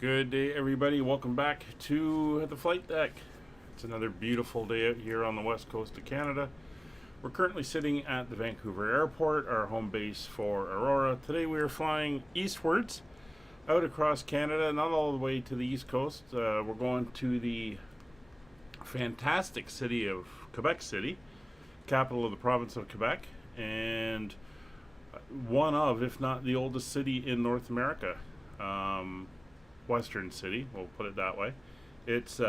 Good day, everybody. Welcome back to the flight deck. It's another beautiful day out here on the west coast of Canada. We're currently sitting at the Vancouver airport, our home base for Aurora. Today we are flying eastwards out across Canada, not all the way to the east coast. We're going to the fantastic city of Quebec City, capital of the province of Quebec, and one of, if not the oldest city in North America. Western city, we'll put it that way. It's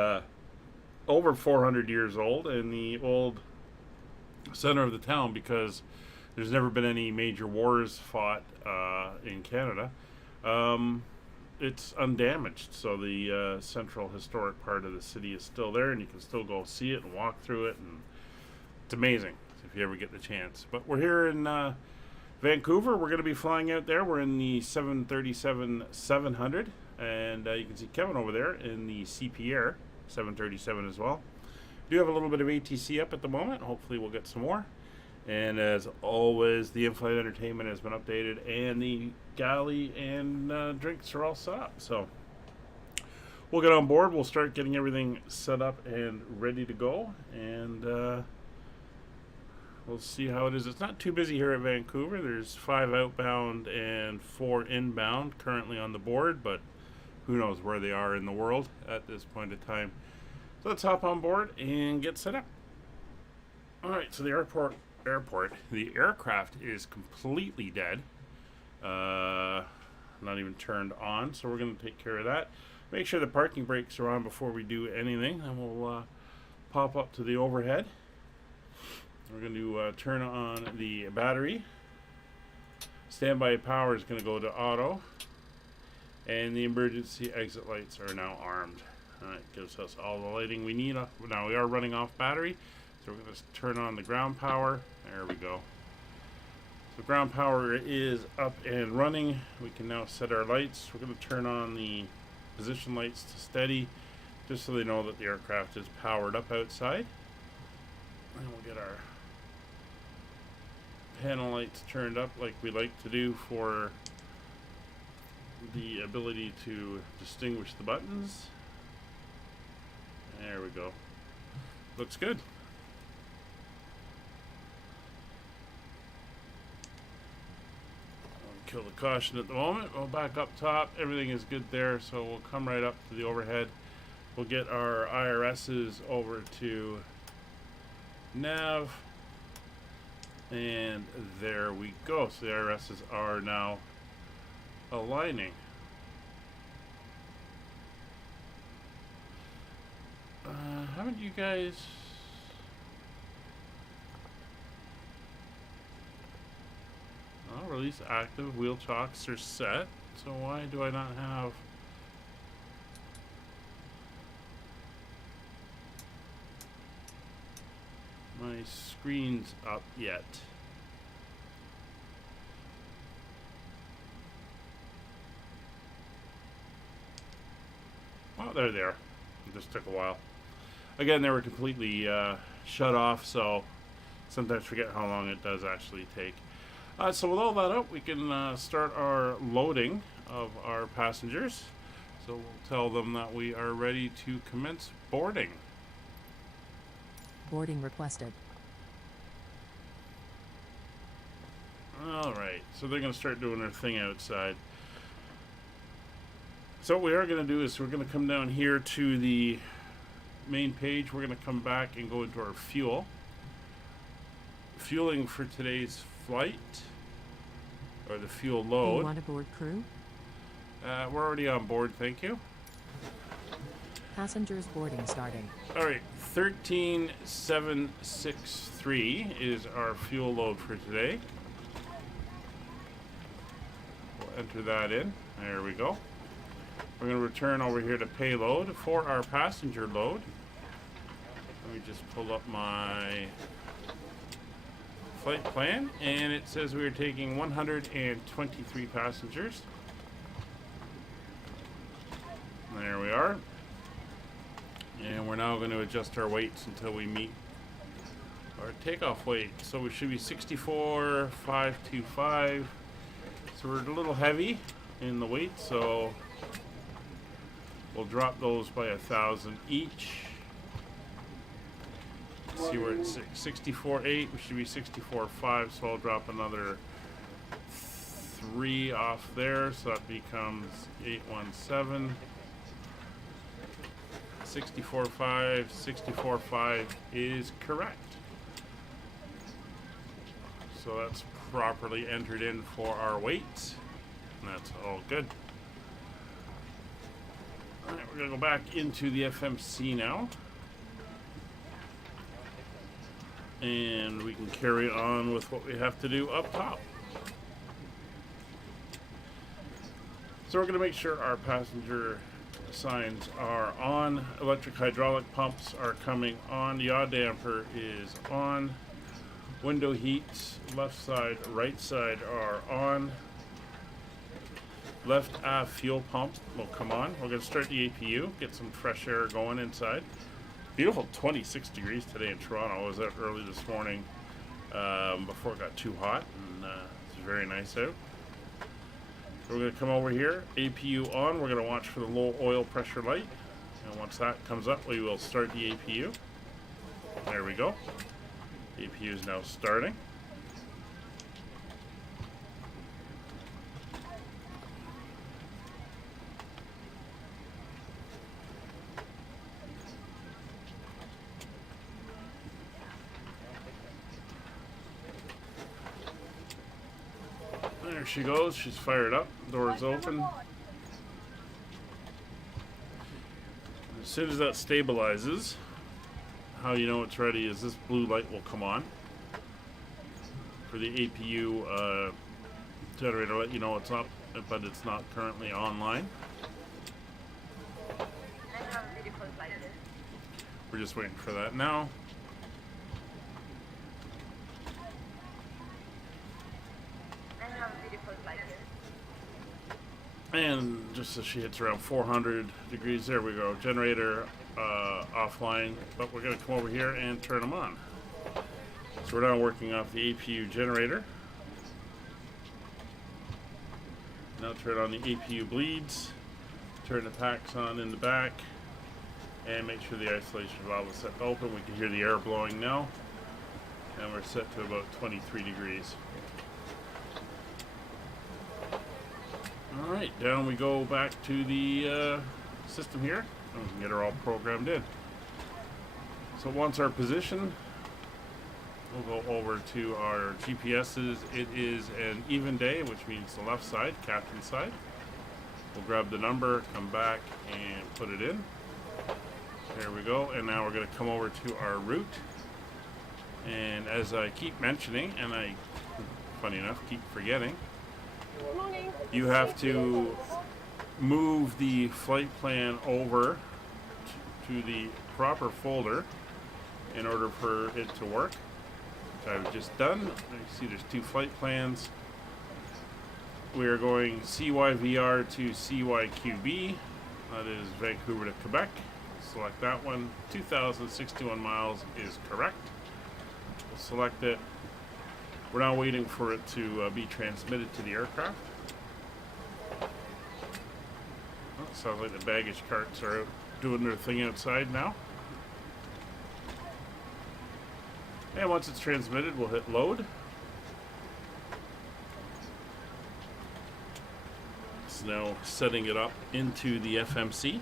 over 400 years old, and the old center of the town, because there's never been any major wars fought in Canada. It's undamaged, so the central historic part of the city is still there, and you can still go see it and walk through it, and it's amazing if you ever get the chance. But we're here in Vancouver. We're going to be flying out there. We're in the 737-700. And you can see Kevin over there in the CPR 737 as well. We do have a little bit of ATC up at the moment. Hopefully we'll get some more. And as always, the in-flight entertainment has been updated, and the galley and drinks are all set up. So we'll get on board. We'll start getting everything set up and ready to go. And we'll see how it is. It's not too busy here at Vancouver. There's 5 outbound and 4 inbound currently on the board, but who knows where they are in the world at this point in time. So let's hop on board and get set up. Alright, so the the aircraft is completely dead. Not even turned on, so we're going to take care of that. Make sure the parking brakes are on before we do anything, and we'll pop up to the overhead. We're going to turn on the battery. Standby power is going to go to auto. And the emergency exit lights are now armed. That gives us all the lighting we need. Now we are running off battery, so we're going to turn on the ground power. There we go. So ground power is up and running. We can now set our lights. We're going to turn on the position lights to steady, just so they know that the aircraft is powered up outside. And we'll get our panel lights turned up like we like to do for the ability to distinguish the buttons. There we go. Looks good. I'll kill the caution at the moment. We'll back up top. Everything is good there, so we'll come right up to the overhead. We'll get our IRSs over to nav. And there we go. So the IRSs are now aligning. Haven't you guys... release active, wheel chocks are set, so why do I not have... my screens up yet? Oh, there they are. It just took a while. Again, they were completely shut off, so sometimes forget how long it does actually take. So with all that up, we can start our loading of our passengers. So we'll tell them that we are ready to commence boarding. Boarding requested. Alright, so they're going to start doing their thing outside. So what we are going to do is we're going to come down here to the main page. We're going to come back and go into our fuel. Fueling for today's flight, or the fuel load. You want a board crew? We're already on board, thank you. Passengers boarding starting. Alright, 13763 is our fuel load for today. We'll enter that in. There we go. We're going to return over here to payload for our passenger load. Let me just pull up my flight plan, and it says we are taking 123 passengers. There we are. And we're now going to adjust our weights until we meet our takeoff weight. So we should be 64,525. So we're a little heavy in the weight, so We'll drop those by 1,000 each. See, we're at 64.8. We should be 64.5, so I'll drop another 3 off there, so that becomes 817. 64.5. 64.5 is correct. So that's properly entered in for our weights. And that's all good. Alright, we're going to go back into the FMC now. And we can carry on with what we have to do up top. So we're going to make sure our passenger signs are on. Electric hydraulic pumps are coming on. Yaw damper is on. Window heats, left side, right side are on. Left aft fuel pump will come on. We're going to start the APU, get some fresh air going inside. Beautiful 26 degrees today in Toronto. I was out early this morning before it got too hot, and it's very nice out. So we're going to come over here, APU on. We're going to watch for the low oil pressure light, and once that comes up, we will start the APU. There we go. The APU is now starting. There she goes. She's fired up. Door's open. As soon as that stabilizes, how you know it's ready is this blue light will come on for the APU generator. Let you know it's up, but it's not currently online. We're just waiting for that now. And just as she hits around 400 degrees, there we go. Generator offline, but we're going to come over here and turn them on. So we're now working off the APU generator. Now turn on the APU bleeds, turn the packs on in the back, and make sure the isolation valve is set to open. We can hear the air blowing now, and we're set to about 23 degrees. Alright, down we go back to the system here, and we can get her all programmed in. So once our position, we'll go over to our GPSs. It is an even day, which means the left side, captain side. We'll grab the number, come back, and put it in. There we go, and now we're going to come over to our route. And as I keep mentioning, and I, funny enough, keep forgetting, you have to move the flight plan over to the proper folder in order for it to work. Which I've just done. You see there's 2 flight plans. We are going CYVR to CYQB. That is Vancouver to Quebec. Select that one. 2,061 miles is correct. We'll select it. We're now waiting for it to be transmitted to the aircraft. Oh, sounds like the baggage carts are out doing their thing outside now. And once it's transmitted, we'll hit load. It's now setting it up into the FMC.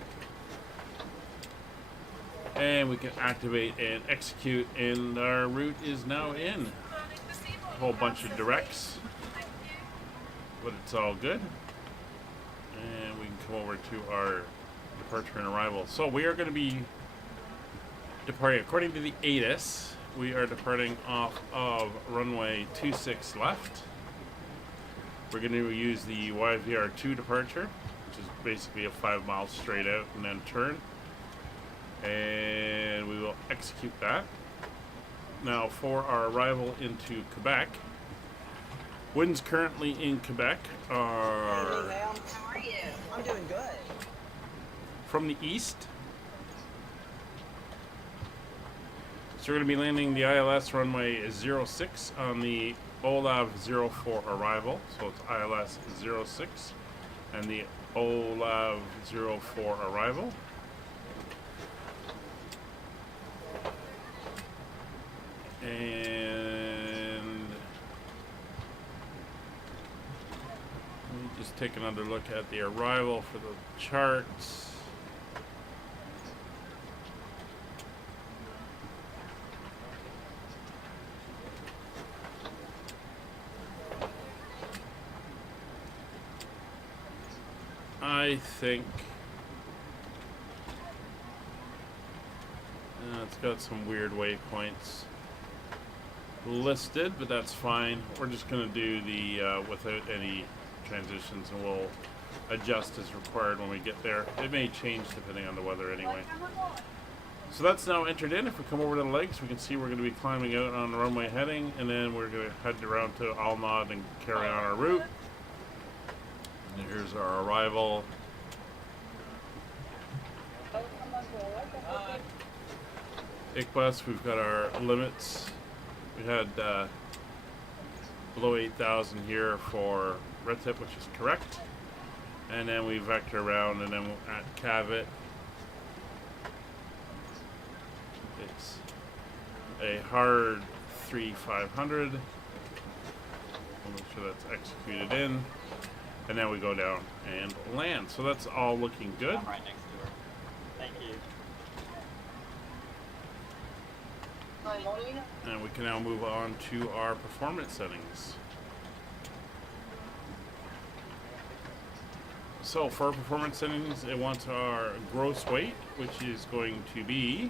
And we can activate and execute, and our route is now in. A whole bunch of directs, but it's all good. And we can come over to our departure and arrival. So we are going to be departing, according to the ATIS, we are departing off of runway 26 left. We're going to use the YVR2 departure, which is basically a 5 mile straight out and then turn. And we will execute that. Now for our arrival into Quebec, winds currently in Quebec are... Hey, ma'am. How are you? I'm doing good. From the east. So we're going to be landing the ILS runway 06 on the OLAV 04 arrival. So it's ILS 06. and the OLAV 04 arrival. And let me just take another look at the arrival for the charts. I think it's got some weird waypoints listed, but that's fine. We're just going to do the without any transitions, and we'll adjust as required when we get there. It may change depending on the weather anyway. So that's now entered in. If we come over to the lakes, we can see we're going to be climbing out on the runway heading, and then we're going to head around to Alnod and carry on our route. And here's our arrival. ICBUS, we've got our limits. We had below 8,000 here for red tip, which is correct. And then we vector around, and then at Cavit, it's a hard 3,500. We'll make sure that's executed in. And then we go down and land. So that's all looking good. I'm right next to her. Thank you. And we can now move on to our performance settings. So for our performance settings, it wants our gross weight, which is going to be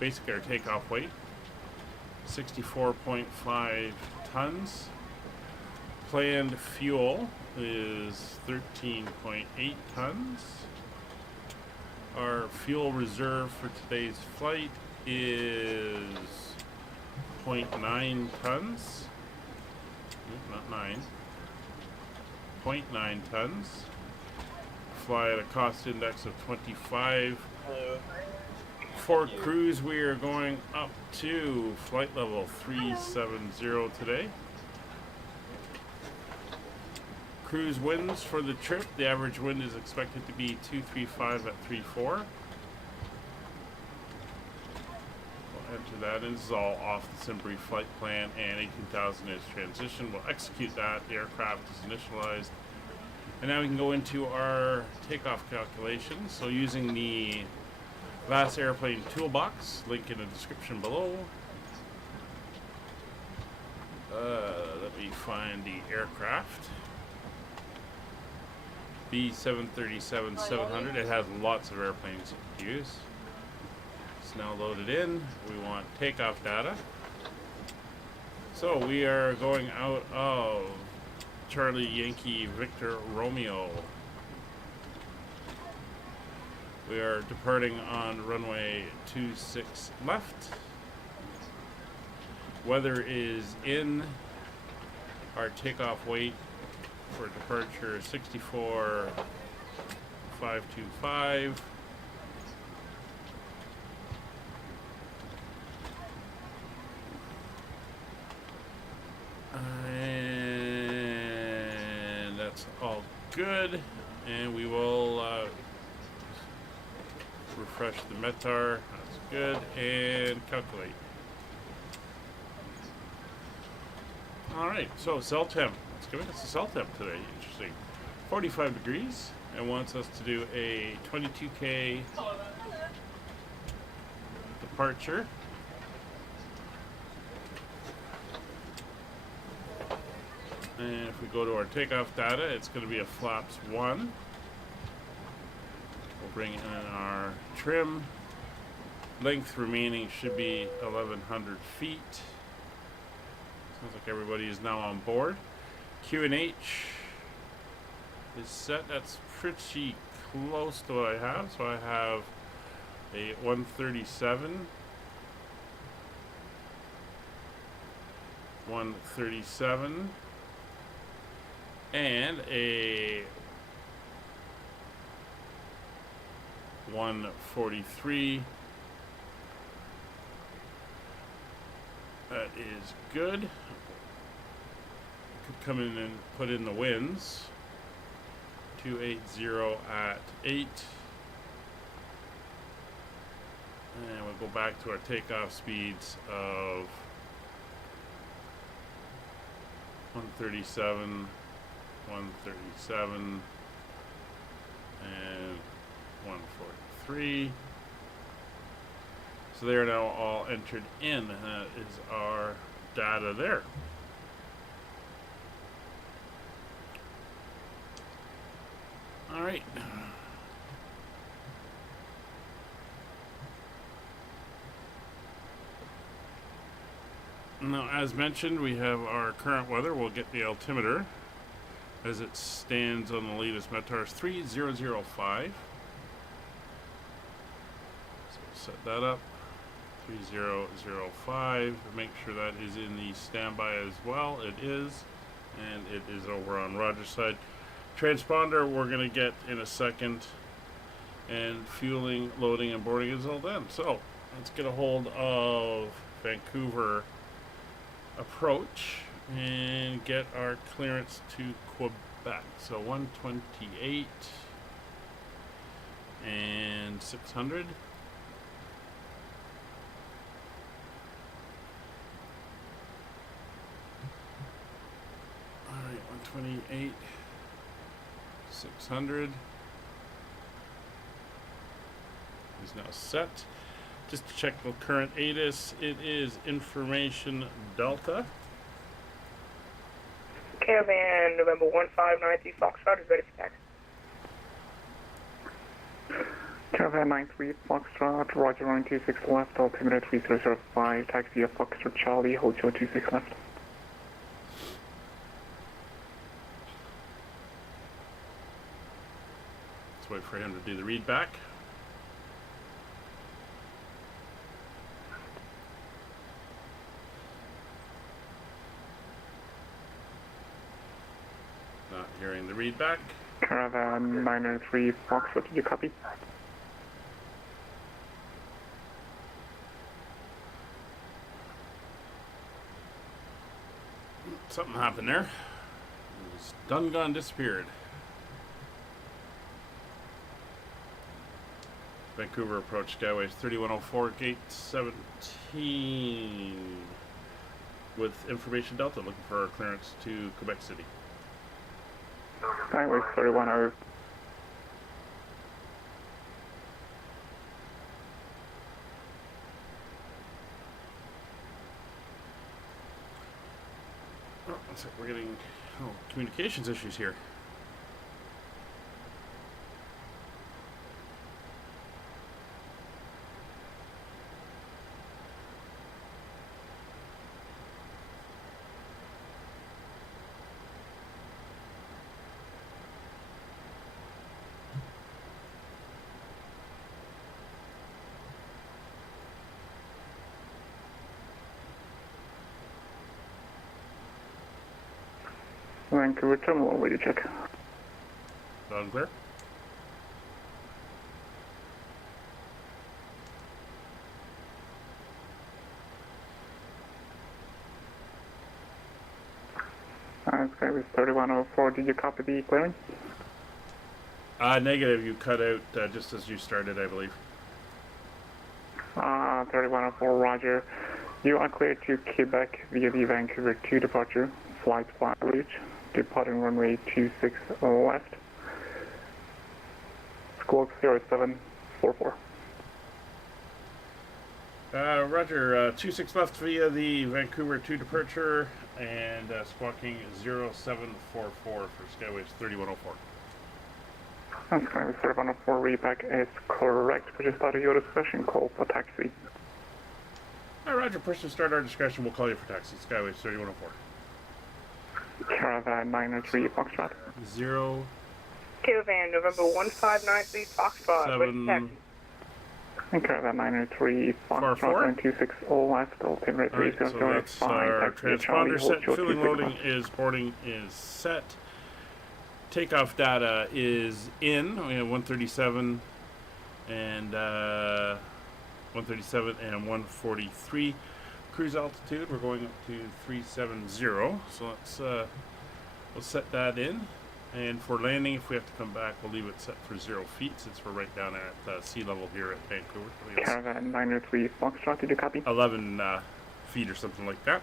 basically our takeoff weight, 64.5 tons. Planned fuel is 13.8 tons. Our fuel reserve for today's flight is 0.9 tons. Not 9. 0.9 tons. Fly at a cost index of 25. Hello. For cruise, we are going up to flight level 370 today. Cruise winds for the trip, the average wind is expected to be 235 at 34. We'll enter that, and this is all off the Simbury flight plan, and 18,000 is transition. We'll execute that. The aircraft is initialized. And now we can go into our takeoff calculations. So using the Vast Airplane Toolbox, link in the description below. Let me find the aircraft. B737-700. It has lots of airplanes to use. It's now loaded in. We want takeoff data. So we are going out of Charlie Yankee Victor Romeo. We are departing on runway 26 left. Weather is in. Our takeoff weight for departure 64,525. And that's all good. And we will refresh the METAR. That's good. And calculate. Alright, so cell temp. It's giving us a cell temp today. Interesting. 45 degrees. And wants us to do a 22K departure. And if we go to our takeoff data, it's going to be a flaps 1. We'll bring in our trim. Length remaining should be 1,100 feet. Sounds like everybody is now on board. QNH is set. That's pretty close to what I have. So I have a 137, 137, and a 143. That is good. Could come in and put in the winds. 280 at 8. And we'll go back to our takeoff speeds of 137, 137, and 143. So they are now all entered in, and that is our data there. All right. Now, as mentioned, we have our current weather. We'll get the altimeter as it stands on the latest METARS 3005. So set that up. 3005. Make sure that is in the standby as well. It is. And it is over on Roger's side. Transponder we're going to get in a second. And fueling, loading, and boarding is all done. So let's get a hold of Vancouver approach and get our clearance to Quebec. So 128 and 600. All right, 128, 600 is now set. Just to check the current ATIS, it is information Delta. Caravan November 1593 Foxtrot is ready for taxi. Caravan 93 Foxtrot, Roger 126 left, altimeter 3005, taxi of Foxtrot Charlie, Hotel 26 left. Let's wait for him to do the read back. Not hearing the read back. Caravan 903 Foxtrot, did you copy? Something happened there. It was done, gone, disappeared. Vancouver approach Skyways 3104, gate 17. With information Delta, looking for our clearance to Quebec City. Skyways 310. Oh, looks like we're getting communications issues here. Vancouver terminal, will you check? Loud and clear. Skyways 3104, did you copy the clearing? Negative, you cut out just as you started, I believe. 3104, Roger. You are cleared to Quebec via the Vancouver 2 departure, flight route, departing runway 26 left, squawk 0744. Roger, 26 left via the Vancouver 2 departure and squawking 0744 for Skyways 3104. Skyways 3104, readback is correct, but just out of your discretion, call for taxi. Roger, push to start our discretion. We'll call you for taxi. Skyways 3104. Caravan 903 Foxtrot. 0 Caravan November 1593 Foxtrot, ready for taxi. And Caravan 903 4-4. Foxtrot 126 all left, altimeter Alright, so that's our 3005, transponder set. Fueling, loading is boarding is set. Takeoff data is in. We have 137 and 137 and 143. Cruise altitude, we're going up to 370. So let's we'll set that in. And for landing, if we have to come back, we'll leave it set for 0 feet since we're right down at sea level here at Vancouver. I think it's Caravan 903 Foxtrot, did you copy? 11 feet or something like that.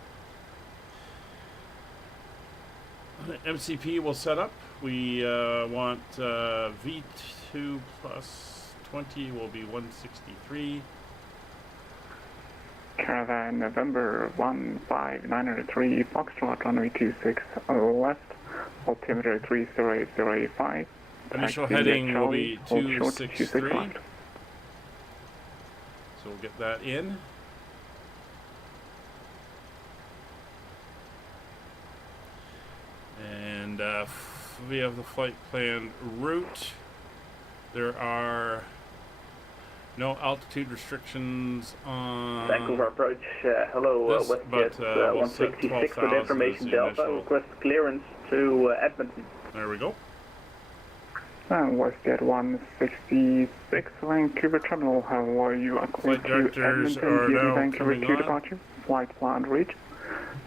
MCP will set up. We want V2 plus 20 will be 163. Caravan November 15903 Foxtrot, runway 26 left, altimeter 30885. Initial Taxi heading will Charlie, be hold short, 263. left. So we'll get that in. And we have the flight plan route. There are no altitude restrictions on Vancouver approach, hello, this, WestJet but we'll set 166 with 12,000 information as the Delta, initial. request clearance to Edmonton. There we go. WestJet 166 Vancouver Terminal, how are you? Flight directors Edmonton, are now Vancouver coming 2 on. departure, flight plan reach,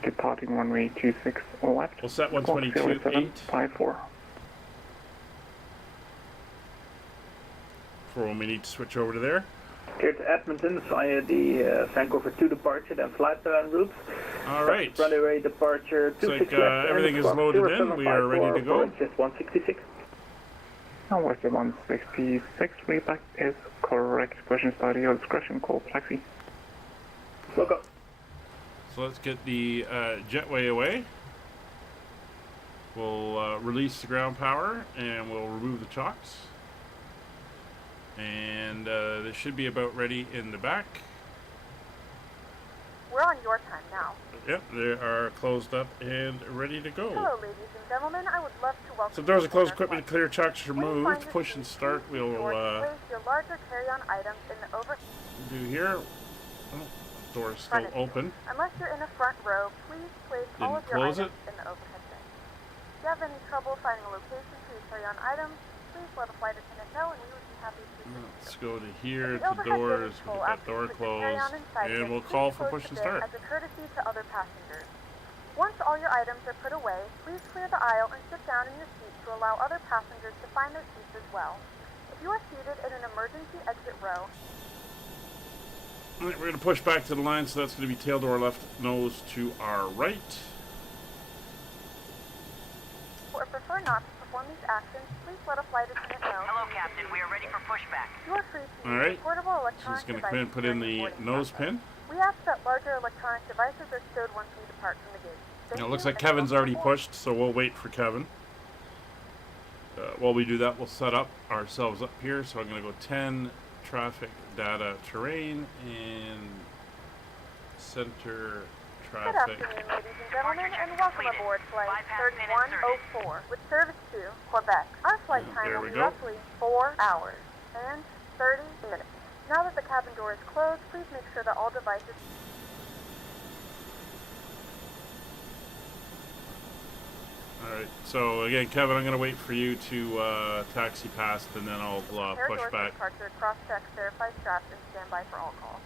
departing runway 26 left, We'll set 122.8. 0754. For when we need to switch over to there. Here to Edmonton via the Vancouver 2 departure, then flight plan routes. All right. Runway departure Looks like 26 left. everything is loaded in. We are ready to go. WestJet 166. Now WestJet 166, readback is correct. Question study or discretion, call taxi. Look up. So let's get the jetway away. We'll release the ground power and we'll remove the chocks. And this should be about ready in the back. We're on your time now. Yep, they are closed up and ready to go. Hello, ladies and gentlemen. I would love to welcome So doors are you closed, to our equipment flight. clear, chocks When you find removed, your push and seat, start. please We'll place your larger carry-on items in the over do here. Oh, door's front still of you. open. Unless you're in the front row, please place all Didn't of your close items in the overhead bin. If you have any trouble finding a location for your carry-on items, please let a flight attendant know and we would be happy to assist you. Let's go to here If the to overhead bin doors. is We'll full get that after door you put your carry-on closed. inside And it, we'll please call for close push the and bin start. as a courtesy to other passengers. Once all your items are put away, please clear the aisle and sit down in your seat to allow other passengers to find their seats as well. If you are seated in an emergency exit row, All right, we're going to push back to the line, so that's going to be tail to our left, nose to our right. or prefer not to perform these actions, please let a flight attendant know. Hello, Captain. We are ready for pushback. You are free to All use right. portable So electronic it's going to come in and devices put in during the boarding nose process. pin. We ask that larger electronic devices are stowed once we depart from the gate. Thank Now, it looks you, like and Kevin's welcome already aboard. pushed, so we'll wait for Kevin. While we do that, we'll set up ourselves up here. So I'm going to go 10, traffic, data, terrain, and center Good traffic. afternoon, ladies and gentlemen, and welcome completed. aboard Flight 5 minutes 3104 with service to Quebec. Our flight time There will we be go. roughly 4 hours and 30 minutes. Now that the cabin door is closed, please make sure that all devices... Alright, so again, Kevin, I'm going to wait for you to taxi past, and then I'll Prepare push doors back. for departure, cross-check, verify straps, and stand by for all calls.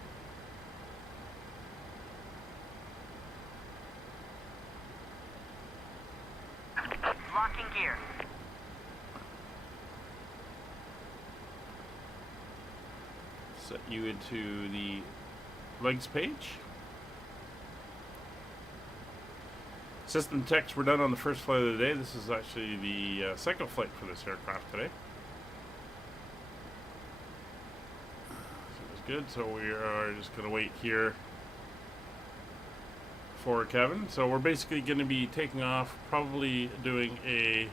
Locking gear. Set you into the legs page. System checks were done on the first flight of the day. This is actually the second flight for this aircraft today. So it was good. So we are just going to wait here for Kevin. So we're basically going to be taking off, probably doing a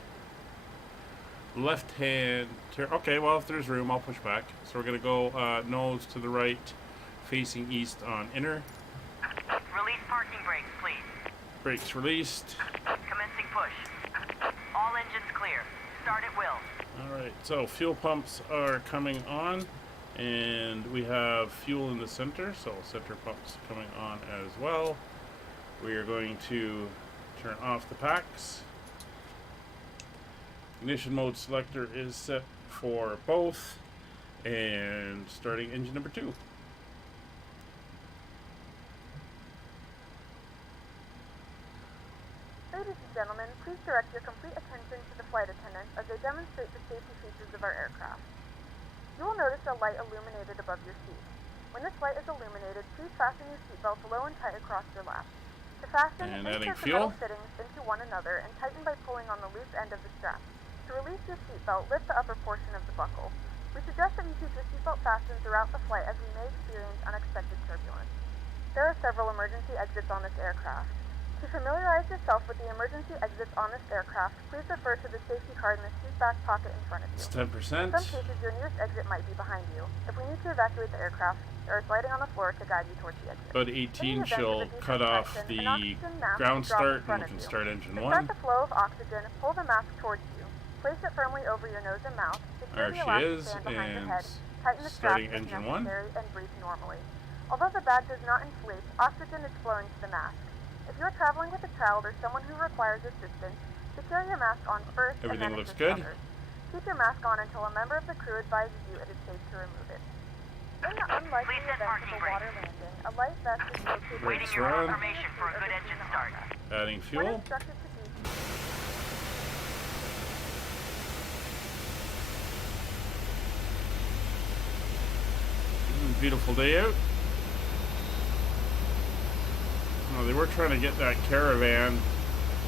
left-hand turn. Okay, well, if there's room, I'll push back. So we're going to go nose to the right, facing east on inner. Release parking brakes, please. Brakes released. Commencing push. All engines clear. Start at will. Alright, so fuel pumps are coming on, and we have fuel in the center, so center pumps coming on as well. We are going to turn off the packs. Ignition mode selector is set for both, and starting engine number 2. Ladies and gentlemen, please direct your complete attention to the flight attendant they demonstrate the safety features of our aircraft. You will notice a light illuminated above your seat. When this light is illuminated, please fasten your seatbelt low and tight across your lap. To fasten, And insert adding the fuel. metal fittings into one another and tighten by pulling on the loose end of the strap. To release your seatbelt, lift the upper portion of the buckle. We suggest that you keep your seatbelt fastened throughout the flight as we may experience unexpected turbulence. There are several emergency exits on this aircraft. To familiarize yourself with the emergency exits on this aircraft, please refer to the safety card in the seat back pocket in front of you. It's In 10%. some cases, your nearest exit might be behind you. If we need to evacuate the aircraft, there is lighting on the floor to guide you towards the exit. About In the 18, event she'll of a deep cut off depression, the an oxygen mask ground will drop in start and front we of can you. start engine To 1. start the flow of oxygen, pull the mask towards you. Place it firmly over your nose and mouth. Secure There the she elastic is, band behind your and head. Tighten the strap starting if engine 1. necessary and breathe normally. Although the bag does not inflate, oxygen is flowing to the mask. If you are traveling with a child or someone who requires assistance, secure your mask on first Everything and then looks assist good. others. Keep your mask on until a member of the crew advises you it is safe to remove it. In the unlikely Please set event of parking a water landing, a life vest is located Waiting Brakes your run. confirmation for a good engine start. Adding When fuel. instructed to do Beautiful day out. Oh, they were trying to get that caravan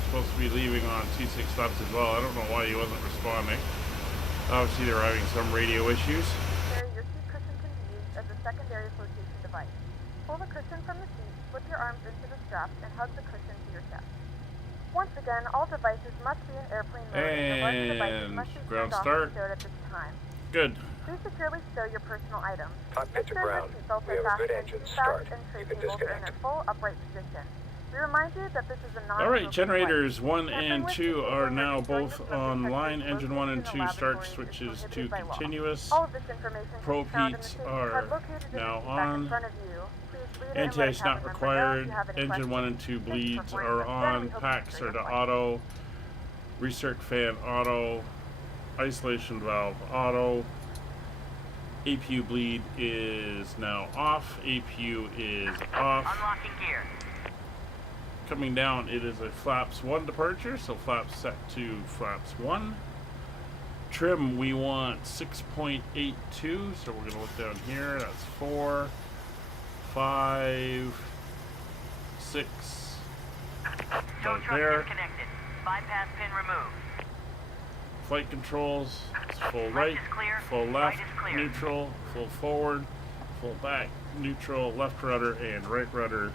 supposed to be leaving on T6 left as well. I don't know why he wasn't responding. Obviously they were having some radio issues. carry, your seat cushion can be used as a secondary flotation device. Pull the cushion from the seat, slip your arms into the straps, and hug the cushion to your chest. Once again, all devices must be in airplane mode and the large devices And must be ground turned off start. and stowed at this time. Good. Please securely stow your personal items. Cockpit to Ensure your ground. seatbelts We are have a good fastened engine in start. seatbelts and tray You can cables are in disconnect. their full upright position. We remind you that this is a non Alright, generators 1 Tampering and with 2 disabled are or now destroying both the smoke online. detectors Engine 1 and located 2 in the start laboratory is switches to prohibited by law. continuous. All of this information can Pro be found in the Peats safety are card located in the now seat back on. in front of you. Please read it and let Anti-ice a not cabin member know if required. you have any Engine 1 and questions. 2 Thank you for bleeds flying are with us. Again, on. we hope you Packs enjoy are your to flight. auto. Recirc fan auto. Isolation valve auto. APU bleed is now off. APU is off. Unlocking gear. Coming down, it is a flaps 1 departure, so flaps set to flaps 1. Trim, we want 6.82, so we're going to look down here. That's 4, 5, 6. Tow Right truck there. disconnected. Bypass pin removed. Flight controls, it's full Right right, is clear, full right left, is clear. neutral, full forward, full back, neutral, left rudder, and right rudder.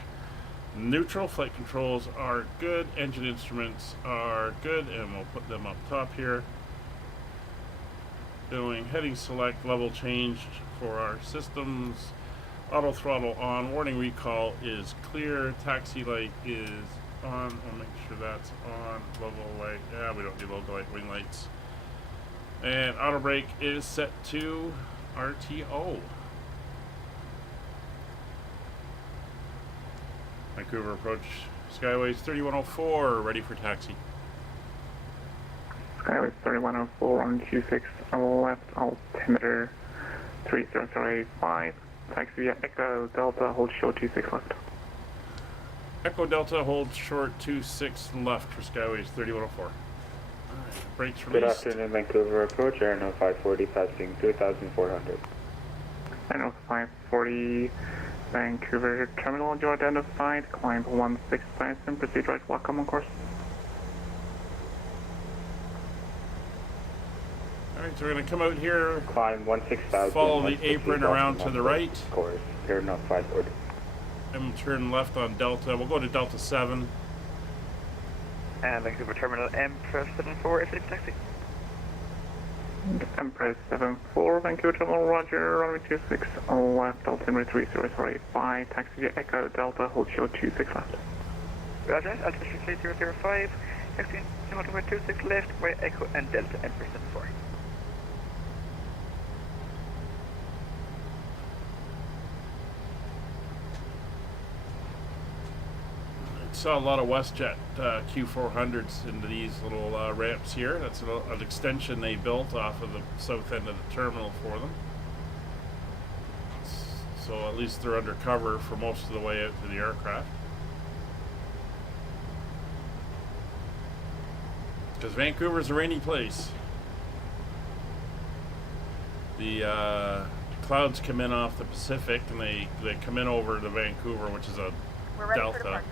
Neutral. Flight controls are good. Engine instruments are good, and we'll put them up top here. Doing heading select, level changed for our systems. Auto throttle on. Warning recall is clear. Taxi light is on. I'll make sure that's on. Logo light. Yeah, we don't need logo light. Wing lights. And auto brake is set to RTO. Vancouver approach Skyways 3104, ready for taxi. Skyways 3104 on 26 left, altimeter 30085. Taxi via Echo Delta, hold short 26 left. Echo Delta holds short 26 left for Skyways 3104. Alright, brakes Good released. afternoon, Vancouver approach, Airno 540 passing 2,400. Airno 540, Vancouver terminal, you identified, climb 16,000, proceed right, welcome on course. Alright, so we're going to come out here, Climb 16,000. follow the apron around to the right, Course, Airno 540. and turn left on Delta. We'll go to Delta 7. And Vancouver Terminal Empress 74, if it's taxi. Empress 74, Vancouver terminal, roger, runway 26 left, altimeter 30085, taxi via Echo Delta, hold short 26 left. Roger, altitude 3005, taxi altimeter 26 left, by Echo and Delta Empress 74. Saw a lot of WestJet Q400s into these little ramps here. That's an extension they built off of the south end of the terminal for them. So at least they're undercover for most of the way out to the aircraft. Because Vancouver's a rainy place. the clouds come in off the Pacific, and they come in over to Vancouver, which is a We're ready for delta. departure.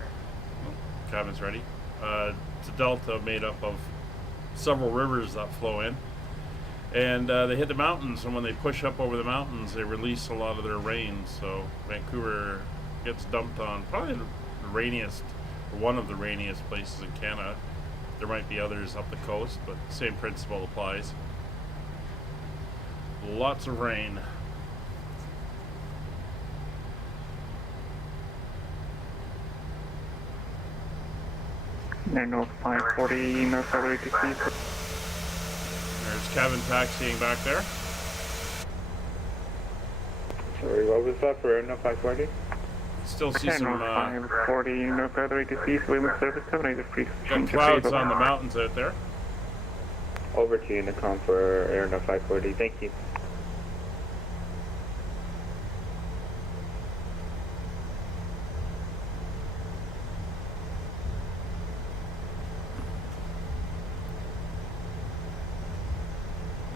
Cabin's ready. It's a delta made up of several rivers that flow in, and they hit the mountains, and when they push up over the mountains, they release a lot of their rain. So Vancouver gets dumped on probably the rainiest, or one of the rainiest places in Canada. There might be others up the coast, but same principle applies. Lots of rain. North 540, North February to sea. There's cabin taxiing back there. Sorry, what was that for Airno 540? Still see North some 540, North February to sea, Swim service 783. got clouds on the mountains out there. Over to Unicom for Airno 540, thank you.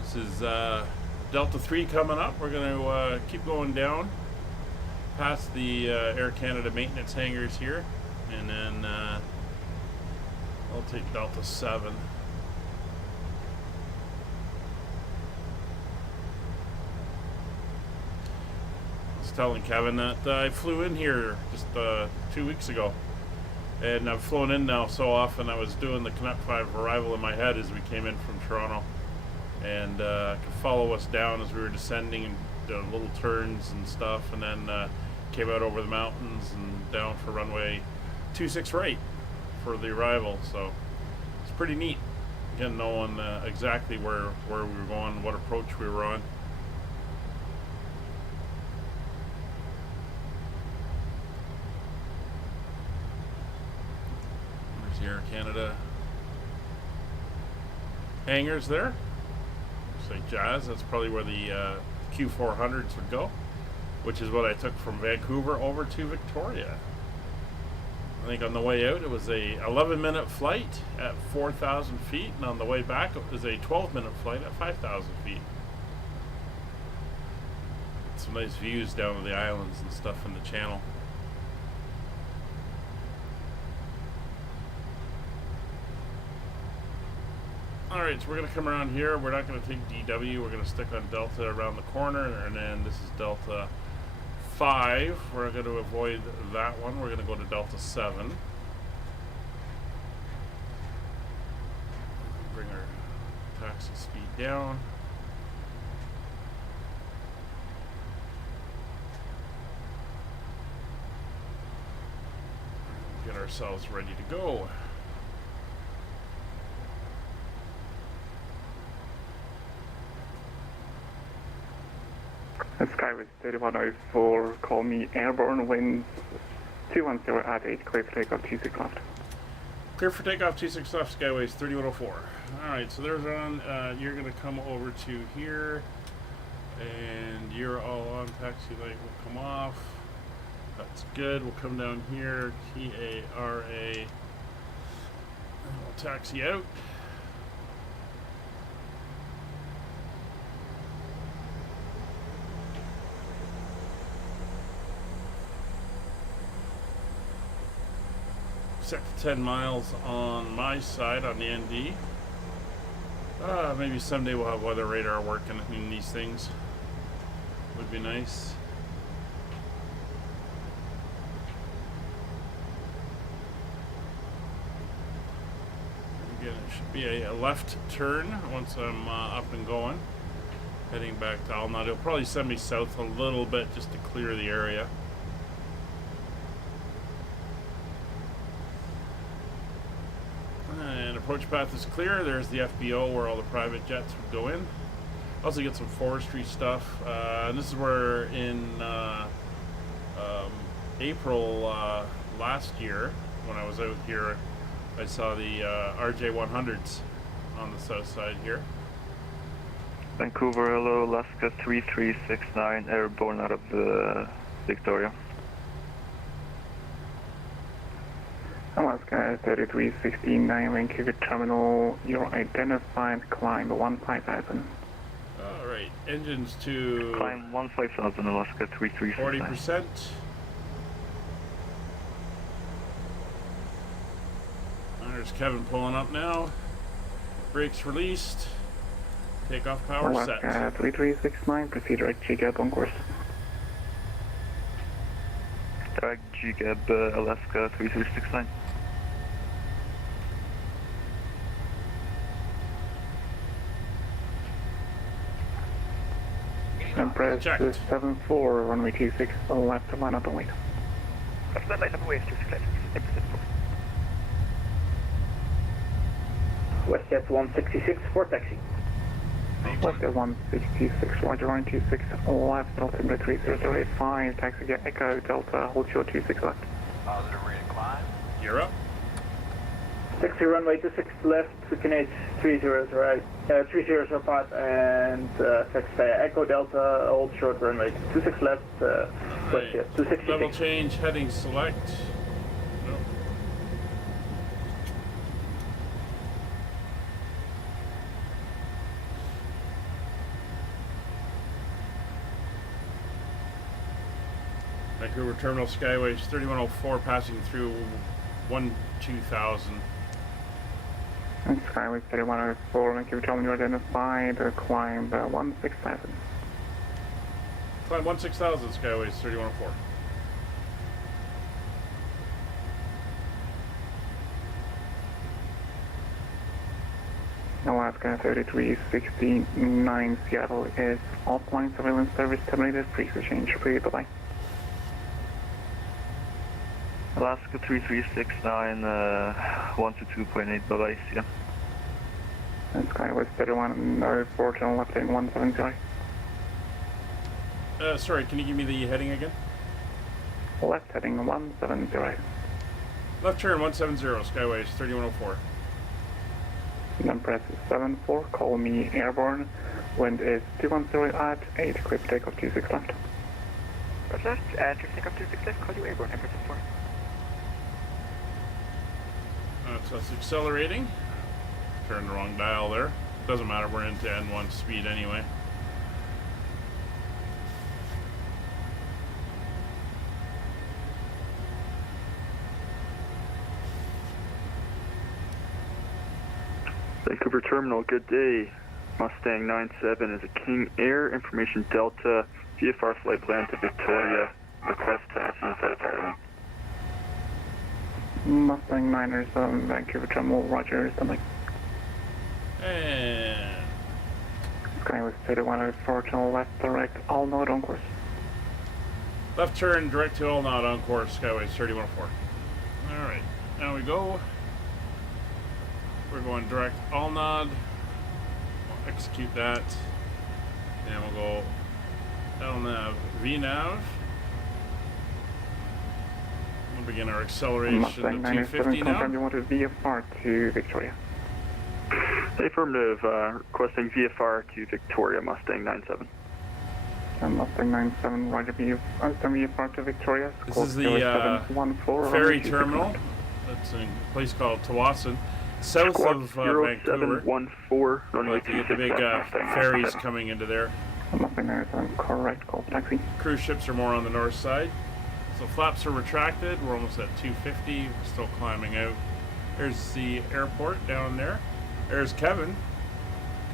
This is Delta 3 coming up. We're going to keep going down past the Air Canada maintenance hangars here, and then I'll take Delta 7. I was telling Kevin that I flew in here just 2 weeks ago, and I've flown in now so often. I was doing the Canuck 5 arrival in my head as we came in from Toronto, and could follow us down as we were descending and little turns and stuff, and then came out over the mountains and down for runway 26 right for the arrival. So it's pretty neat, again, knowing exactly where we were going, what approach we were on. There's the Air Canada hangars there. Like Jazz, that's probably where the Q400s would go, which is what I took from Vancouver over to Victoria. I think on the way out it was a 11-minute flight at 4,000 feet, and on the way back it was a 12-minute flight at 5,000 feet. Some nice views down to the islands and stuff in the channel. Alright, so we're going to come around here. We're not going to take DW. We're going to stick on Delta around the corner, and then this is Delta 5. We're going to avoid that one. We're going to go to Delta 7. Bring our taxi speed down. Get ourselves ready to go. Skyway 3104, call me airborne, winds 210 at 8, clear for takeoff 26 left. Clear for takeoff 26 left, Skyways 3104. Alright, so there's on, you're going to come over to here, and you're all on, taxi light will come off. That's good. We'll come down here, TARA, and we'll taxi out. Set to 10 miles on my side on the ND. Maybe someday we'll have weather radar working in these things. Would be nice. Again, it should be a left turn once I'm up and going. Heading back to Alnod. It'll probably send me south a little bit just to clear the area. And approach path is clear. There's the FBO where all the private jets would go in. Also get some forestry stuff. And this is where in April last year, when I was out here, I saw the RJ100s on the south side here. Vancouver, hello, Alaska 3369, airborne out of Victoria. Alaska 3369, Vancouver terminal, you're identified, climb 15,000. All right, engines to Climb 15,000 Alaska 336. 40%. There's Kevin pulling up now. Brakes released. Takeoff power set. Alaska 3369, proceed direct GGAB on course. Direct GGAB Alaska 3369. And press Checked. 74, runway 26, left to line up and wait. After that line up away, 26 left, 10% full. WestJet 166 for taxi. Left at 166, Roger, runway 26, left, altimeter 3085, taxi get Echo Delta, hold short 26 left. Positive rate of climb. You're up. Taxi runway 26 left, Canadian 3005 and taxi Echo Delta, hold short runway 26 left, WestJet 266. Level change, heading select. Nope. Vancouver Terminal Skyways 3104 passing through 2000. And Skyway 3104, Vancouver Terminal identified, climb 16,000. Climb 16,000 Skyways 3104. Alaska 3369, Seattle is offline surveillance service terminated, please change, bye bye. Alaska 3369, 122.8, bye bye, see ya. And Skyway 3104, channel left heading 170. Sorry, can you give me the heading again? Left heading 170. Left turn 170, Skyways 3104. Then press 74, call me airborne. Wind is 210 at 8, equip takeoff 26 left. Press left, and takeoff 26 left, call you airborne, and press 4. So it's accelerating. Turned the wrong dial there. Doesn't matter, we're into N1 speed anyway. Vancouver Terminal, good day. Mustang 97 is a King Air, information Delta, VFR flight plan to Victoria, request taxi inside of Ireland. Mustang 907, Vancouver Terminal, Roger, something. And Skyway 3104, channel left, direct, all node on course. left turn direct to all nod on course, Skyways 3104. Alright, now we go. We're going direct all nod. We'll execute that. And we'll go LNAV VNAV. We'll begin our acceleration to Mustang 907, 250 now. confirm you want to VFR to Victoria. Affirmative, requesting VFR to Victoria, Mustang 97. And Mustang 97, Roger, VFR to Victoria. This is the ferry terminal. That's in a place called Tawasin, south Squawk of Vancouver. 0714, runway Like the big ferries coming into there. Mustang 97, correct, call taxi. Cruise ships are more on the north side. So flaps are retracted. We're almost at 250. We're still climbing out. There's the airport down there. There's Kevin. You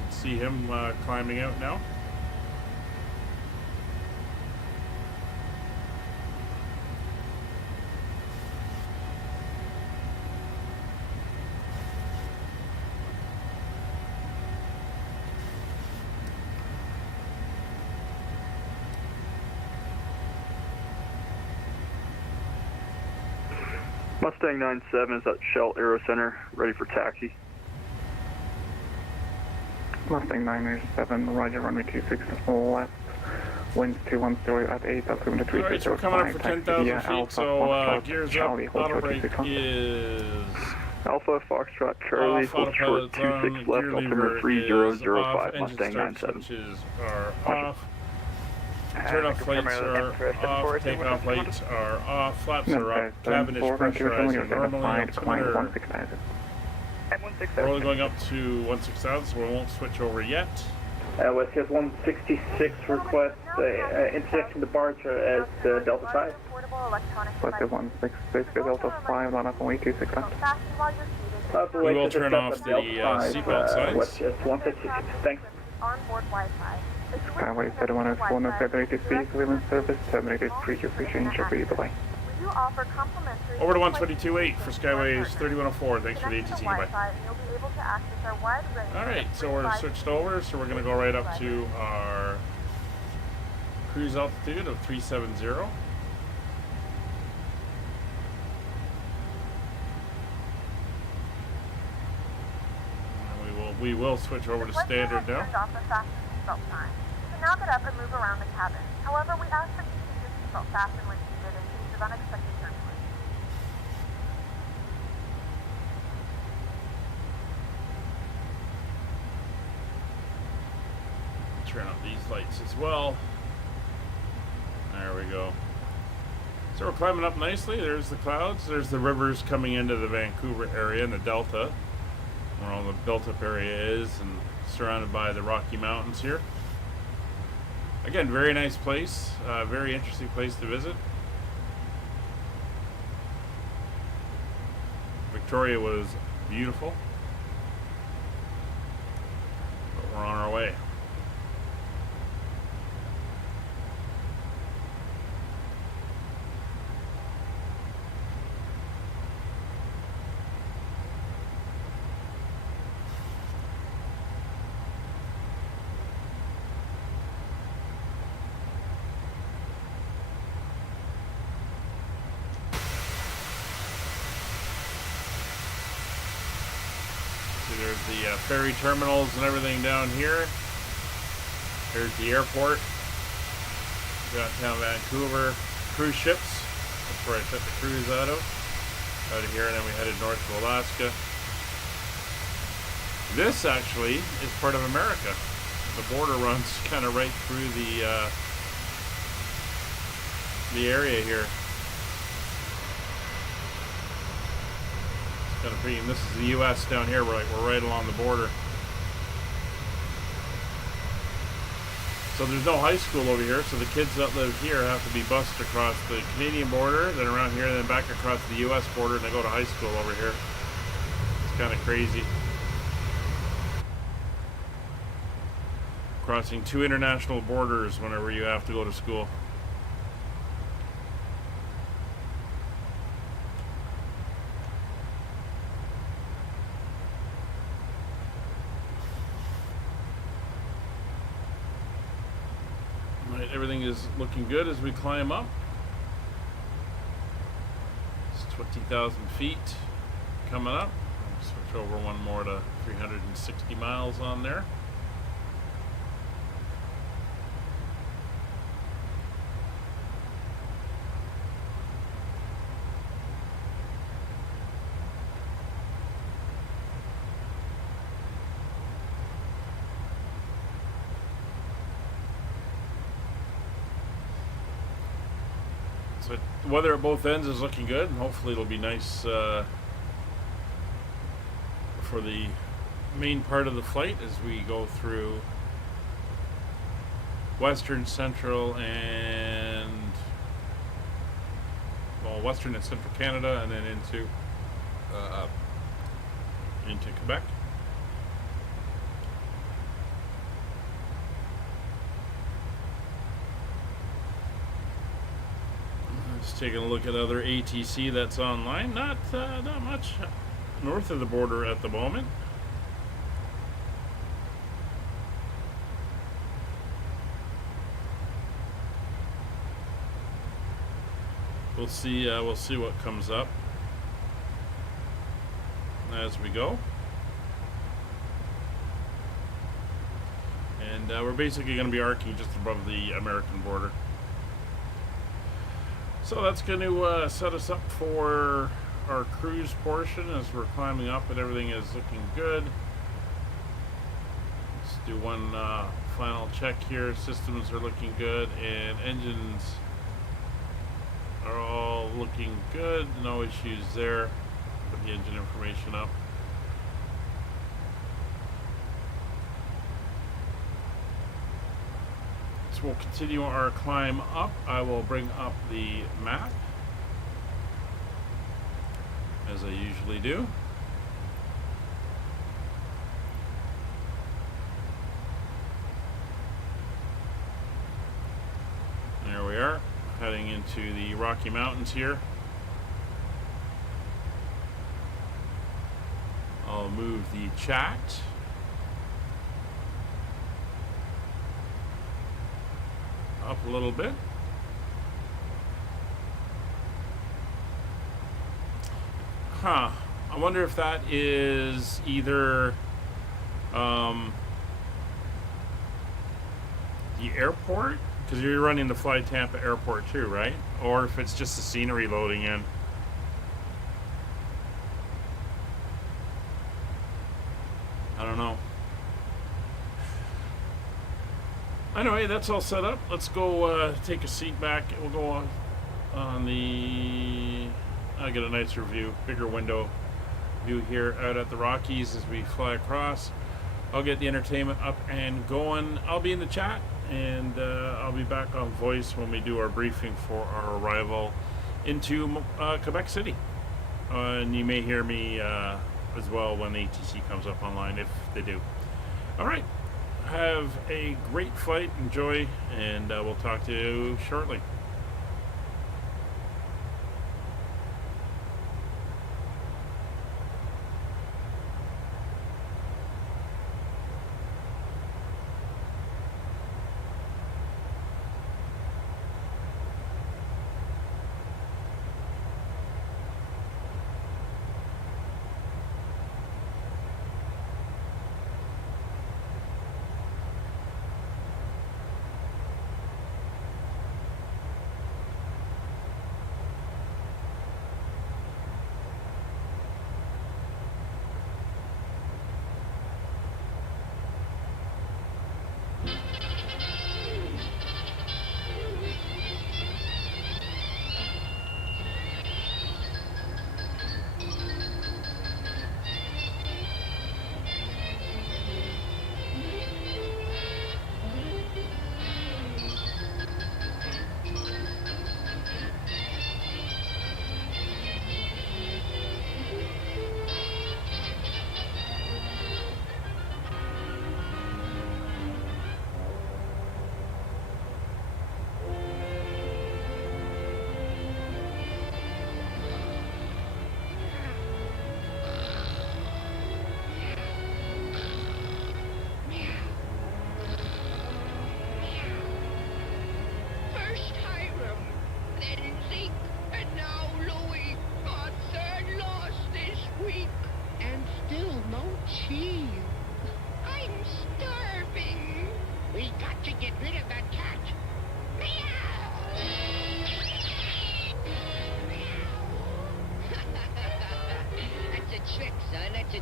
can see him climbing out now. Mustang 97 is at Shell Aero Center, ready for taxi. Mustang 907, Roger, runway 26 left, winds 210 at 8, altimeter 3. Alright, so we're coming up for 10,000 feet, so gears Charlie, up, hold auto short brake 26 left. is Alpha Foxtrot Charlie, off, hold short 26 left, altimeter 3005, Mustang 97. Switches are off. Turn-off lights are off, take-off lights are off, flaps are up, cabin is pressurized and normally altimeter. And We're only going up to 16,000, so we won't switch over yet. WestJet 166 request intersection departure as Delta 5. WestJet 166, Delta 5, line up on way 26 left. We will turn off the seatbelt signs. WestJet 166, thanks. Onboard Wi-Fi. Skyway 7104, no February to speak, Cleveland service, terminated, free to free change, over you, bye-bye. We do offer complimentary... Over to 122.8 for Skyways 3104. Thanks for the ATC. Bye. You'll be able to access our wide range. Alright, so we're switched over, so we're going to go right up to our cruise altitude of 370. We will switch over to standard now. You can now get up and move around the cabin. However, we ask that you keep your seatbelt fastened when needed in case of unexpected turbulence. Turn up these lights as well. There we go. So we're climbing up nicely. There's the clouds. There's the rivers coming into the Vancouver area and the Delta, where all the built-up area is, and surrounded by the Rocky Mountains here. Again, very nice place. Very interesting place to visit. Victoria was beautiful, but we're on our way. There's the ferry terminals and everything down here. There's the airport. Downtown Vancouver. Cruise ships. That's where I took the cruise out of here, and then we headed north to Alaska. This actually is part of America. The border runs kind of right through the area here. Kind of pretty, and this is the U.S. down here. We're right along the border. So there's no high school over here, so the kids that live here have to be bused across the Canadian border, then around here, and then back across the U.S. border, and they go to high school over here. It's kind of crazy. Crossing two international borders whenever you have to go to school. Everything is looking good as we climb up. It's 20,000 feet coming up. I'll switch over one more to 360 miles on there. So weather at both ends is looking good, and hopefully it'll be nice for the main part of the flight as we go through Western, Central, and Western and Central Canada, and then into Quebec. Just taking a look at other ATC that's online. Not much north of the border at the moment. We'll see what comes up as we go. And we're basically going to be arcing just above the American border. So that's going to set us up for our cruise portion as we're climbing up, and everything is looking good. Let's do one final check here. Systems are looking good, and engines are all looking good. No issues there. Put the engine information up. we'll continue our climb up. I will bring up the map, as I usually do. There we are, heading into the Rocky Mountains here. I'll move the chat. Up a little bit. Huh. I wonder if that is either the airport, because you're running the Fly Tampa Airport too, right? Or if it's just the scenery loading in. I don't know. Anyway, that's all set up. Let's go take a seat back. We'll go on the... I'll get a nicer view, bigger window view here out at the Rockies as we fly across. I'll get the entertainment up and going. I'll be in the chat, and I'll be back on voice when we do our briefing for our arrival into Quebec City. And you may hear me as well when the ATC comes up online, if they do. All right. Have a great flight. Enjoy, and we'll talk to you shortly.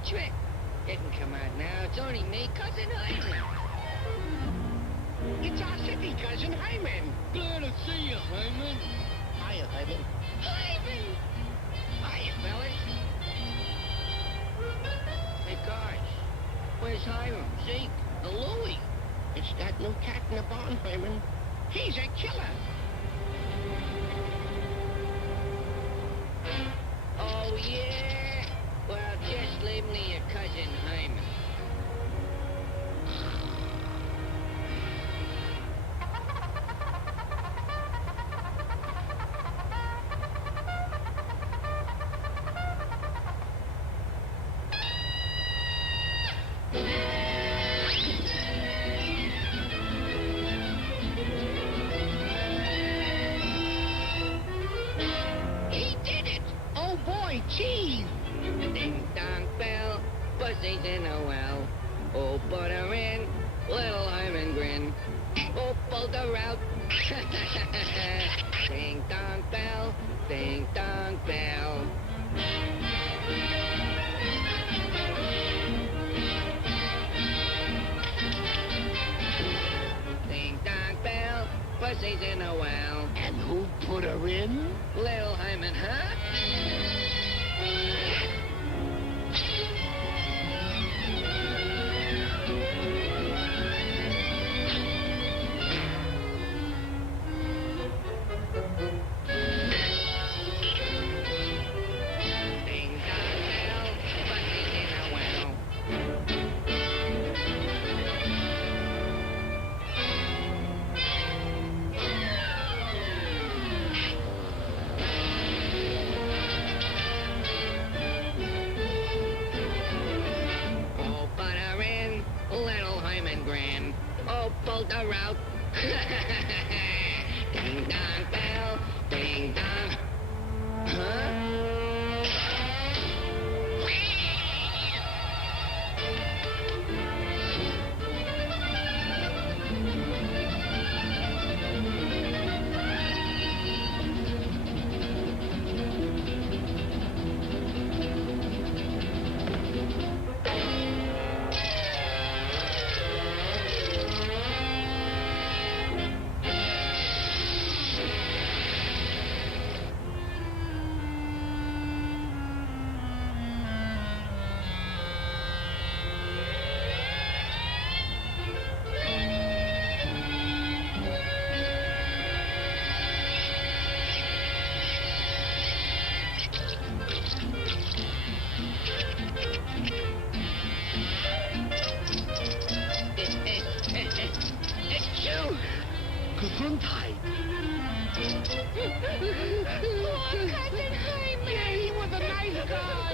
Trick. Didn't come out now. It's only me, Cousin Hyman. It's our city, Cousin Hyman. Glad to see you, Hyman. Hiya, Hyman. Hyman! Hiya, fellas. Hey, guys. Where's Hyman? Zeke? The Louie? It's that new cat in the barn, Hyman. He's a killer. Oh, yeah? Well, just leave me your Cousin Hyman. He did it! Oh boy, cheese! Ding dong bell, pussy's in a well. Oh, put her in, little Hyman grin. Oh, pulled her out. Ding dong bell, ding dong bell. Ding dong bell, pussy's in a well. And who put her in? Little Hyman, huh? Oh, pulled her out. Ding dong bell, ding dong. Huh? Gesundheit. Oh, Cousin Hyman. Yeah, he was a nice guy.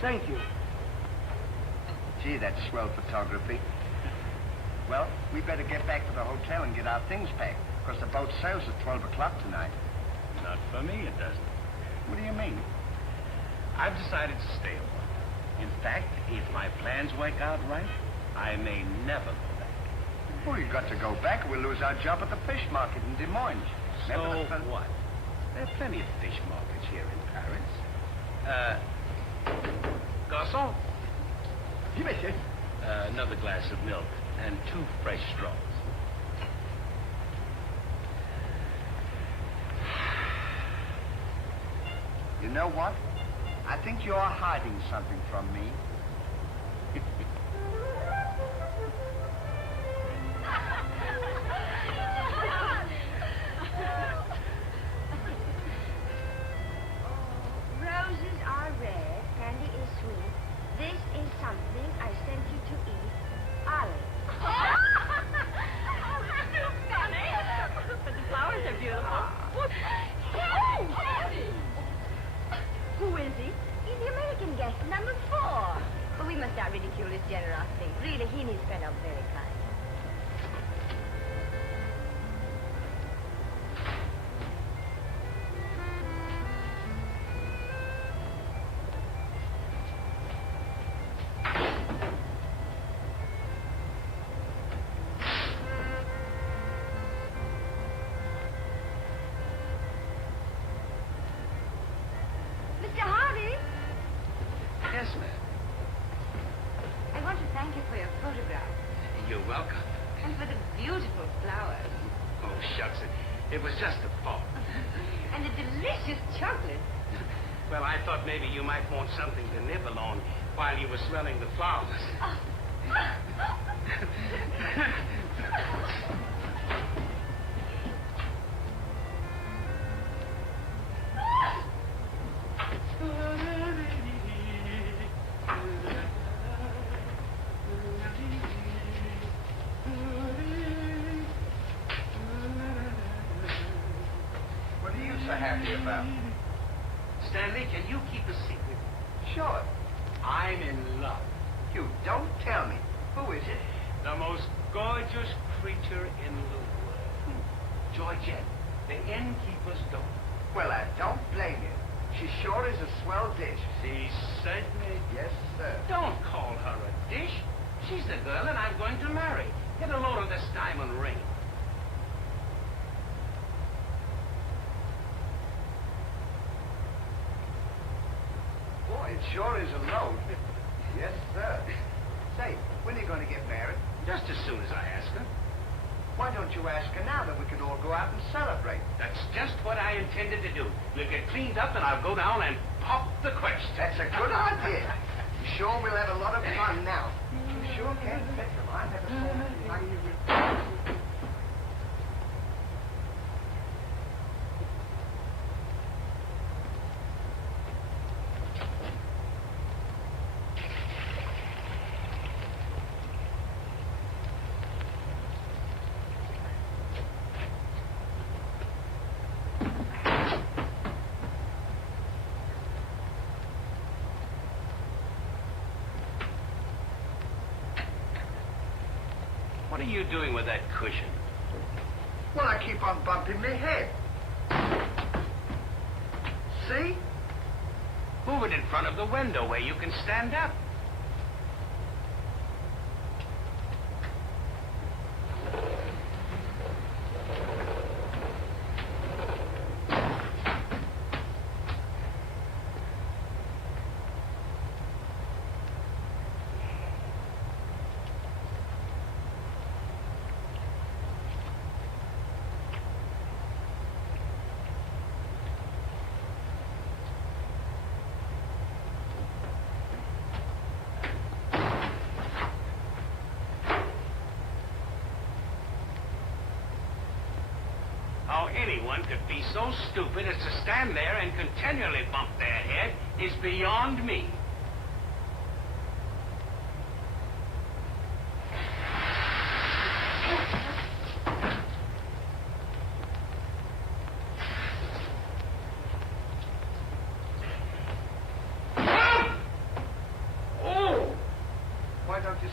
Thank you. Gee, that's swell photography. Well, we better get back to the hotel and get our things packed, because the boat sails at 12 o'clock tonight. Not for me, it doesn't. What do you mean? I've decided to stay a while. In fact, if my plans work out right, I may never go back. Well, you've got to go back or we'll lose our job at the fish market in Des Moines. So what? There are plenty of fish markets here in Paris. Garçon? Oui, monsieur. Another glass of milk and 2 fresh straws. You know what? I think you're hiding something from me. Roses are red, candy is sweet. This is something I sent you to eat. Olive. But the flowers are beautiful. Who is he? He's the American guest, number 4. But we must not ridicule his generosity. Really, he and his friend are very kind. Mr. Harvey, Yes, ma'am. I want to thank you for your photograph You're welcome. and for the beautiful flowers Oh, shucks. It was just a thought. and the delicious chocolate. Well, I thought maybe you might want something to nibble on while you were smelling the flowers. What are you so happy about? Stanley, can you keep a secret? Sure. I'm in love. You don't tell me. Who is it? The most gorgeous creature in the world. Georgette, the innkeeper's daughter. Well, I don't blame you. She sure is a swell dish. She certainly... Yes, sir. Don't call her a dish. She's the girl that I'm going to marry. Get a load of this diamond ring. Boy, it sure is a load. Yes, sir. Say, when are you going to get married? Just as soon as I ask her. Why don't you ask her now, then we can all go out and celebrate? That's just what I intended to do. We'll get cleaned up and I'll go down and pop the question. That's a good idea. You sure we'll have a lot of fun now. You sure can't bet them. I never saw anything like you. What are you doing with that cushion? Well, I keep on bumping my head. See? Move it in front of the window where you can stand up. How anyone could be so stupid as to stand there and continually bump their head is beyond me.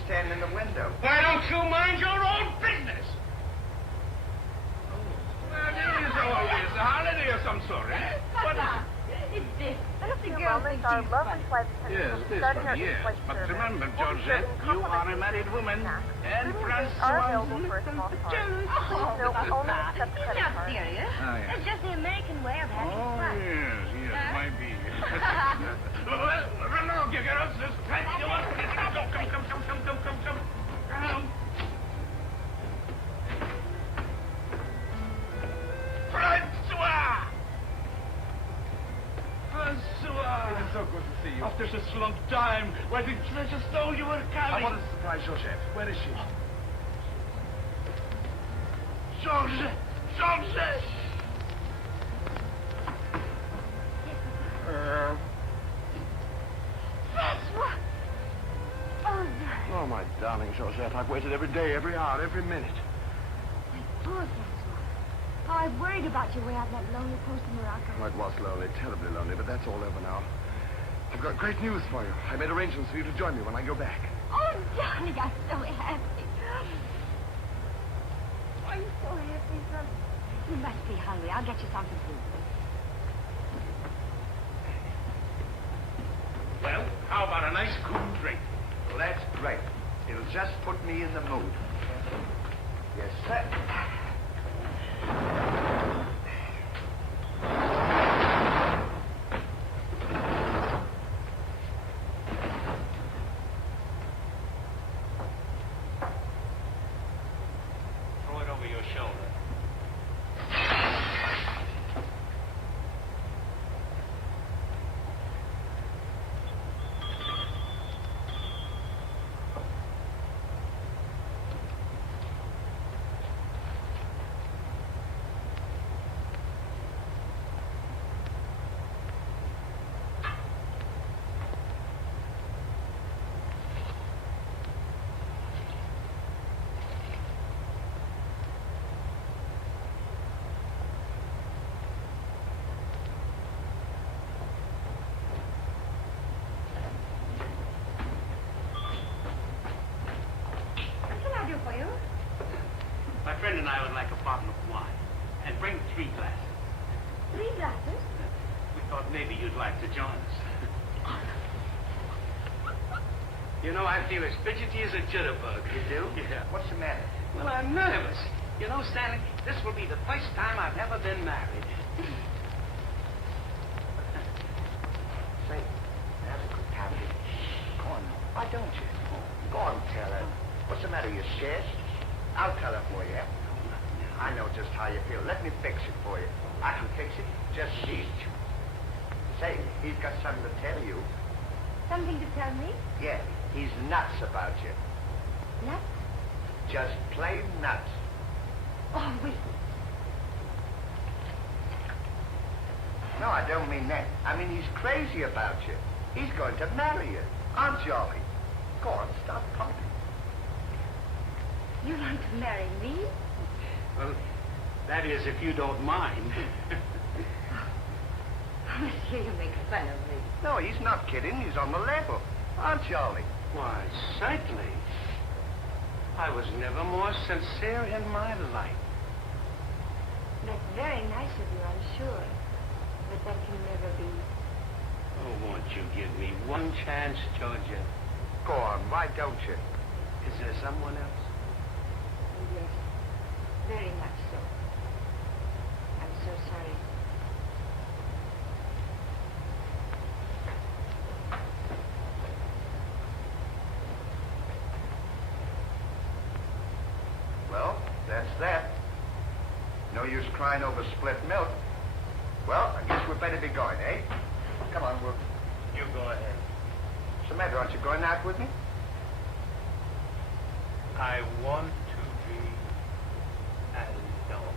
standing in the window. Why don't you mind your own business? Well, it is always a holiday of some sort, eh? What is it? It's this. In a few The girl moments, thinks our she's lovely funny. flight attendants Yes, will be this starting one, our yes. in-flight But service. remember, We'll be Georgette, serving you are a complimentary married woman, snacks. and Premium Francois drinks are is available a for a small little charge. jealous. Please note, we only accept He's credit not cards. serious. Oh, yeah. It's just the American way of having Oh, fun. yes, might be. Well, run along, you girls. This tight. You want to come. Come. Francois! It is so good to see you. After such a long time, why did treasure stone you were I carrying? want to surprise Georgette. Where is she? Georgette! Francois! Oh, no. Oh, my darling Georgette, I've waited every day, every hour, every minute. Poor Francois. Oh, I worried about you way out in that lonely coast of Morocco. Oh, it was lonely, terribly lonely, but that's all over now. I've got great news for you. I made arrangements for you to join me when I go back. Oh, darling, I'm so happy. I'm so happy, son. You must be hungry. I'll get you something to eat. Well, how about a nice cool drink? Well, that's great. It'll just put me in the mood. Yes, sir. Throw it over your shoulder. What can I do for you? My friend and I would like a bottle of wine. And bring 3 glasses. 3 glasses? We thought maybe you'd like to join us. You know, I feel as fidgety as a jitterbug. You do? Yeah. What's the matter? Well, I'm nervous. You know, Stanley, this will be the first time I've ever been married. Say, that's a good time to... Go on, why don't you? Go on, tell her. What's the matter, you scared? I'll tell her for you. I know just how you feel. Let me fix it for you. I can fix it. Just see it. Say, he's got something to tell you. Something to tell me? Yeah, he's nuts about you. Nuts? Just plain nuts. Oh, wait. No, I don't mean that. I mean he's crazy about you. He's going to marry you. Aren't you, Ollie? Go on, stop pumping. You want to marry me? Well, that is, if you don't mind. Monsieur, you make fun of me. No, he's not kidding. He's on the level. Aren't you, Ollie? Why, certainly. I was never more sincere in my life. That's very nice of you, I'm sure. But that can never be. Oh, won't you give me one chance, Georgia? Go on, why don't you? Is there someone else? Yes, very much so. I'm so sorry. Well, that's that. No use crying over spilt milk. Well, I guess we'd better be going, eh? Come on, we'll... You go ahead. What's the matter? Aren't you going out with me? I want to be alone.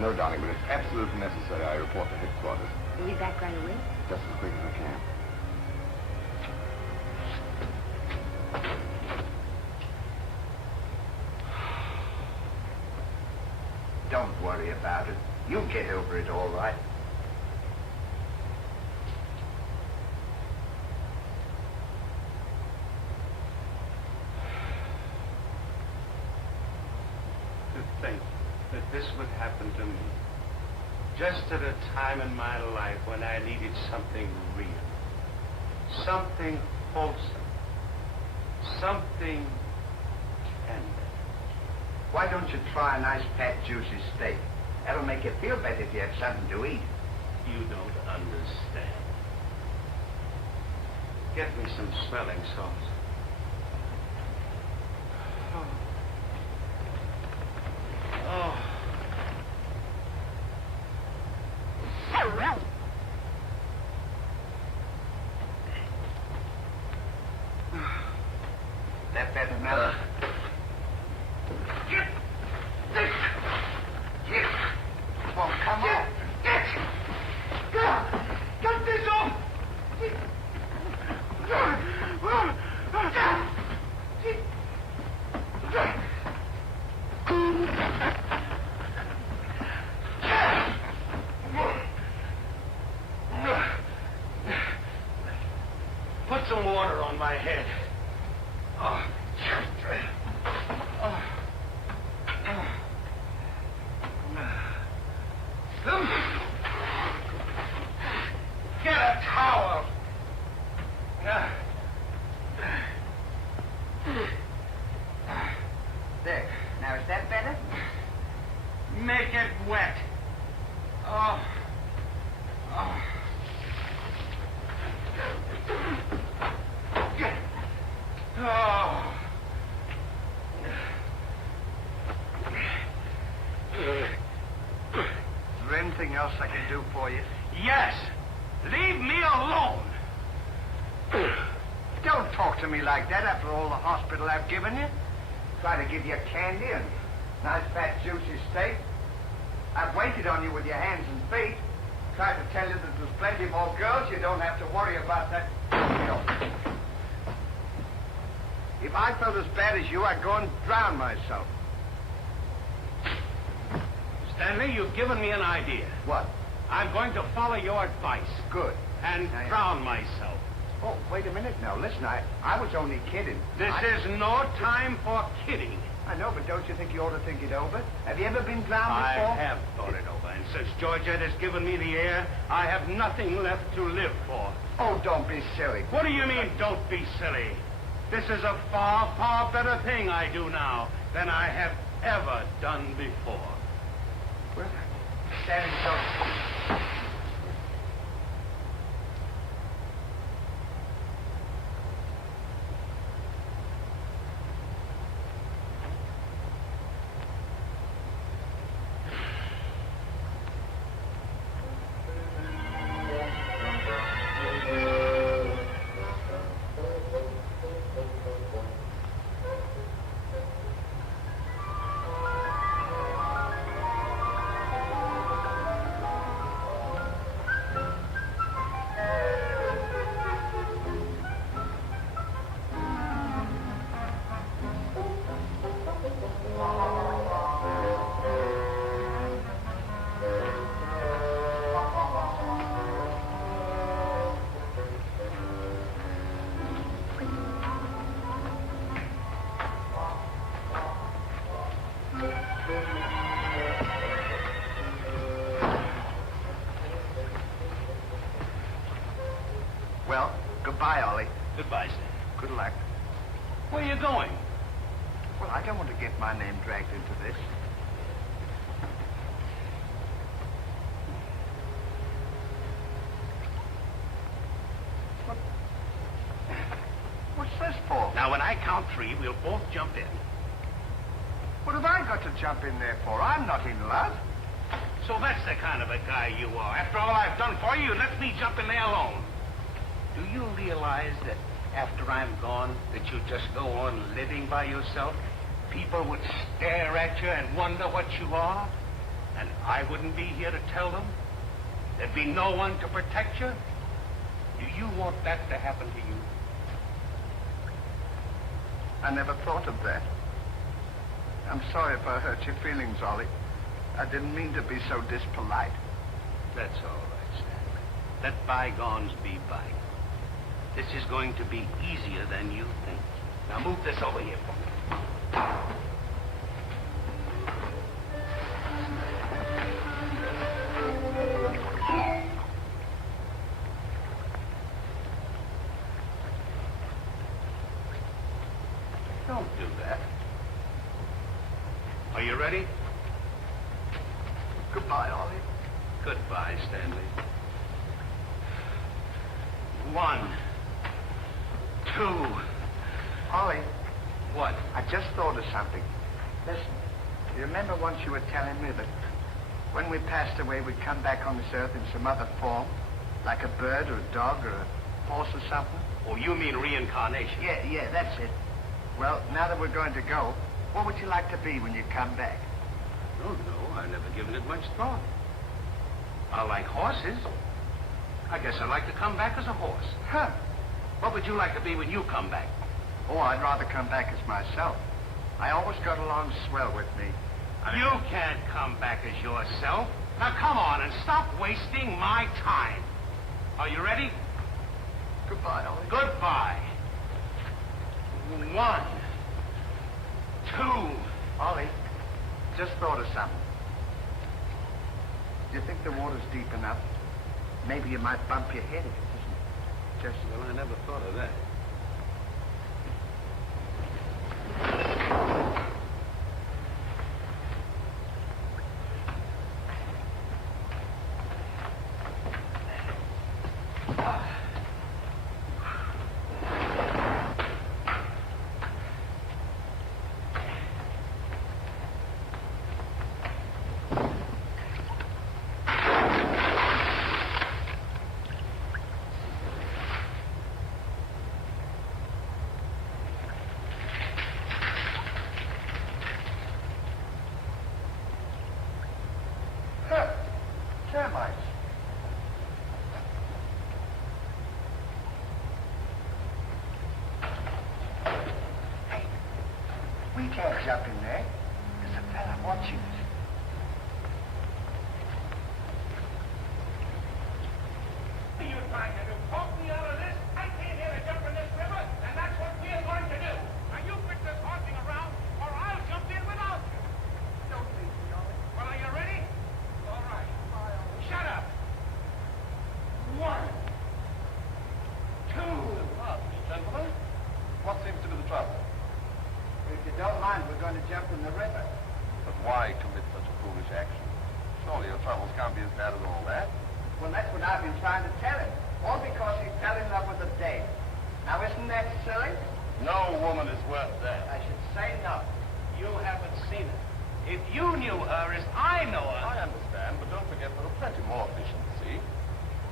No, darling, but it's absolutely necessary I report to headquarters. We'll be back right away. Just as quick as I can. Don't worry about it. You'll get over it all right. To think that this would happen to me. Just at a time in my life when I needed something real. Something wholesome. Something tender. Why don't you try a nice fat juicy steak? That'll make you feel better if you have something to eat. You don't understand. Get me some smelling salts. Oh. That better now? Get this! Get! Well, come on! Get! Get this off! Put some water on my head. Oh. Get a towel. There. Now, is that better? Make it wet. Oh. Oh. Oh. Is there anything else I can do for you? Yes. Leave me alone. Don't talk to me like that after all the hospital I've given you. Try to give you candy and nice fat juicy steak. I've waited on you with your hands and feet. Tried to tell you that there's plenty more girls. You don't have to worry about that. If I felt as bad as you, I'd go and drown myself. Stanley, you've given me an idea. What? I'm going to follow your advice. Good. And drown myself. Oh, wait a minute now. Listen, I was only kidding. This is no time for kidding. I know, but don't you think you ought to think it over? Have you ever been drowned I before? have thought it over, and since Georgette has given me the air, I have nothing left to live for. Oh, don't be silly. What do you mean, don't be silly? This is a far, far better thing I do now than I have ever done before. Well, standing so... Well, goodbye, Ollie. Goodbye, Stan. Good luck. Where are you going? Well, I don't want to get my name dragged into this. What's this for? Now, when I count 3, we'll both jump in. What have I got to jump in there for? I'm not in love. So that's the kind of a guy you are. After all I've done for you, let me jump in there alone. Do you realize that after I'm gone, that you just go on living by yourself? People would stare at you and wonder what you are. And I wouldn't be here to tell them? There'd be no one to protect you? Do you want that to happen to you? I never thought of that. I'm sorry if I hurt your feelings, Ollie. I didn't mean to be so dispolite. That's all right, Stanley. Let bygones be bygones. This is going to be easier than you think. Now move this over here for me. Don't do that. Are you ready? Goodbye, Ollie. Goodbye, Stanley. 1, 2. Ollie. What? I just thought of something. Listen, you remember once you were telling me that when we passed away, we'd come back on this earth in some other form? Like a bird or a dog or a horse or something? Oh, you mean reincarnation? Yeah, that's it. Well, now that we're going to go, what would you like to be when you come back? Oh, no, I've never given it much thought. I like horses. I guess I'd like to come back as a horse. Huh. What would you like to be when you come back? Oh, I'd rather come back as myself. I always got along swell with me. You can't come back as yourself. Now, come on and stop wasting my time. Are you ready? Goodbye, Ollie. Goodbye. 1, 2. Ollie, just thought of something. Do you think the water's deep enough? Maybe you might bump your head if it isn't. Well, I never thought of that. Termites. Hey, we can't jump in there. There's a fella watching us. What are you trying to do? Talk me out of this? I came here to jump in this river, and that's what we're going to do. Now, you quit this horsing around, or I'll jump in without you. Don't leave me, Ollie. Well, are you ready? All right. Shut up. 1, 2. Gentlemen, what seems to be the trouble? If you don't mind, we're going to jump in the river. But why commit such a foolish action? Surely your troubles can't be as bad as all that. Well, that's what I've been trying to tell him. All because he fell in love with a dame. Now, isn't that silly? No woman is worth that. I should say not. You haven't seen her. If you knew her as I know her... I understand, but don't forget there are plenty more fish in the sea.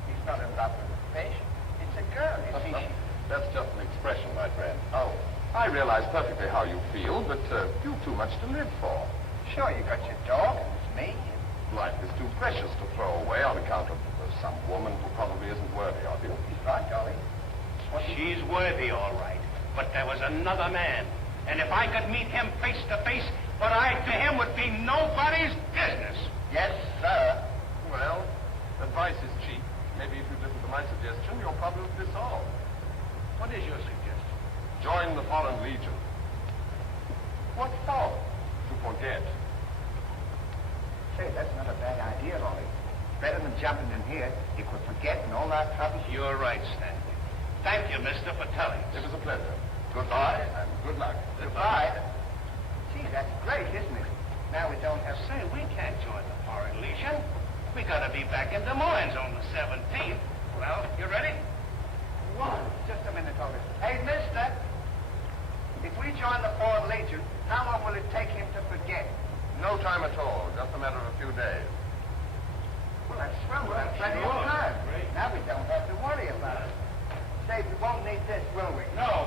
He's not in love with a fish. It's a girl, isn't she? That's just an expression, my friend. Oh, I realize perfectly how you feel, but you've too much to live for. Sure, you got your dog, and it's me. Life is too precious to throw away on account of some woman who probably isn't worthy of you. He's right, Ollie. She's worthy, all right. But there was another man. And if I could meet him face to face, what I to him would be nobody's business. Yes, sir. Well, advice is cheap. Maybe if you listen to my suggestion, your problem will be solved. What is your suggestion? Join the Foreign Legion. What for? To forget. Say, that's not a bad idea, Ollie. Better than jumping in here. You could forget and all our troubles. You're right, Stanley. Thank you, mister, for telling us. It was a pleasure. Goodbye and good luck. Goodbye. Gee, that's great, isn't it? Now we don't have... Say, we can't join the Foreign Legion. We gotta be back in Des Moines on the 17th. Well, you ready? Just a minute, Ollie. Hey, mister. If we join the Foreign Legion, how long will it take him to forget? No time at all. Just a matter of a few days. Well, that's swell. We'll have plenty of time. Now we don't have to worry about it. Say, we won't need this, will we? No.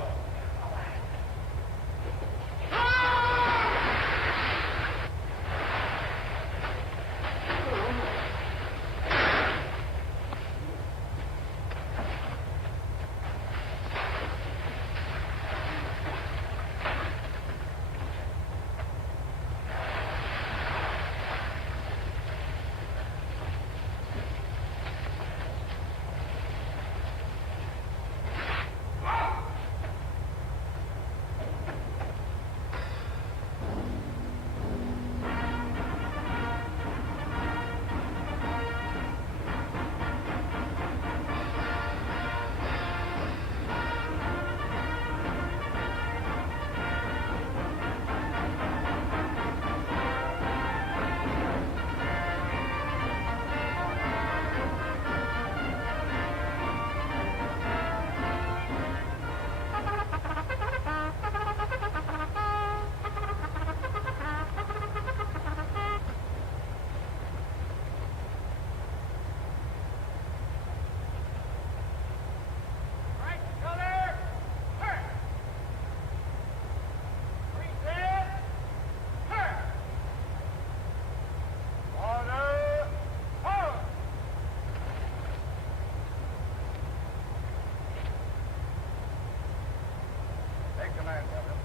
command, Captain.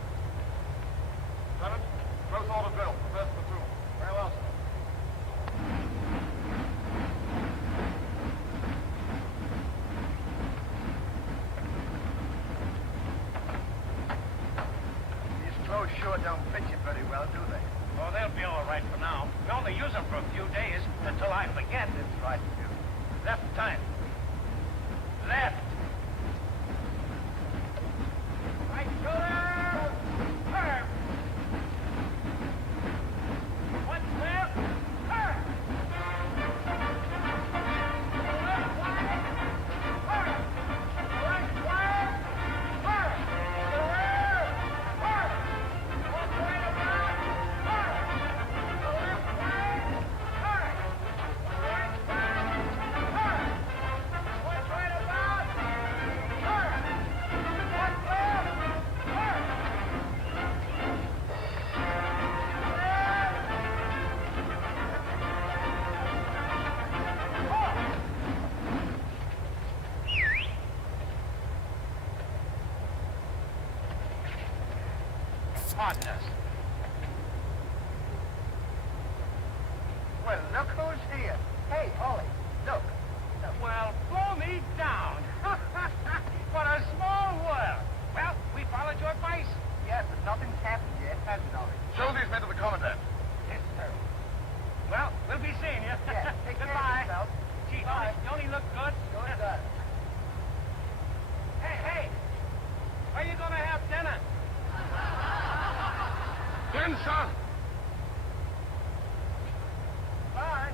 Lieutenant, close order drill. First platoon. Very well, sir. These clothes sure don't fit you very well, do they? Oh, they'll be all right for now. We only use them for a few days until I forget. That's right, you. Left time. Left. Right shoulder. Turn. What's left? Turn. Left flag. Turn. Right flag. Turn. The rear. Turn. What's right about? Turn. The left flag. Turn. The right flag. Turn. What's right about? Turn. What's left? Turn. Pardon us. Well, look who's here. Hey, Ollie, look. Well, blow me down. What a small world. Well, we followed your advice. Yes, but nothing's happened yet, has it, Ollie? Show these men to the commandant. Yes, sir. Well, we'll be seeing you. Yeah, take care of Goodbye. yourself. Gee, Bye. don't he look good? Sure does. Hey, where you gonna have dinner? Get in, son. Bye.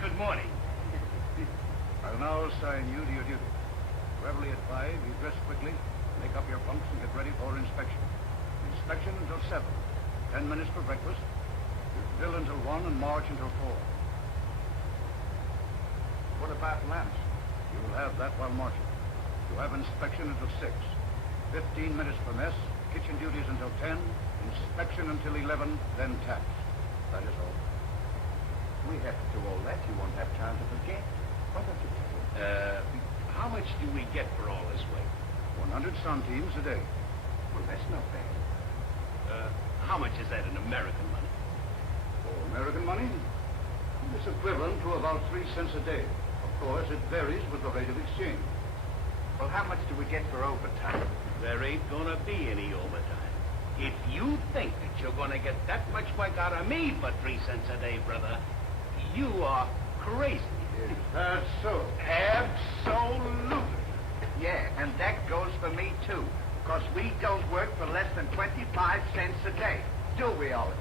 Good morning. I'll now assign you to your duty. Reveille at 5, you dress quickly, make up your bunks and get ready for inspection. Inspection until 7. 10 minutes for breakfast. You drill until 1 and march until 4. What about lunch? You will have that while marching. You have inspection until 6. 15 minutes for mess, kitchen duties until 10, inspection until 11, then taps. That is all. We have to do all that. You won't have time to forget. Why don't you tell me? How much do we get for all this work? 100 centimes a day. Well, that's not bad. How much is that in American money? For American money, it's equivalent to about 3 cents a day. Of course, it varies with the rate of exchange. Well, how much do we get for overtime? There ain't gonna be any overtime. If you think that you're gonna get that much work out of me for 3 cents a day, brother, you are crazy. Is that so? Absolutely. Yeah, and that goes for me, too. Because we don't work for less than 25 cents a day. Do we, Ollie?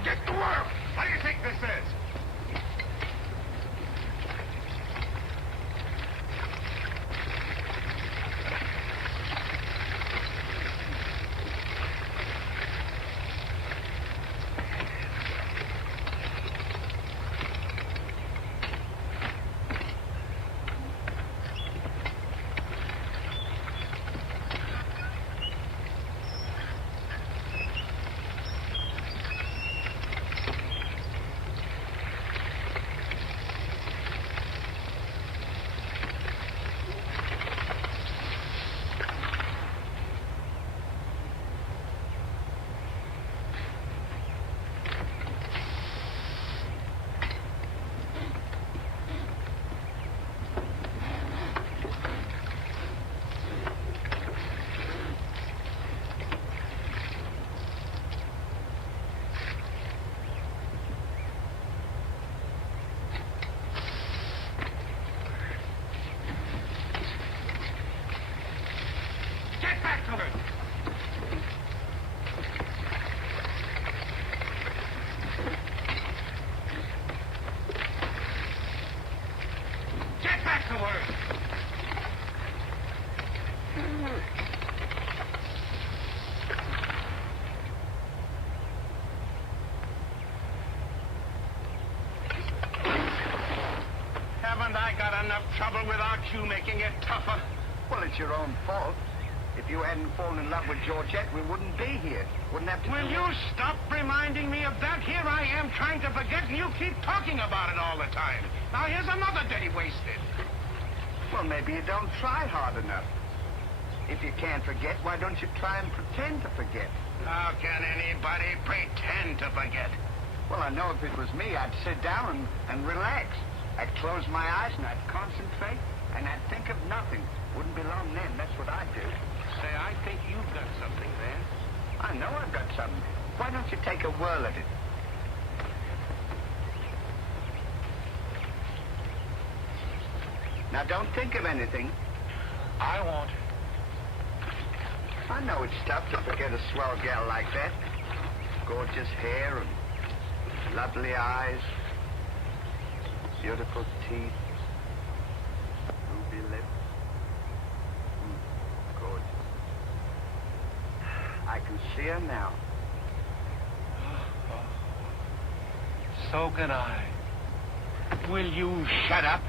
on, get to work! What do you think this is? Haven't I got enough trouble without you making it tougher? Well, it's your own fault. If you hadn't fallen in love with Georgette, we wouldn't be here. Wouldn't have to... Will you stop reminding me of that? Here I am trying to forget, and you keep talking about it all the time. Now here's another day wasted. Well, maybe you don't try hard enough. If you can't forget, why don't you try and pretend to forget? How can anybody pretend to forget? Well, I know if it was me, I'd sit down and relax. I'd close my eyes and I'd concentrate, and I'd think of nothing. Wouldn't be long then. That's what I'd do. Say, I think you've got something there. I know I've got something. Why don't you take a whirl at it? Now, don't think of anything. I won't. I know it's tough to forget a swell gal like that. Gorgeous hair and lovely eyes, beautiful teeth, ruby lips. Gorgeous. I can see her now. So can I. Will you shut up?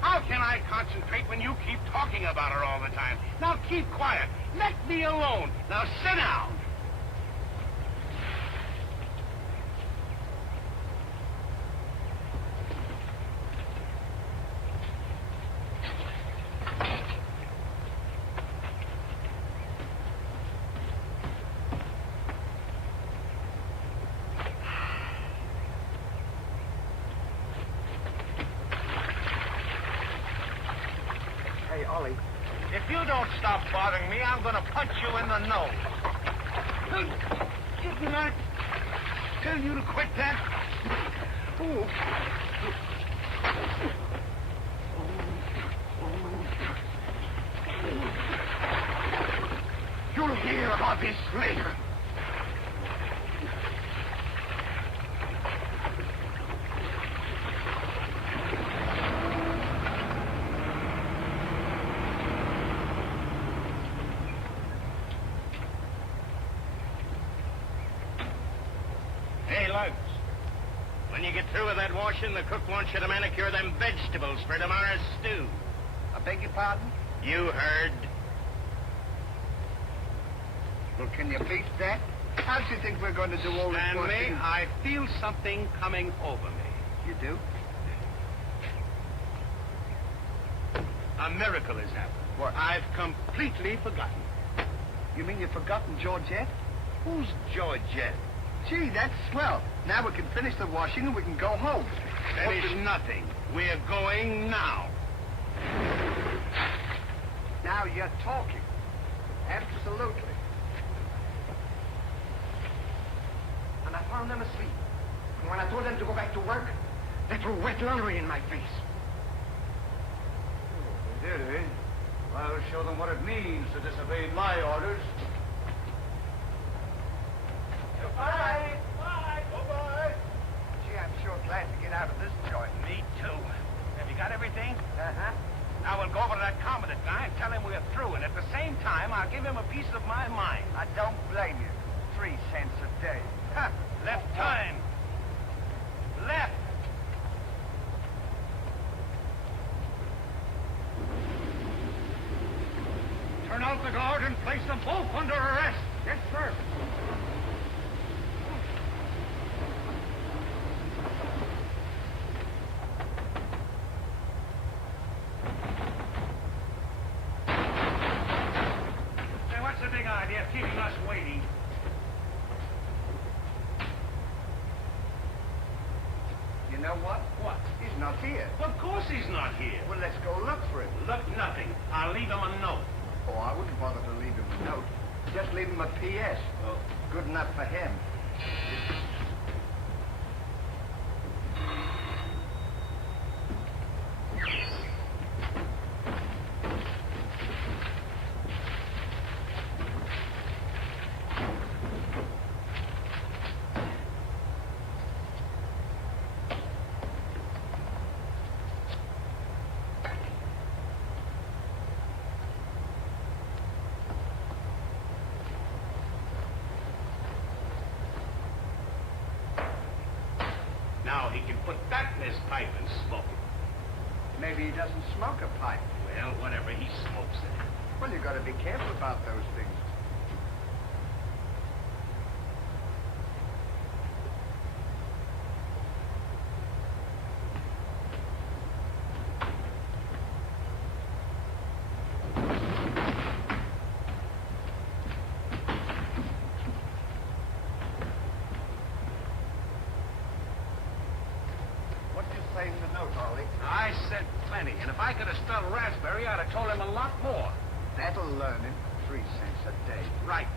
How can I concentrate when you keep talking about her all the time? Now keep quiet. Let me alone. Now sit down. Hey, Ollie. If you don't stop bothering me, I'm going to punch you in the nose. Didn't I tell you to quit that? Ooh. You'll hear about this later. When you get through with that washing, the cook wants you to manicure them vegetables for tomorrow's stew. I beg your pardon? You heard. Well, can you beat that? How do you think we're going to do all this Stanley, washing? I feel something coming over me. You do? A miracle has happened. What? I've completely forgotten. You mean you've forgotten Georgette? Who's Georgette? Gee, that's swell. Now we can finish the washing and we can go home. Finish nothing. We're going now. Now you're talking. Absolutely. And I found them asleep. And when I told them to go back to work, they threw wet laundry in my face. Oh, they did, eh? I'll show them what it means to disobey my orders. Bye. Bye. Bye-bye. him a piece of my mind. I don't blame you. 3 cents a day. Ha! Left time. Left. Turn out the guard and place them both under arrest. Yes, sir. Say, what's the big idea of keeping us waiting? You know what? What? He's not here. Of course he's not here. Well, let's go look for him. Look, nothing. I'll leave him a note. Oh, I wouldn't bother to leave him a note. Just leave him a P.S. Oh. Good enough for him. Now he can put that in his pipe and smoke it. Maybe he doesn't smoke a pipe. Well, whatever, he smokes it. Well, you got to be careful about those things. In the note, Ollie. I said plenty, and if I could have spelled raspberry, I'd have told him a lot more. That'll learn him. 3 cents a day. Right.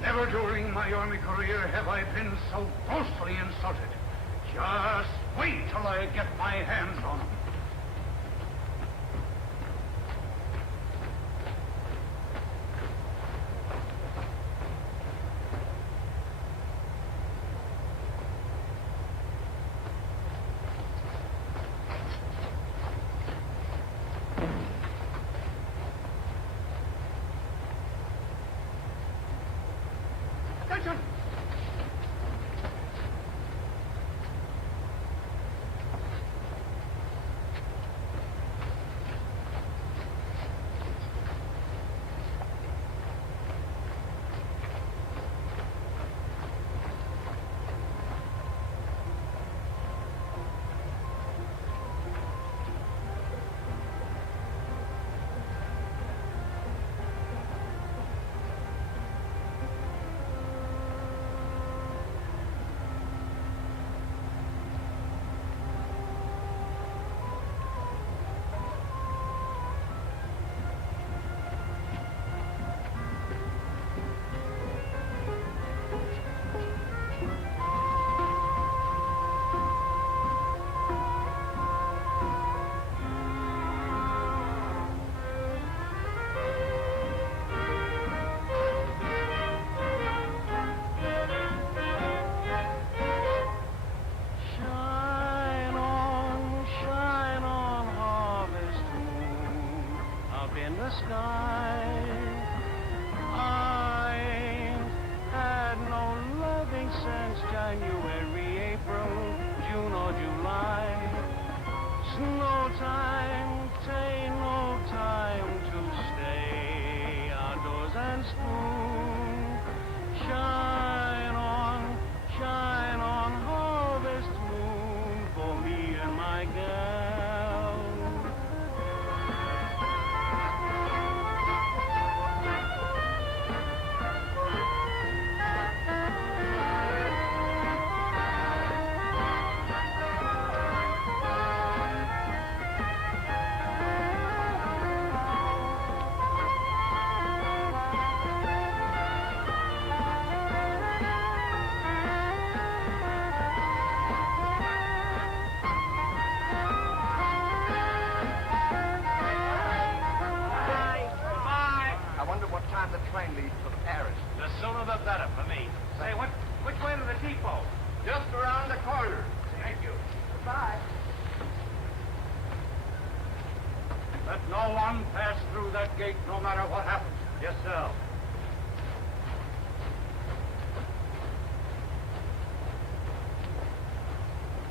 Never during my army career have I been so grossly insulted. Just wait till I get my hands on him. Attention! depot. Just around the corner. Thank you. Goodbye. Let no one pass through that gate, no matter what happens. Yes, sir.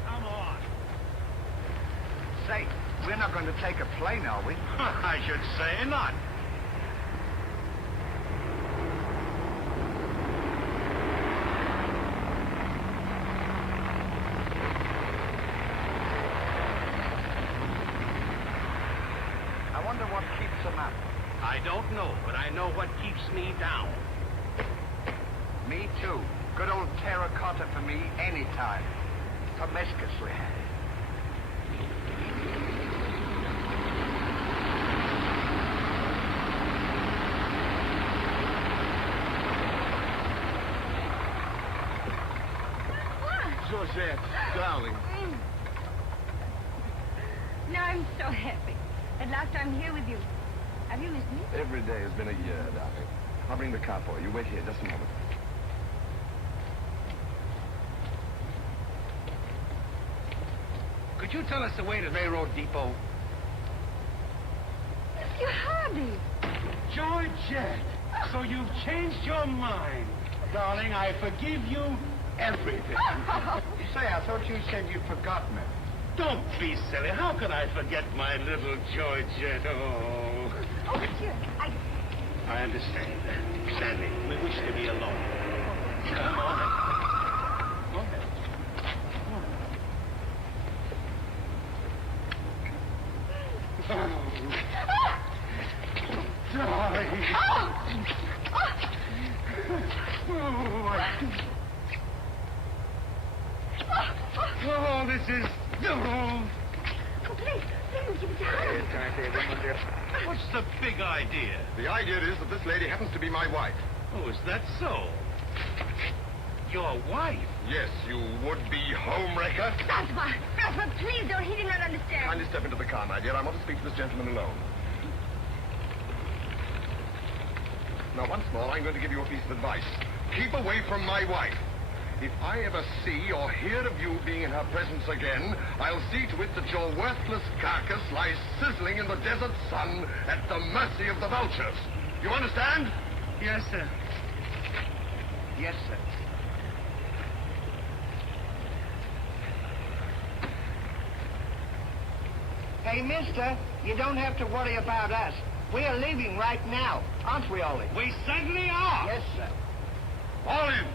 Come on. Say, we're not going to take a plane, are we? I should say not. I wonder what keeps them up. I don't know, but I know what keeps me down. Me too. Good old terracotta for me anytime. Promiscuously. Georgette, darling. Now I'm so happy. At last I'm here with you. Have you missed me? Every day has been a year, darling. I'll bring the car for you. Wait here just a moment. Could you tell us the way to Railroad Depot? Mr. Hardy. Georgette, so you've changed your mind. Darling, I forgive you everything. Say, I thought you said you'd forgotten it. Don't be silly. How could I forget my little Georgette? Oh. Oh, monsieur, I understand. Sandy, we wish to be alone. Come on. Go ahead. Darling. Oh, this is... Oh, please, give it to her. What's the big idea? The idea is that this lady happens to be my wife. Oh, is that so? Your wife? Yes, you would-be homewrecker. François, please don't. He did not understand. Kindly step into the car, my dear. I want to speak to this gentleman alone. Now, once more, I'm going to give you a piece of advice. Keep away from my wife. If I ever see or hear of you being in her presence again, I'll see to it that your worthless carcass lies sizzling in the desert sun at the mercy of the vultures. You understand? Yes, sir. Yes, sir. Hey, mister, you don't have to worry about us. We are leaving right now, aren't we, Ollie? We certainly are. Yes, sir. Fall in.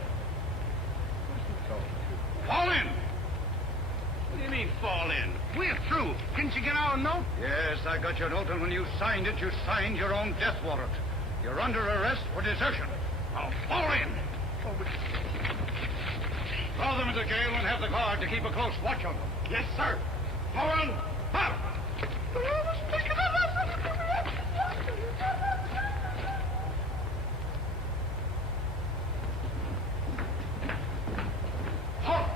Fall in. What do you mean, fall in? We're through. Didn't you get our note? Yes, I got your note, and when you signed it, you signed your own death warrant. You're under arrest for desertion. Now, fall in. Throw them into jail and have the guard to keep a close watch on them. Yes, sir. Forward. Up. Halt!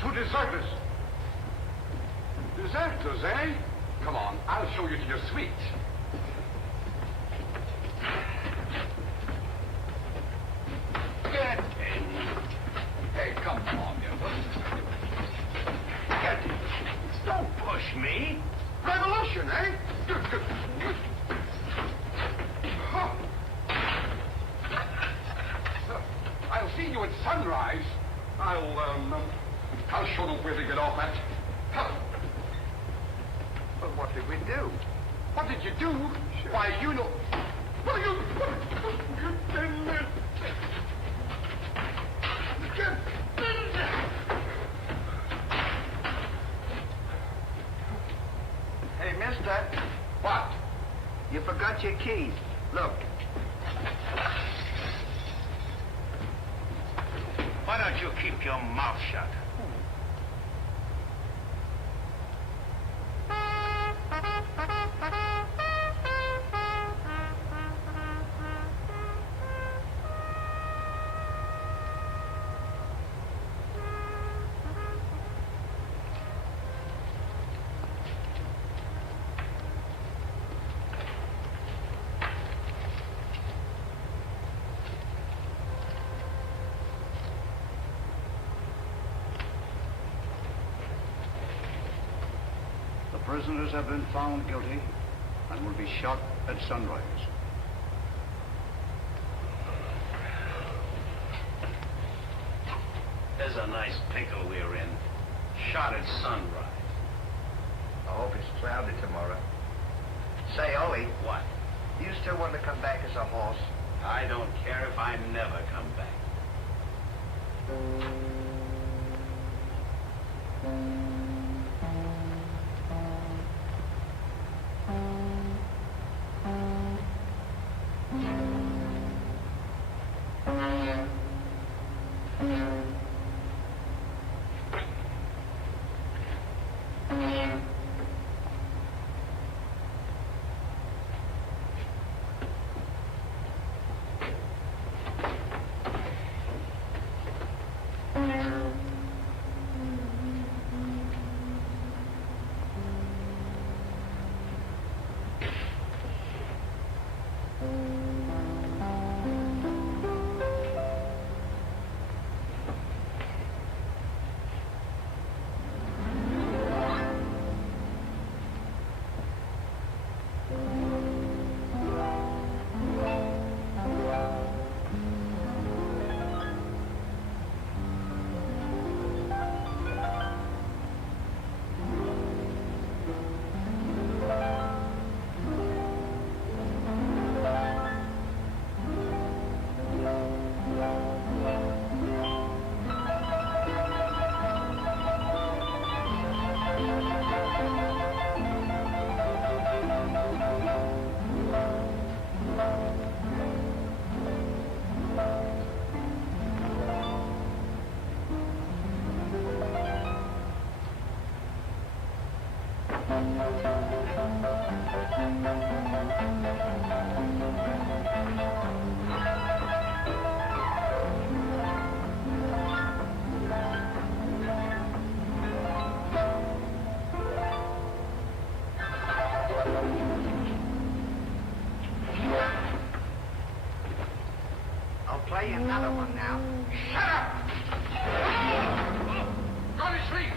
Two deserters. Deserters, eh? Come on, I'll show you to your suite. Get in. Hey, come on, you. Get in. Don't push me. Revolution, eh? Huh. I'll see you at sunrise. I'll show them where they get off at. Huh. But what did we do? What did you do? Sure. Why, you know... What are you... Hey, mister. What? You forgot your keys. Look. Why don't you keep your mouth shut? prisoners have been found guilty and will be shot at sunrise. There's a nice pickle we're in. Shot at sunrise. I hope it's cloudy tomorrow. Say, Ollie. What? You still want to come back as a horse? I don't care if I never come back. I'll play you another one now. Shut up! Go to sleep!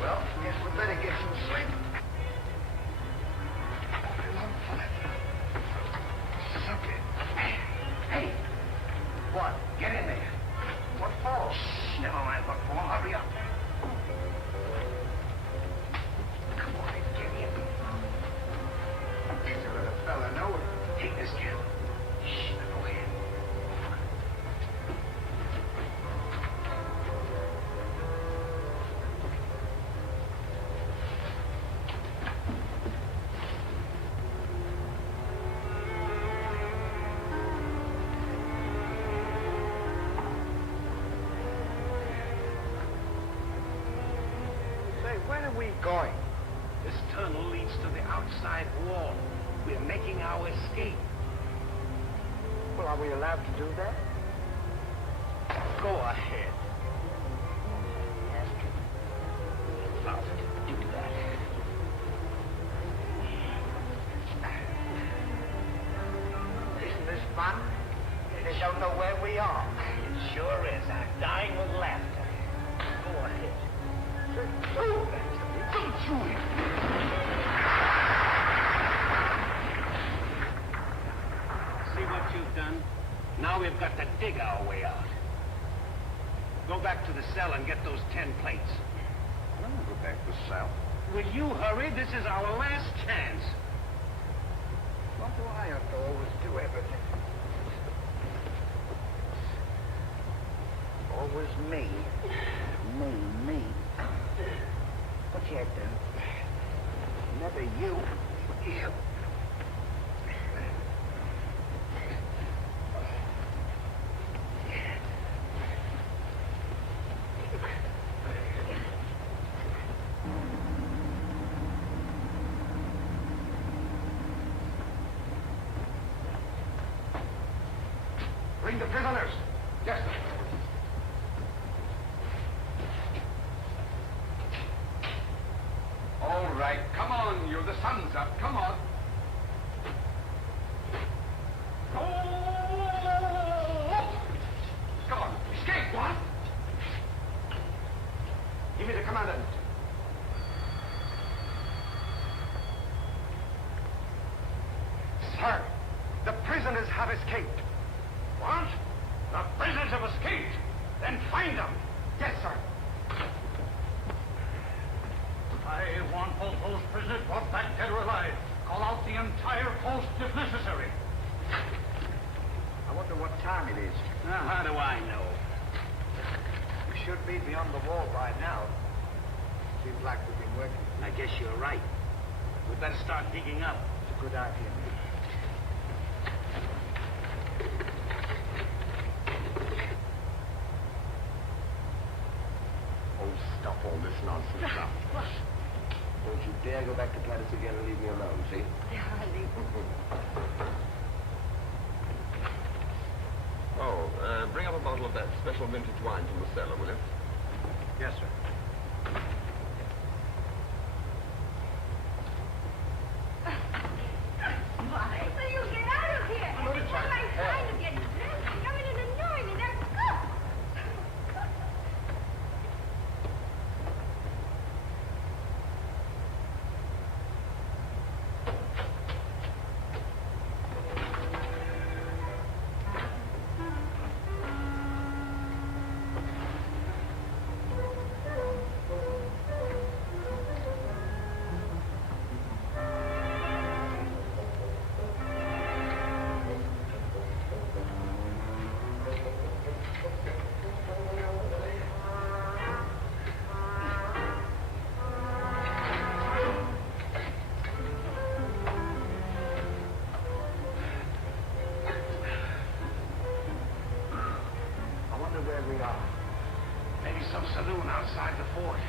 Well, guess we better get some sleep. Hey, what? Get in there. What for? Never mind what for. Hurry up. Come on, get in. Just let a fella know it. Take this candle. Shh, go ahead. Where are we going? This tunnel leads to the outside wall. We're making our escape. Well, are we allowed to do that? Go ahead. Yes. We're allowed to do that. Isn't this fun? They don't know where we are. It sure is. I'm dying with laughter. Go ahead. Don't do it! See what you've done? back to the cell and get those 10 plates. I don't want to go back to the cell. Will you hurry? This is our last chance. Why do I have to always do everything? Always me. Me. Put your head down. Never you. You. Bring the prisoners. Yes, sir. All right, come on, you. The sun's up. Come on. Come on. Escape. What? Give me the commandant. Sir, the prisoners have escaped. What? The prisoners have escaped. Then find them. Yes, sir. I want both those prisoners brought back dead or alive. Call out the entire post if necessary. I wonder what time it is. How do I know? We should be beyond the wall by now. Seems like we've been working. I guess you're right. We better start digging up. It's a good idea, mate. Oh, stop all this nonsense now. Don't you dare go back to Planet again and leave me alone, see? Darling. Oh, bring up a bottle of that special vintage wine from the cellar, will you? Yes, sir. Why? Will you get out of here? It's not my time to get dressed. Come in and annoy me. That's good. Where we are. Maybe some saloon outside the fort.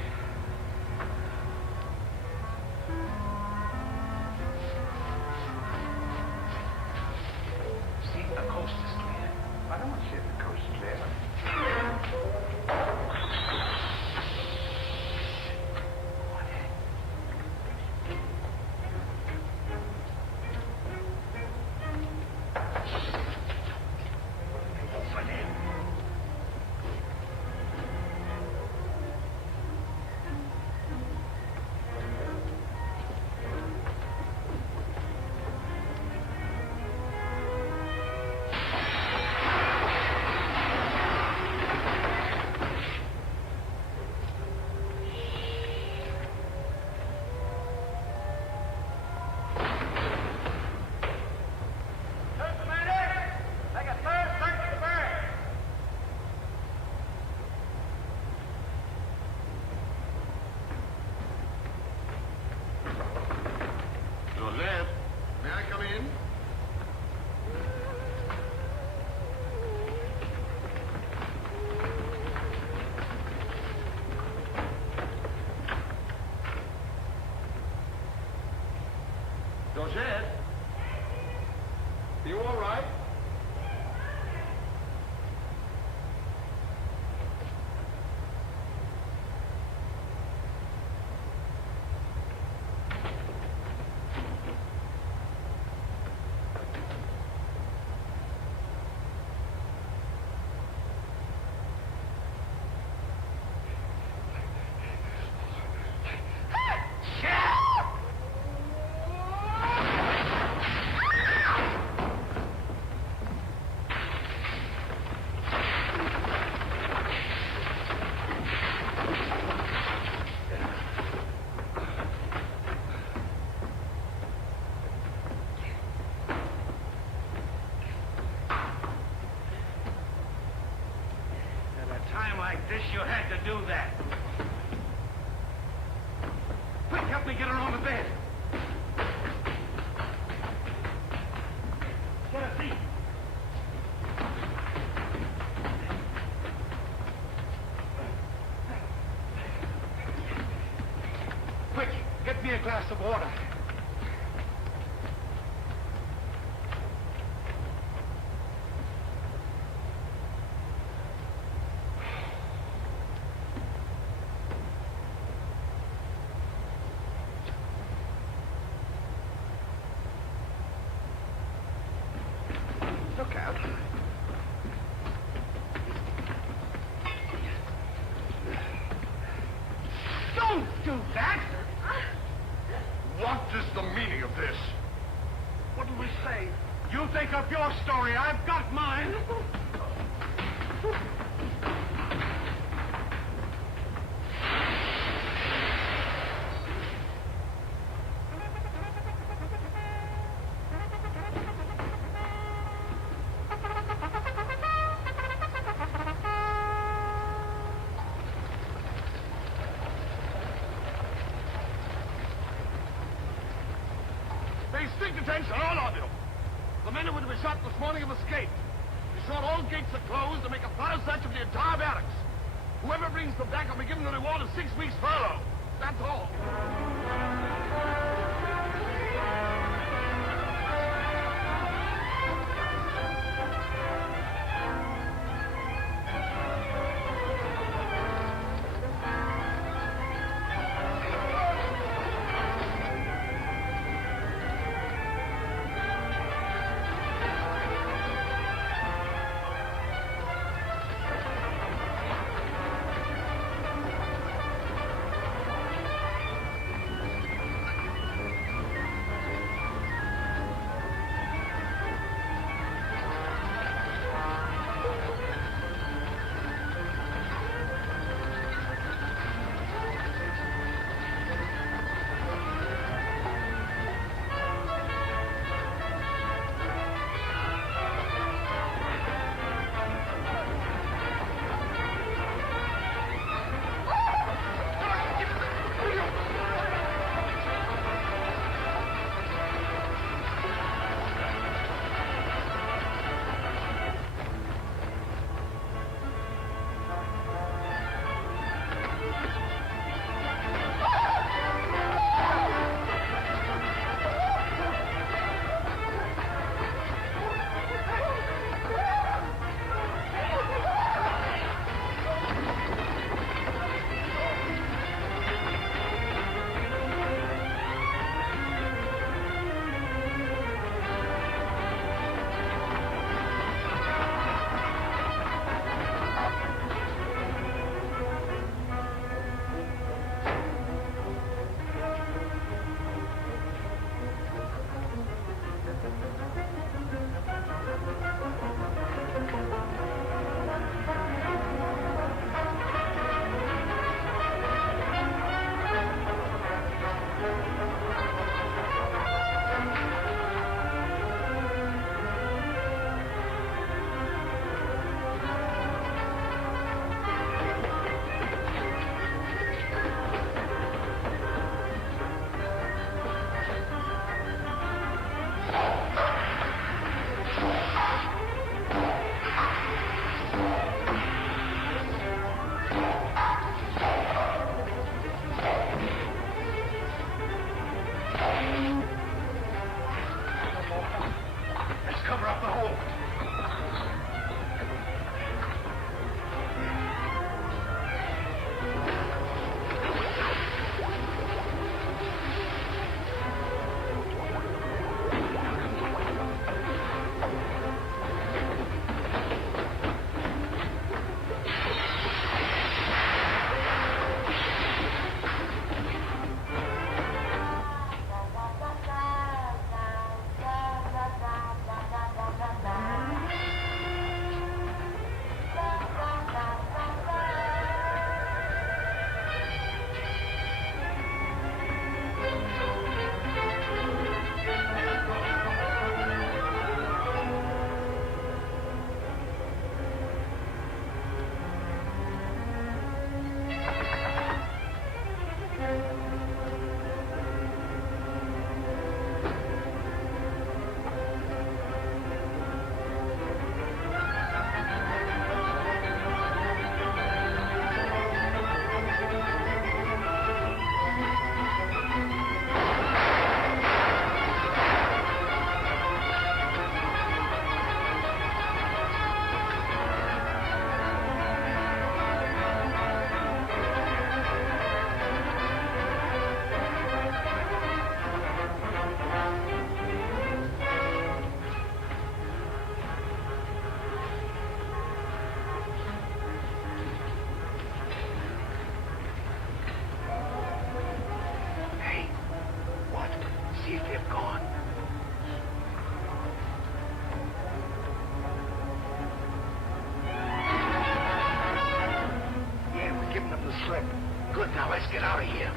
See, the coast is clear. I don't want to see the coast clear. May I come in? Georgette? You all right? had to do that. Quick, help me get her on the bed. Get a seat. Quick, get me a glass of water. Look out. Don't do that! What is the meaning of this? What did we say? You think of your story. I've got mine. Pay strict attention, all of you. The men who were to be shot this morning have escaped. Be sure all gates are closed and make a thorough search of the entire barracks. Whoever brings them back will be given the reward of 6 weeks' furlough. That's all. get going. Yeah, we're giving them the slip. Good, now let's get out of here.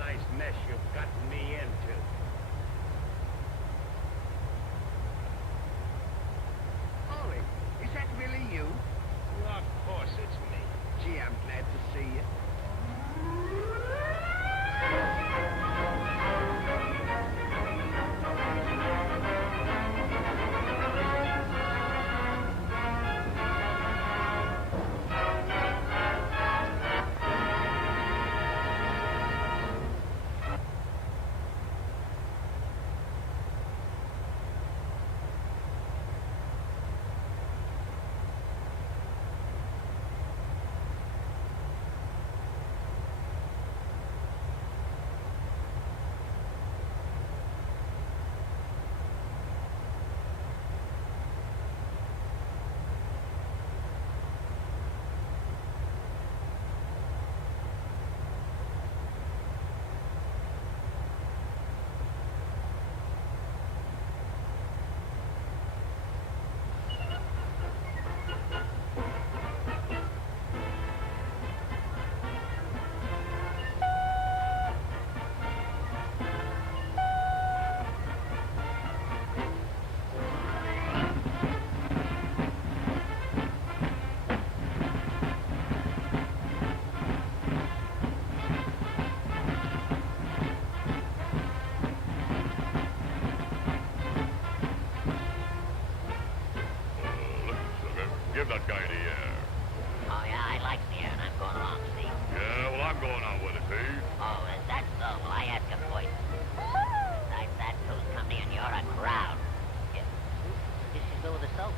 nice mess you've gotten me into. Ollie, is that really you? Well, of course it's me. Gee, I'm glad to see you. Give that guy the air. Oh, yeah, I like the air, and I'm going along, see? Yeah, well, I'm going on with it, see? Oh, is that so? Well, I ask him voice. Besides that, two's company, and you're a crowd. Yeah. Did she go with the soap?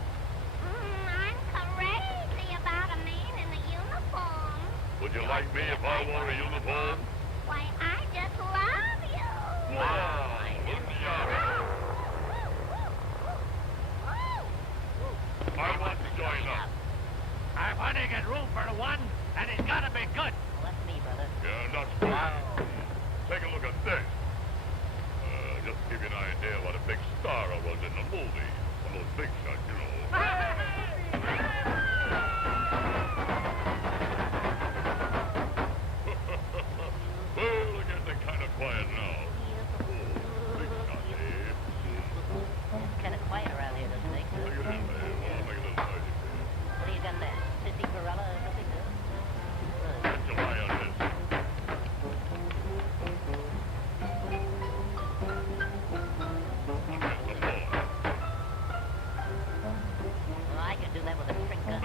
I'm crazy about a man in a uniform. Would you like me if I wore a uniform? Why, I just love you. Wow, I want to join up. I want to get room for the one, and it's gotta be good. Well, that's me, brother. Yeah, that's good. Take a look at this. Just to give you an idea what a big star I was in the movie. One of those big shots, you know. Well, it getting kind of quiet now. Big shot, Dave. It's kind of quiet around here, doesn't it? Make it in, Dave. Well, make it a little noisy. What do you got there? Sissy Gorilla or something? Get your eye on this. Well, I could do that with a trick gun.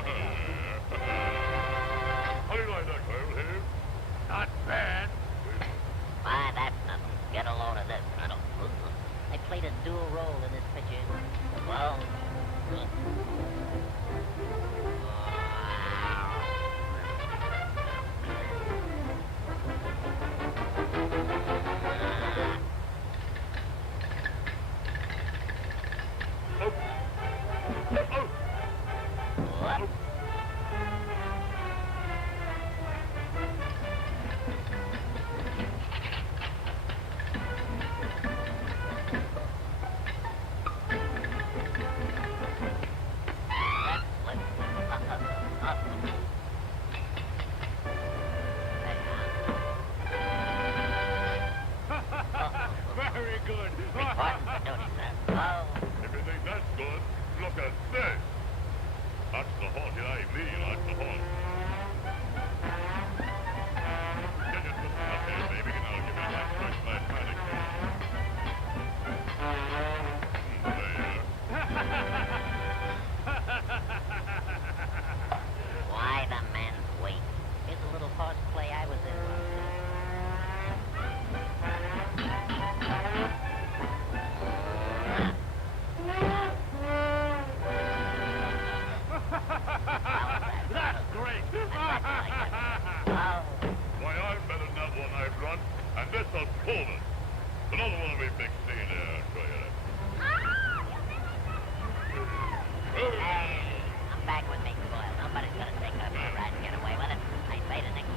How do you like that, Kyle, Dave? Not bad. Why, that's nothing. Get a load of this. I played a dual role in this picture. Well, Very good. If you think that's good, look at this. That's the horse, yeah, me, that's the horse. Get your foot up there, baby, and I'll give you that first class manicure. why the man's wait? Here's a little horseplay I was in. That's great. Why, I'm better than that one I've run, and this'll pull it. Another one of me big scene there, I'll show you that. I'm back with me, spoil. Nobody's gonna take her for a ride and get away with it. I say the next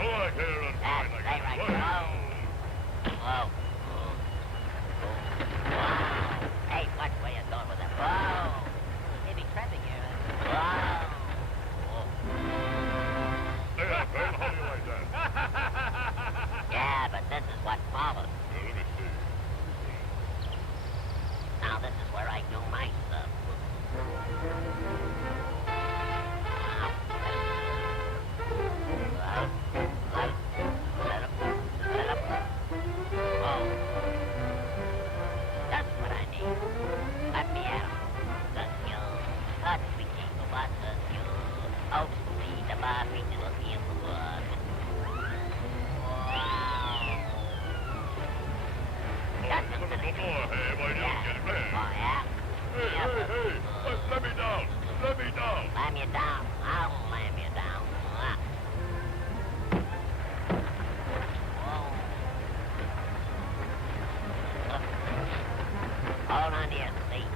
I like her and fine like that. Whoa. Wow. Hey, watch where you're going with that. Whoa. Heavy traffic here. Whoa. Barbie looking in the wood. Wow. Just a minute. Hey, why don't you get back? Oh, yeah? Hey, let me down. Let me down. Slam you down. I'll slam you down. Hold on to your seat.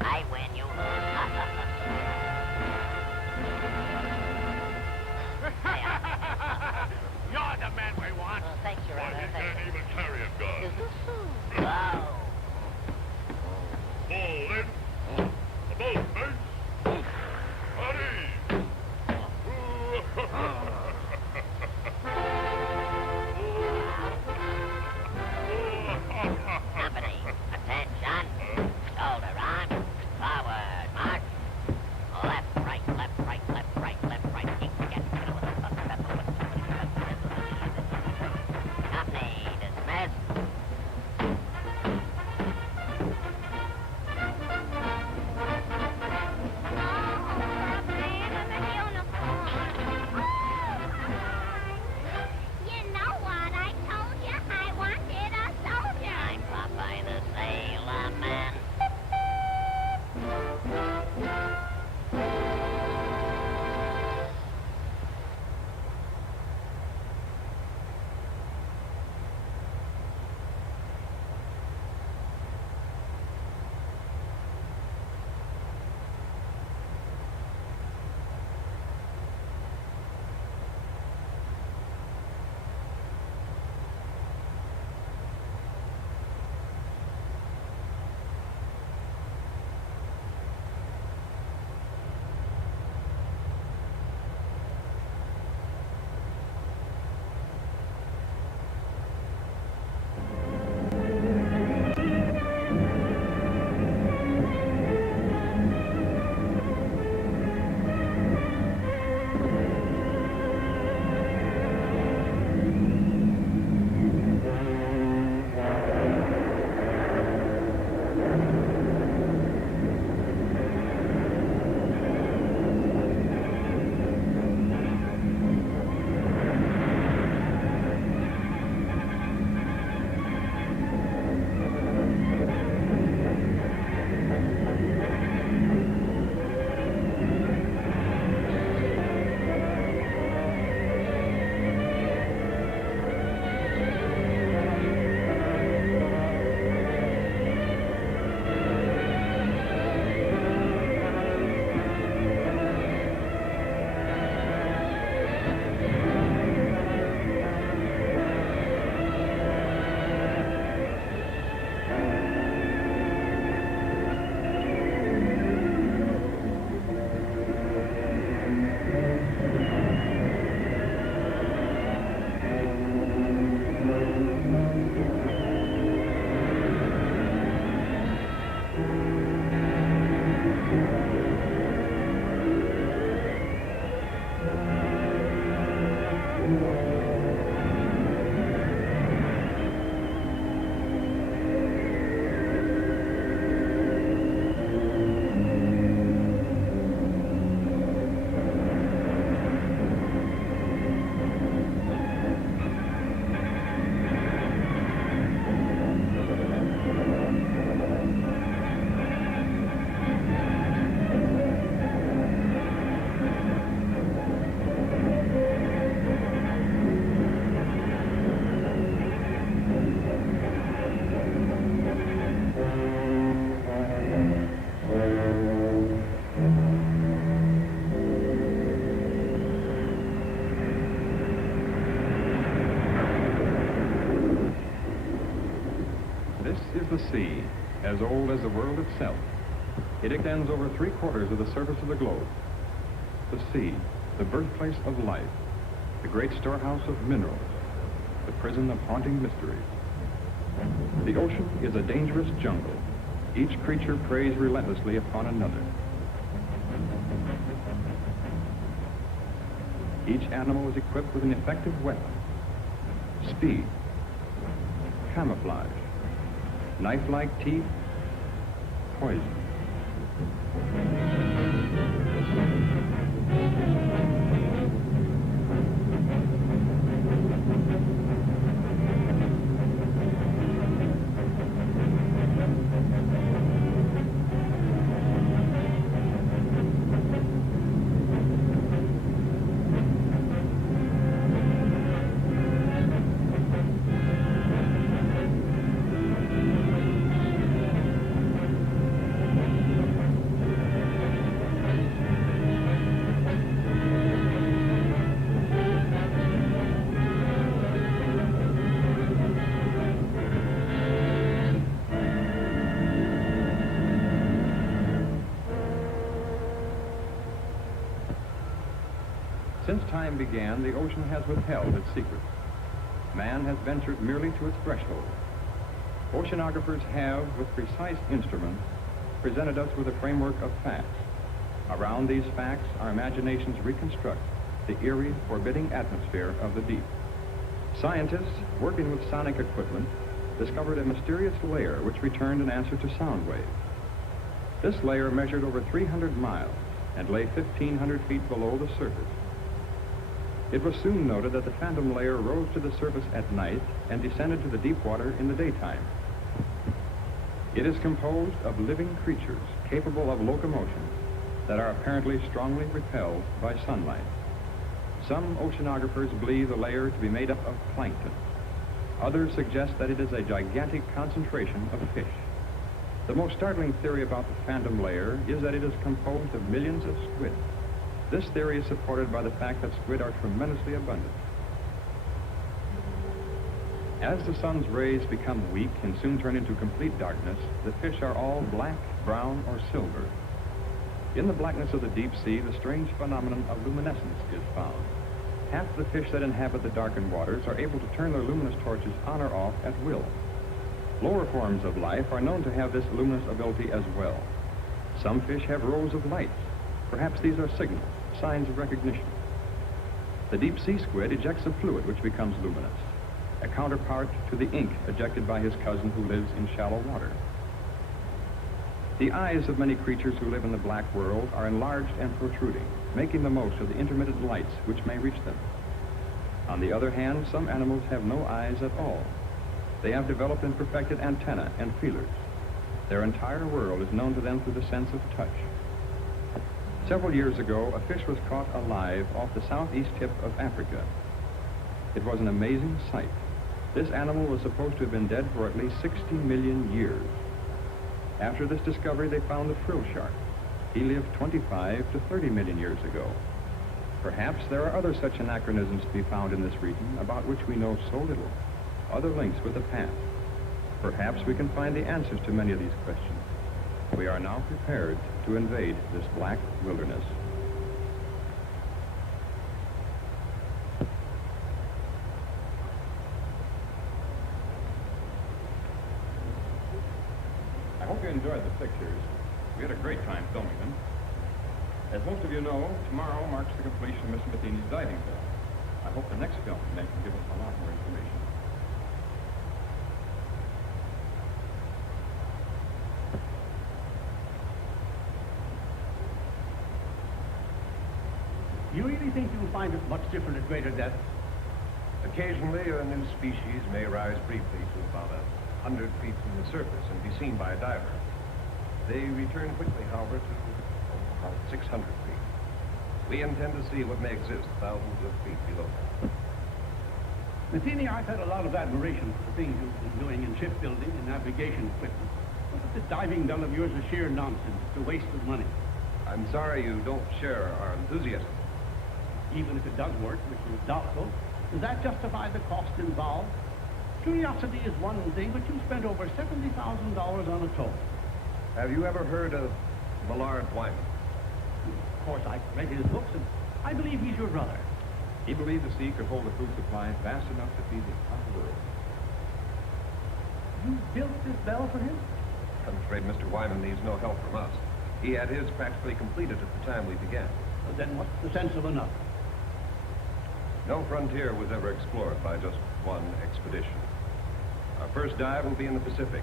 I win, you lose. You're the man we want. Thanks, Your Honor. You can't even carry a gun. Wow. Fall in. About face. Ready. Company, attention. Shoulder on. Forward, march. Left, right, left, right, left, right, left, right. Company, dismissed. You know what? I told you I wanted a soldier. I'm Popeye the Sailor Man. The sea, as old as the world itself. It extends over 3/4 of the surface of the globe. The sea, the birthplace of life, the great storehouse of minerals, the prison of haunting mysteries. The ocean is a dangerous jungle. Each creature preys relentlessly upon another. Each animal is equipped with an effective weapon. Speed, camouflage, knife-like teeth, poison. Since time began, the ocean has withheld its secrets. Man has ventured merely to its threshold. Oceanographers have, with precise instruments, presented us with a framework of facts. Around these facts, our imaginations reconstruct the eerie, forbidding atmosphere of the deep. Scientists, working with sonic equipment, discovered a mysterious layer which returned an answer to sound waves. This layer measured over 300 miles and lay 1,500 feet below the surface. It was soon noted that the phantom layer rose to the surface at night and descended to the deep water in the daytime. It is composed of living creatures capable of locomotion that are apparently strongly repelled by sunlight. Some oceanographers believe the layer to be made up of plankton. Others suggest that it is a gigantic concentration of fish. The most startling theory about the phantom layer is that it is composed of millions of squid. This theory is supported by the fact that squid are tremendously abundant. As the sun's rays become weak and soon turn into complete darkness, the fish are all black, brown, or silver. In the blackness of the deep sea, the strange phenomenon of luminescence is found. Half the fish that inhabit the darkened waters are able to turn their luminous torches on or off at will. Lower forms of life are known to have this luminous ability as well. Some fish have rows of lights. Perhaps these are signals, signs of recognition. The deep sea squid ejects a fluid which becomes luminous, a counterpart to the ink ejected by his cousin who lives in shallow water. The eyes of many creatures who live in the black world are enlarged and protruding, making the most of the intermittent lights which may reach them. On the other hand, some animals have no eyes at all. They have developed and perfected antennae and feelers. Their entire world is known to them through the sense of touch. Several years ago, a fish was caught alive off the southeast tip of Africa. It was an amazing sight. This animal was supposed to have been dead for at least 60 million years. After this discovery, they found the frill shark. He lived 25 to 30 million years ago. Perhaps there are other such anachronisms to be found in this region about which we know so little, other links with the past. Perhaps we can find the answers to many of these questions. We are now prepared to invade this black wilderness. I hope you enjoyed the pictures. We had a great time filming them. As most of you know, tomorrow marks the completion of Mr. Matheny's diving film. I hope the next film can give us a lot more information. Do you really think you'll find it much different at greater depths? Occasionally, a new species may rise briefly to about 100 feet from the surface and be seen by a diver. They return quickly, however, to about 600 feet. We intend to see what may exist thousands of feet below. Matheny, I've had a lot of admiration for the things you've been doing in shipbuilding and navigation equipment. But this diving bell of yours is sheer nonsense. It's a waste of money. I'm sorry you don't share our enthusiasm. Even if it does work, which is doubtful, does that justify the cost involved? Curiosity is one thing, but you spent over $70,000 on a tow. Have you ever heard of Millard Wyman? Of course, I've read his books, and I believe he's your brother. He believed the sea could hold a food supply vast enough to feed the entire world. You built this bell for him? I'm afraid Mr. Wyman needs no help from us. He had his practically completed at the time we began. Well, then what's the sense of another? No frontier was ever explored by just one expedition. Our first dive will be in the Pacific.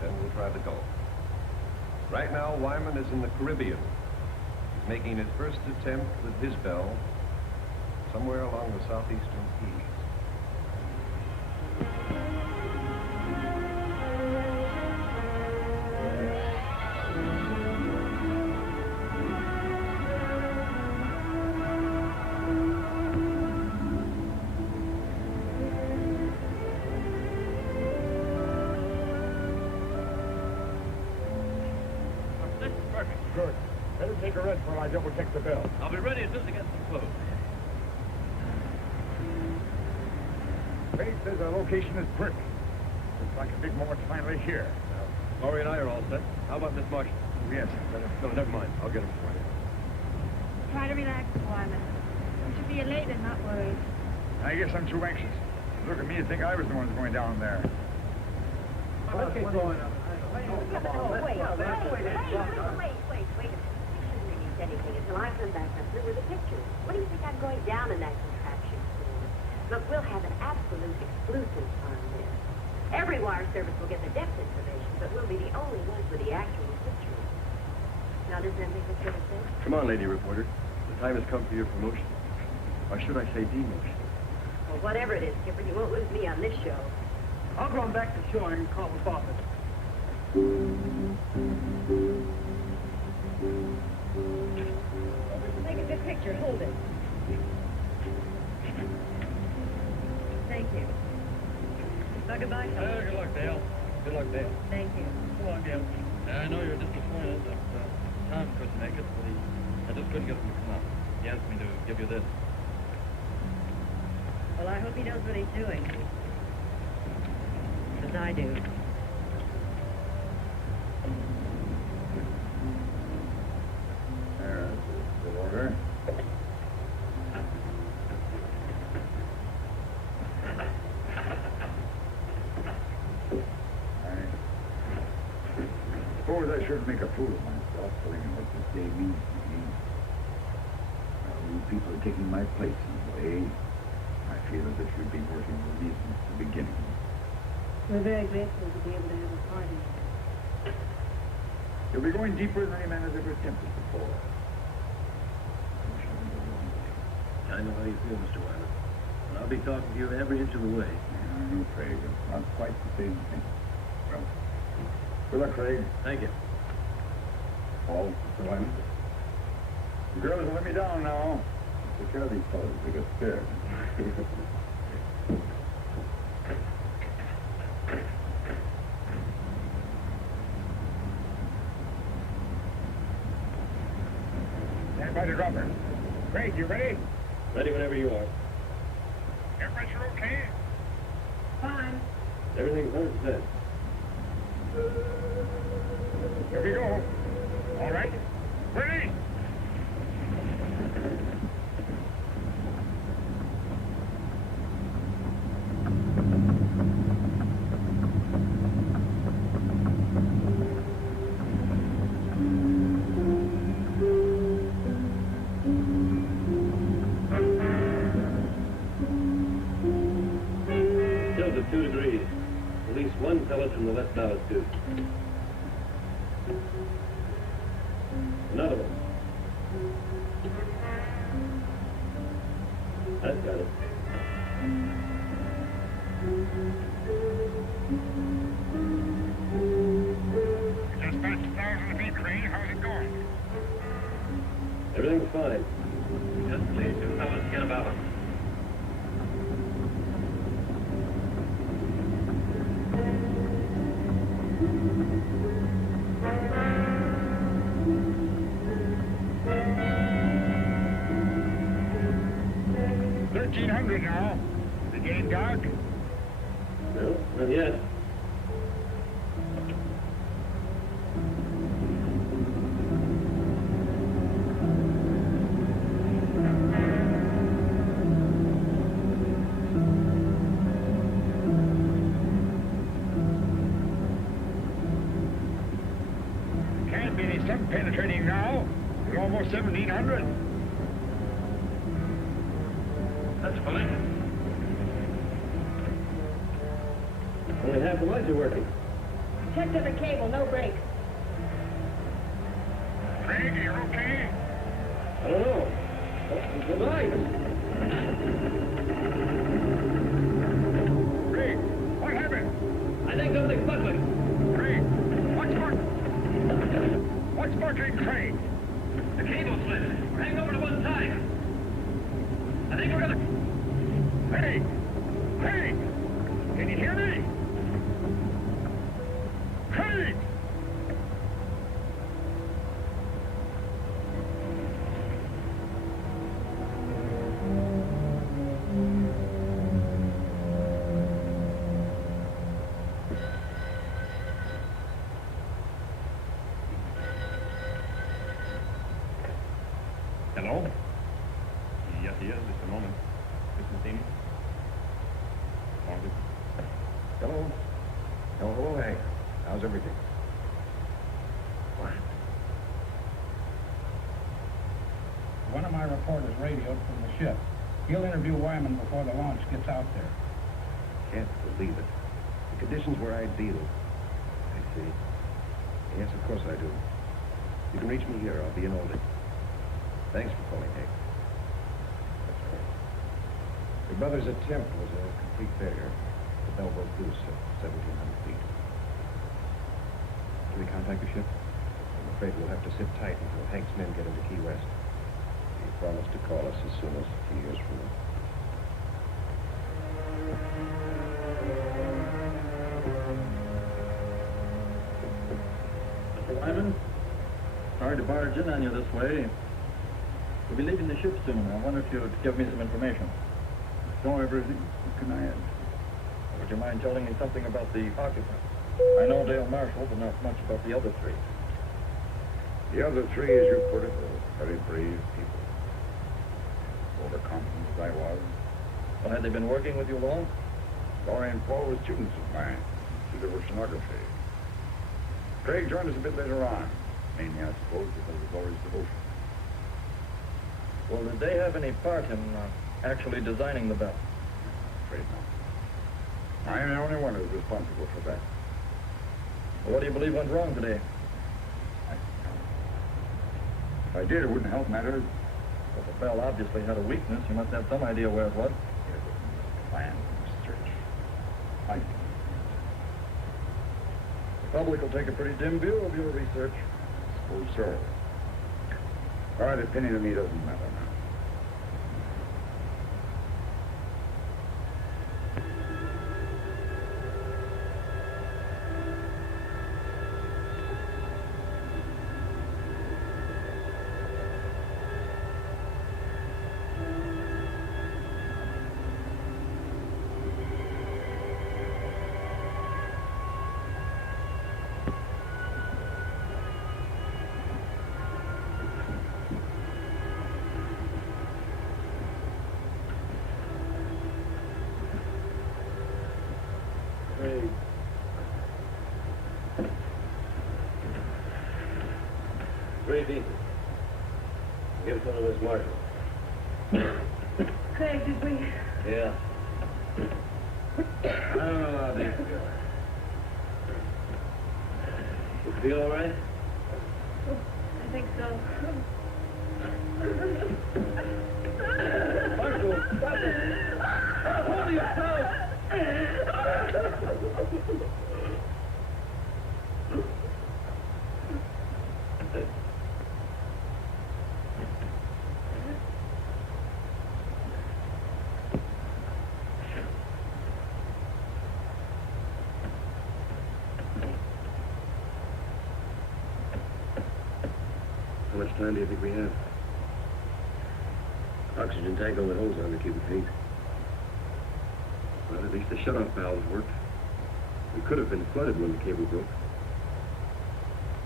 Then we'll try the Gulf. Right now, Wyman is in the Caribbean. He's making his first attempt with his bell somewhere along the southeastern seas. Good. Better take a rest while I double check the bell. I'll be ready as soon as I get some clothes. Craig says our location is brick. Looks like a big moment's finally here. Laurie and I are all set. How about Miss Marshall? Yes. No, never mind. I'll get him for you. Try to relax, Wyman. You should be elated and not worried. I guess I'm too anxious. Look at me and think I was the one going down there. Let's get going. Wait. You shouldn't release anything until I've come back up through with the pictures. What do you think I'm going down in that contraption for? Look, we'll have an absolute exclusive on this. Every wire service will get the depth information, but we'll be the only ones with the actual pictures. Now, doesn't that make us good sense? Come on, lady reporter. The time has come for your promotion. Or should I say demotion? Well, whatever it is, Skipper, you won't lose me on this show. I'll go on back to shore and call the boss. Take a good picture. Hold it. Thank you. Now, goodbye, fellas. Good luck, Dale. Good luck, Dale. Thank you. Come on, Dale. I know you're disappointed that Tom couldn't make it, but I just couldn't get him to come up. He asked me to give you this. Well, I hope he knows what he's doing. As I do. There's the order. I suppose I shouldn't make a fool of myself, telling him what this day means to me. You people are taking my place in a way. I feel as if you've been working with me since the beginning. We're very grateful to be able to have a party. You'll be going deeper than any man has ever attempted before. I know how you feel, Mr. Wyman. And I'll be talking to you every inch of the way. I know, Craig. It's not quite the same thing. Well, good luck, Craig. Thank you. Paul, Mr. Wyman. The girls will let me down now. Take care of these fellows. They get scared. Stand by the dropper. Craig, you ready? Ready whenever you are. Air pressure okay? Fine. Everything's 100%. Here we go. All right. Ready? Tilt at 2 degrees. Release one pellet from the left ballast tube. Another one. That's got it. Just past 1,000 feet, Craig. How's it going? Everything's fine. Just please two fellas get a balance. Now. Is it getting dark? No, not yet. Can't be any sun penetrating now. We're almost 1,700. That's Only half the lights are working. Check to the cable, no brakes. Craig, are you okay? I don't know. Oh, the lights. Craig, what happened? I think something's buckling. Craig, what's buckling, Craig? The cable split. We're hanging over to one side. I think we're gonna... Craig! Craig! Can you hear me? Craig! Hello? Yes, he is. Just a moment. Mrs. Dean? Hello? Oh, hello, Hank. How's everything? What? One of my reporters radioed from the ship. He'll interview Wyman before the launch gets out there. Can't believe it. The conditions were ideal. I see. Yes, of course I do. You can reach me here. I'll be in all day. Thanks for calling, Hank. That's right. Your brother's attempt was a complete failure. The bell broke loose at 1,700 feet. Can we contact the ship? I'm afraid we'll have to sit tight until Hank's men get into Key West. He promised to call us as soon as he hears from them. Mr. Wyman, sorry to barge in on you this way. We'll be leaving the ship soon. I wonder if you'd give me some information. Know everything. What can I add? Would you mind telling me something about the occupants? I know Dale Marshall, but not much about the other three. The other three, as you put it, were very brave people. Overconfident as I was. Well, had they been working with you long? Laurie and Paul were students of mine. Did oceanography. Craig joined us a bit later on. Mainly, I suppose, because of Laurie's devotion. Well, did they have any part in actually designing the bell? Afraid not. I am the only one who's responsible for that. Well, what do you believe went wrong today? If I did, it wouldn't help matters. Well, the bell obviously had a weakness. You must have some idea where it was. It was a plan, search. I The public will take a pretty dim view of your research. suppose so. All right, opinion of me doesn't matter now. Brady, give it to Miss Marshall. Craig, did we... Yeah. I don't know how deep we are. You feel all right? I think so. Marshall, stop it! Hold yourself! How much time do you think we have? Oxygen tank only holds 100 cubic feet. Well, at least the shut-off valves worked. We could have been flooded when the cable broke.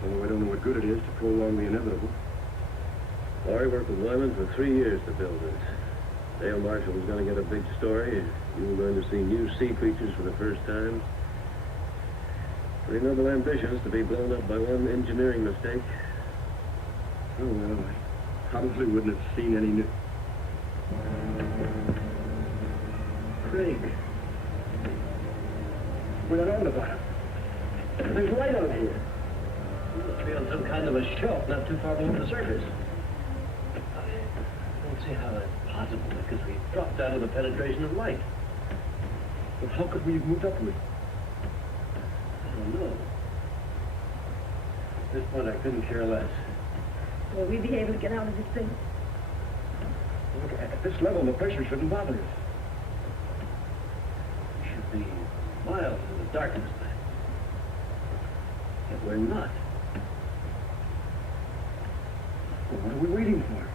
Although I don't know what good it is to prolong the inevitable. Laurie worked with Wyman for 3 years to build this. Dale Marshall was going to get a big story. You were going to see new sea creatures for the first time. Pretty noble ambitions to be blown up by one engineering mistake. Oh, well, I probably wouldn't have seen any new... rig. We're not on about it. There's light on here. We must be on some kind of a shelf not too far below the surface. I don't see how that's possible, because we dropped out of the penetration of light. But how could we have moved upward? I don't know. At this point, I couldn't care less. Will we be able to get out of this thing? Look, at this level, the pressure shouldn't bother us. We should be miles in the darkness then. Yet we're not. Well, what are we waiting for?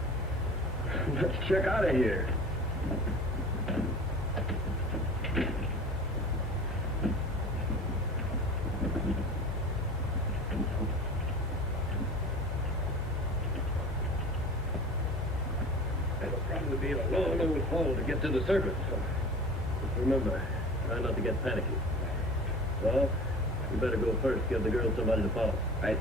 Let's check out of here. It'll probably be a long old fall to get to the surface. Just remember, try not to get panicky. Well, you better go first. Give the girl somebody to follow. Right.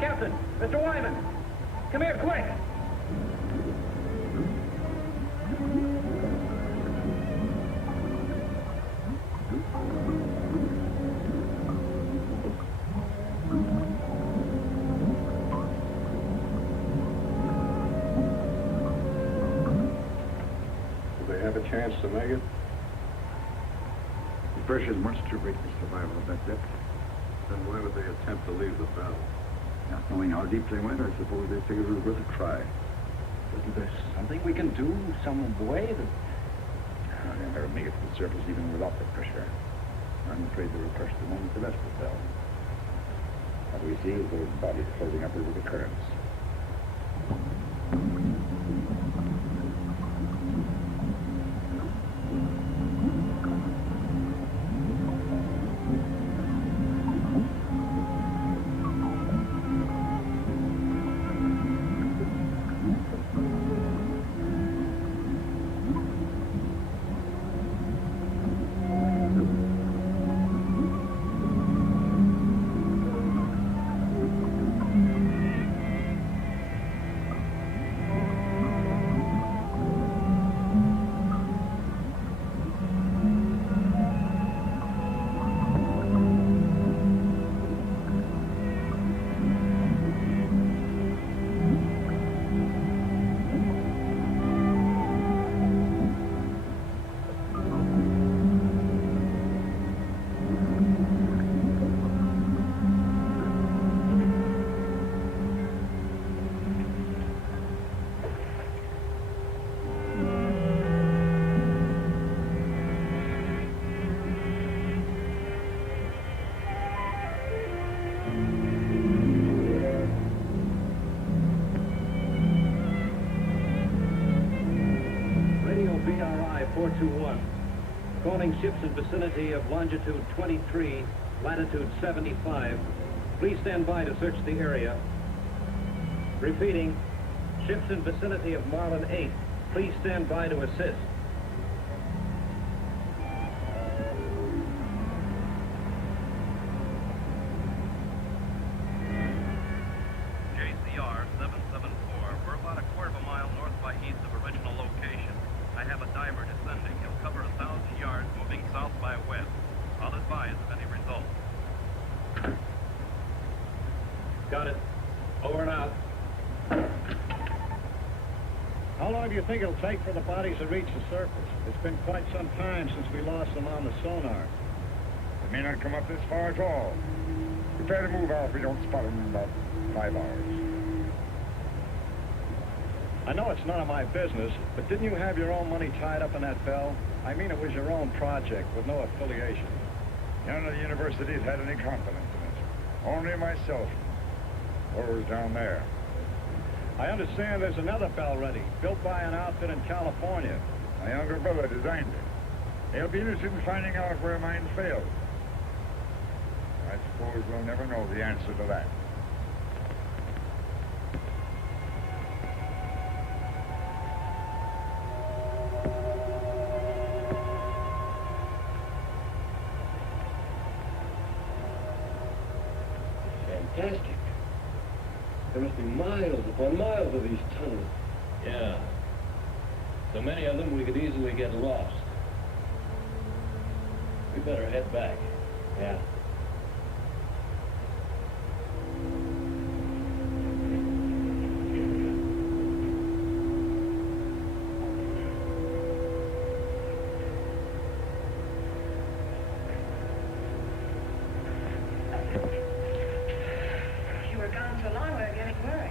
Captain, Mr. Wyman, come here quick. Do they have a chance to make it? The pressure's much too great for survival of that depth. Then why would they attempt to leave the battle? Not knowing how deep they went, I suppose they figured it was worth a try. Isn't there something we can do, some way that... They'll never make it to the surface even without the pressure. I'm afraid they were crushed the moment the vessel fell. What we see is those bodies floating upward with the currents. Calling ships in vicinity of longitude 23, latitude 75. Please stand by to search the area. Repeating, ships in vicinity of Marlin 8. Please stand by to assist. Got it. Over and out. How long do you think it'll take for the bodies to reach the surface? It's been quite some time since we lost them on the sonar. They may not come up this far at all. Prepare to move out if we don't spot them in about 5 hours. I know it's none of my business, but didn't you have your own money tied up in that bell? I mean, it was your own project with no affiliation. None of the universities had any confidence in it. Only myself. Whoever's down there. I understand there's another bell ready, built by an outfit in California. My younger brother designed it. They'll be interested in finding out where mine failed. I suppose we'll never know the answer to that. Fantastic. There must be miles upon miles of these tunnels. Yeah. So many of them we could easily get lost. We better head back. Yeah. You were gone so long, we were getting worried.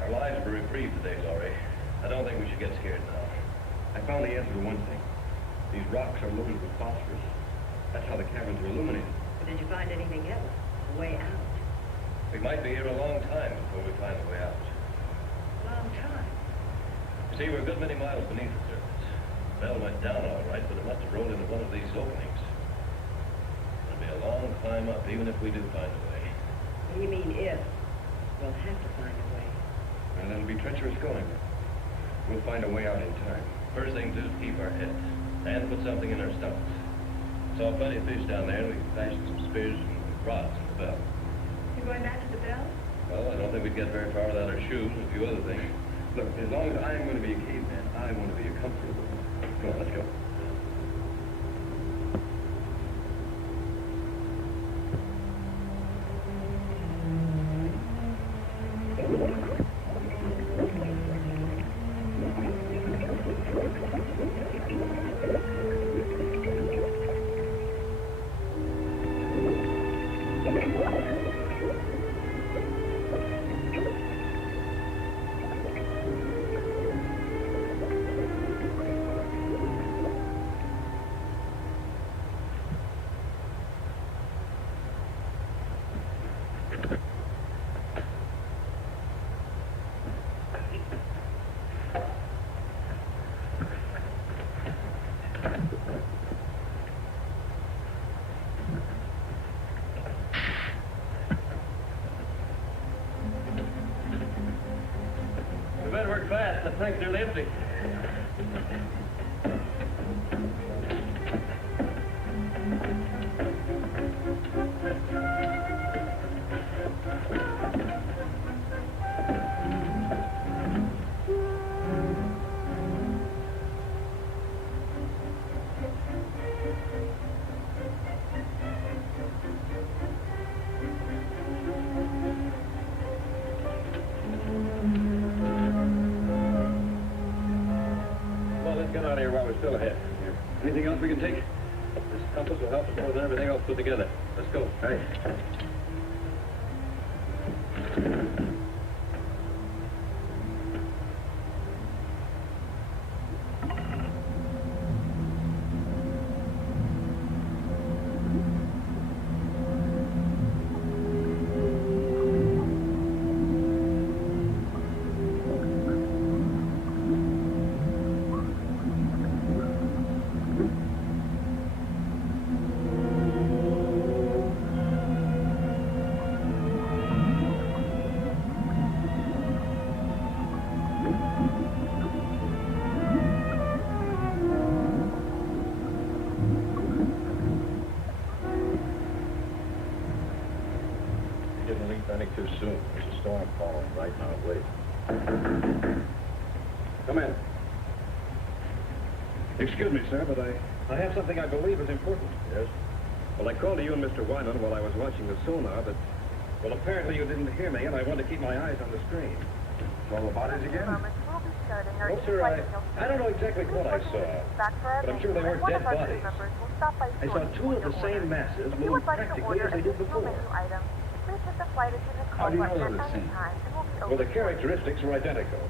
Our lives were reprieved today, Laurie. I don't think we should get scared now. I found the answer to one thing. These rocks are loaded with phosphorus. That's how the caverns are illuminated. But did you find anything else? A way out? We might be here a long time before we find a way out. Long time. You see, we're a good many miles beneath the surface. The bell went down all right, but it must have rolled into one of these openings. It'll be a long climb up, even if we do find a way. What do you mean if? We'll have to find a way. And it'll be treacherous going. We'll find a way out in time. First thing to do is keep our heads and put something in our stomachs. Saw plenty of fish down there, and we can fashion some spears and rods in the bell. You're going back to the bell? Well, I don't think we'd get very far without our shoes and a few other things. Look, as long as I'm going to be a caveman, I want to be a comfortable. Come on, let's go. We better work fast. The tank's nearly empty. Get out of here while we're still ahead. Anything else we can take? This compass will help us more than everything else put together. Let's go. Hey. Too soon. There's a storm following right now. Wait. Come in. Excuse me, sir, but I have something I believe is important. Yes? Well, I called to you and Mr. Wyman while I was watching the sonar, but Well, apparently you didn't hear me, and I wanted to keep my eyes on the screen. Saw the bodies again? We'll be starting our No, sir, I don't know exactly what I saw, but I'm sure they weren't dead bodies. I saw two of the same masses move practically as they did before. Please hit the flight attendant How do you know button they're at the any same? time, and we'll be Well, open the for you. characteristics were identical.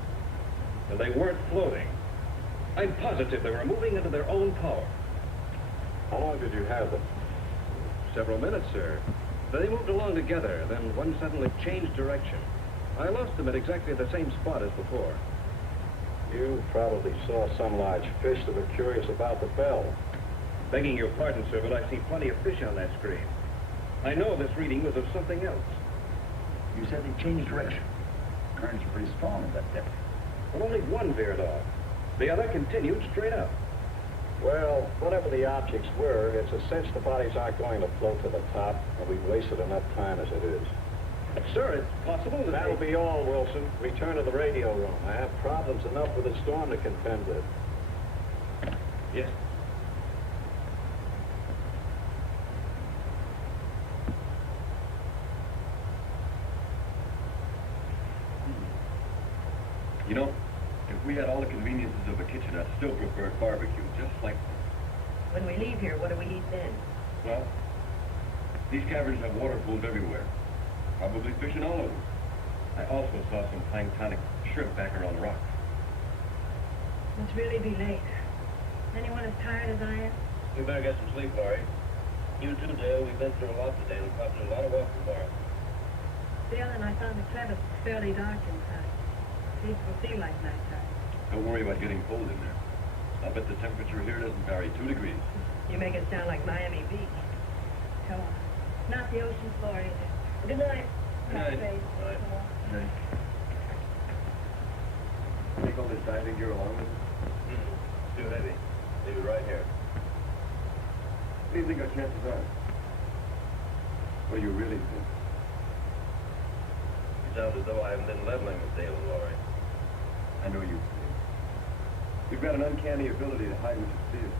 And they weren't floating. I'm positive they were moving into their own power. How long did you have them? Several minutes, sir. They moved along together, then one suddenly changed direction. I lost them at exactly the same spot as before. You probably saw some large fish that were curious about the bell. Begging your pardon, sir, but I see plenty of fish on that screen. I know this reading was of something else. You said they changed direction. Currents are pretty strong at that depth. But only one veered off. The other continued straight up. Well, whatever the objects were, it's a cinch the bodies aren't going to float to the top, and we've wasted enough time as it is. Sir, it's possible that That'll be all, Wilson. Return to the radio room. I have problems enough with the storm to contend with. Yes. You know, if we had all the conveniences of a kitchen, I'd still prefer barbecue, just like... When we leave here, what do we eat then? Well, these caverns have water pools everywhere. Probably fish in all of them. I also saw some planktonic shrimp back around the rocks. Must really be late. Anyone as tired as I am? We better get some sleep, Laurie. You too, Dale. We've been through a lot today and probably a lot of walking tomorrow. Still, and I found the crevice fairly dark inside. These will feel like nighttime. Don't worry about getting cold in there. I'll bet the temperature here doesn't vary 2 degrees. You make it sound like Miami Beach. Come on. Not the ocean floor either. Good night. Good night. Touch base. Good night. Take all this diving gear along with you? Too heavy. Leave it right here. What do you think our chances are? What do you really think? You sound as though I haven't been leveling with Dale and Laurie. I know you feel. You've got an uncanny ability to hide what you feel.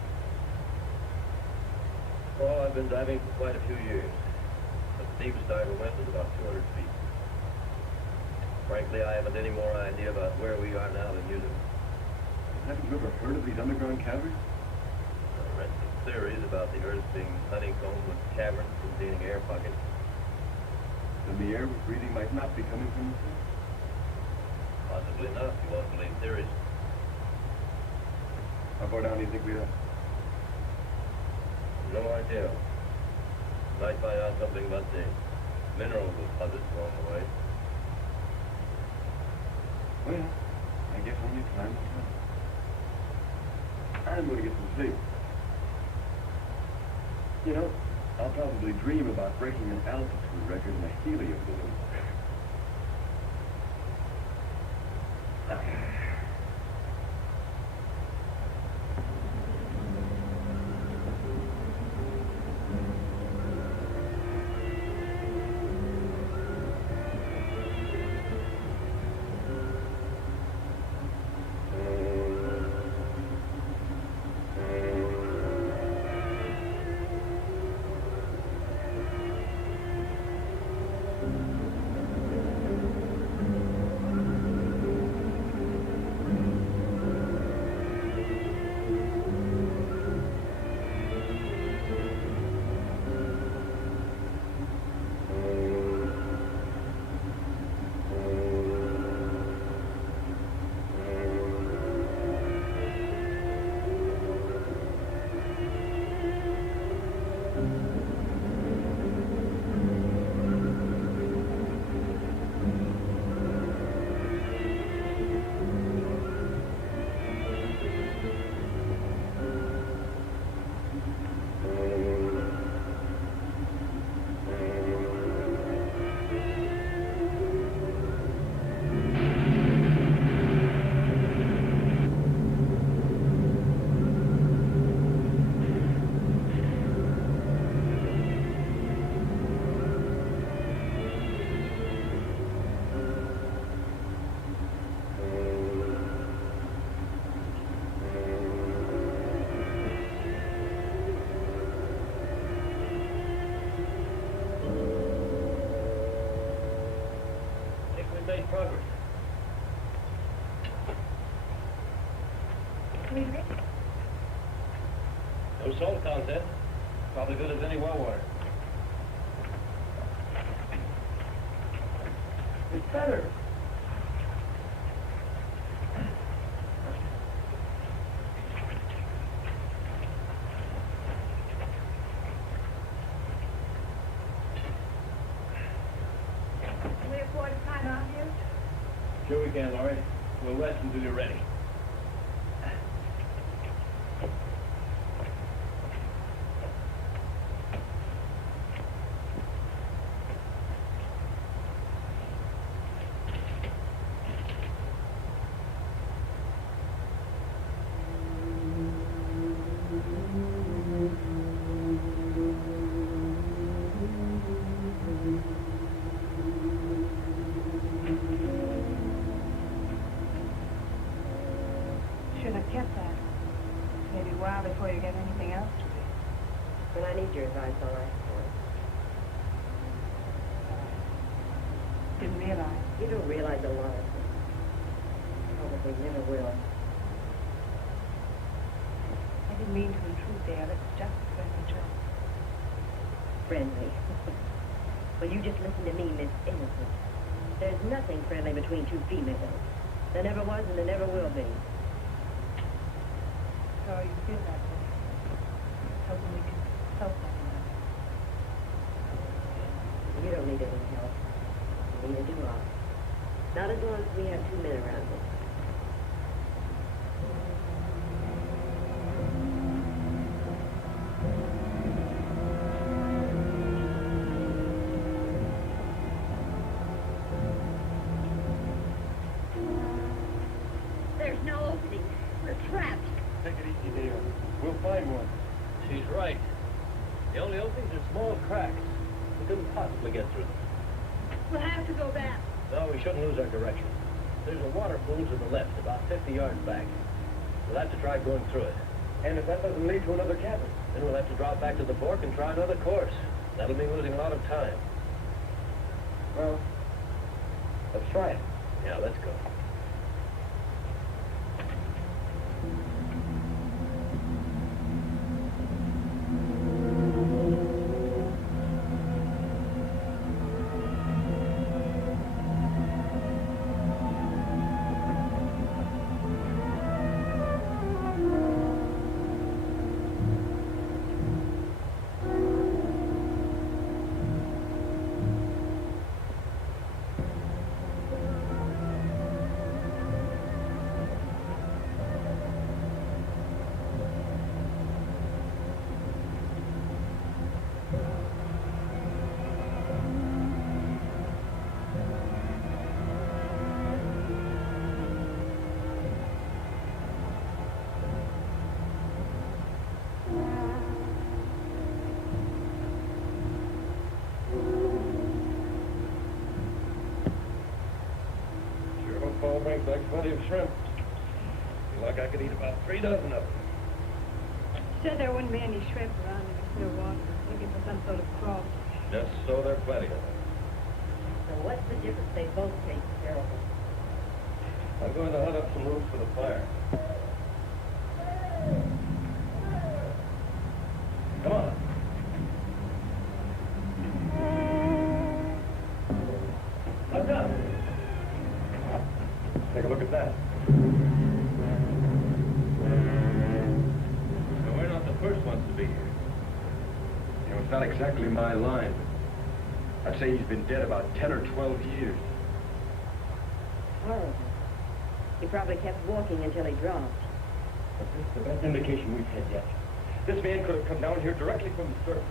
Well, I've been diving for quite a few years. But the deepest I ever went was about 200 feet. Frankly, I haven't any more idea about where we are now than you do. Haven't you ever heard of these underground caverns? I've read some theories about the Earth being honeycombed with caverns containing air pockets. Then the air we're breathing might not be coming from the sea. Possibly not, if you won't believe theories. How far down do you think we are? No idea. Might find out something about the mineral deposits along the way. Well, I guess only time will tell. I'm going to get some sleep. You know, I'll probably dream about breaking an altitude record in a helium balloon. progress. No salt content. Probably good as any well water. It's better. Can we afford to sign off here? Sure we can, Laurie. We'll rest until you're ready. Should have kept that. Maybe a while before you get anything else to do. When I need your advice, I'll ask for it. Didn't realize. You don't realize a lot of things. Probably never will. I didn't mean to intrude there. It's just a friendly joke. Friendly. Well, you just listen to me, Miss Innocent. There's nothing friendly between two females. There never was and there never will be. So you feel that way. Hoping we can help one another. You don't need any help. Neither do I. Not as long as we have 2 men around us. There's no opening. We're trapped. Take it easy, Dale. We'll find one. She's right. The only openings are small cracks. We couldn't possibly get through them. We'll have to go back. No, we shouldn't lose our direction. There's a water pool to the left, about 50 yards back. We'll have to try going through it. And if that doesn't lead to another cabin? Then we'll have to drop back to the fork and try another course. That'll mean losing a lot of time. Well, let's try it. Yeah, let's go. Paul brings back plenty of shrimp. Feel like I could eat about 3 dozen of them. Said there wouldn't be any shrimp around in the clear water. Looking for some sort of crawl. Just so there are plenty of them. So what's the difference? They both taste terrible. I'm going to hunt up some wood for the fire. Come on. Look up. Take a look at that. Now, we're not the first ones to be here. You know, it's not exactly my line. I'd say he's been dead about 10 or 12 years. Horrible. He probably kept walking until he dropped. But this is the best indication we've had yet. This man could have come down here directly from the surface.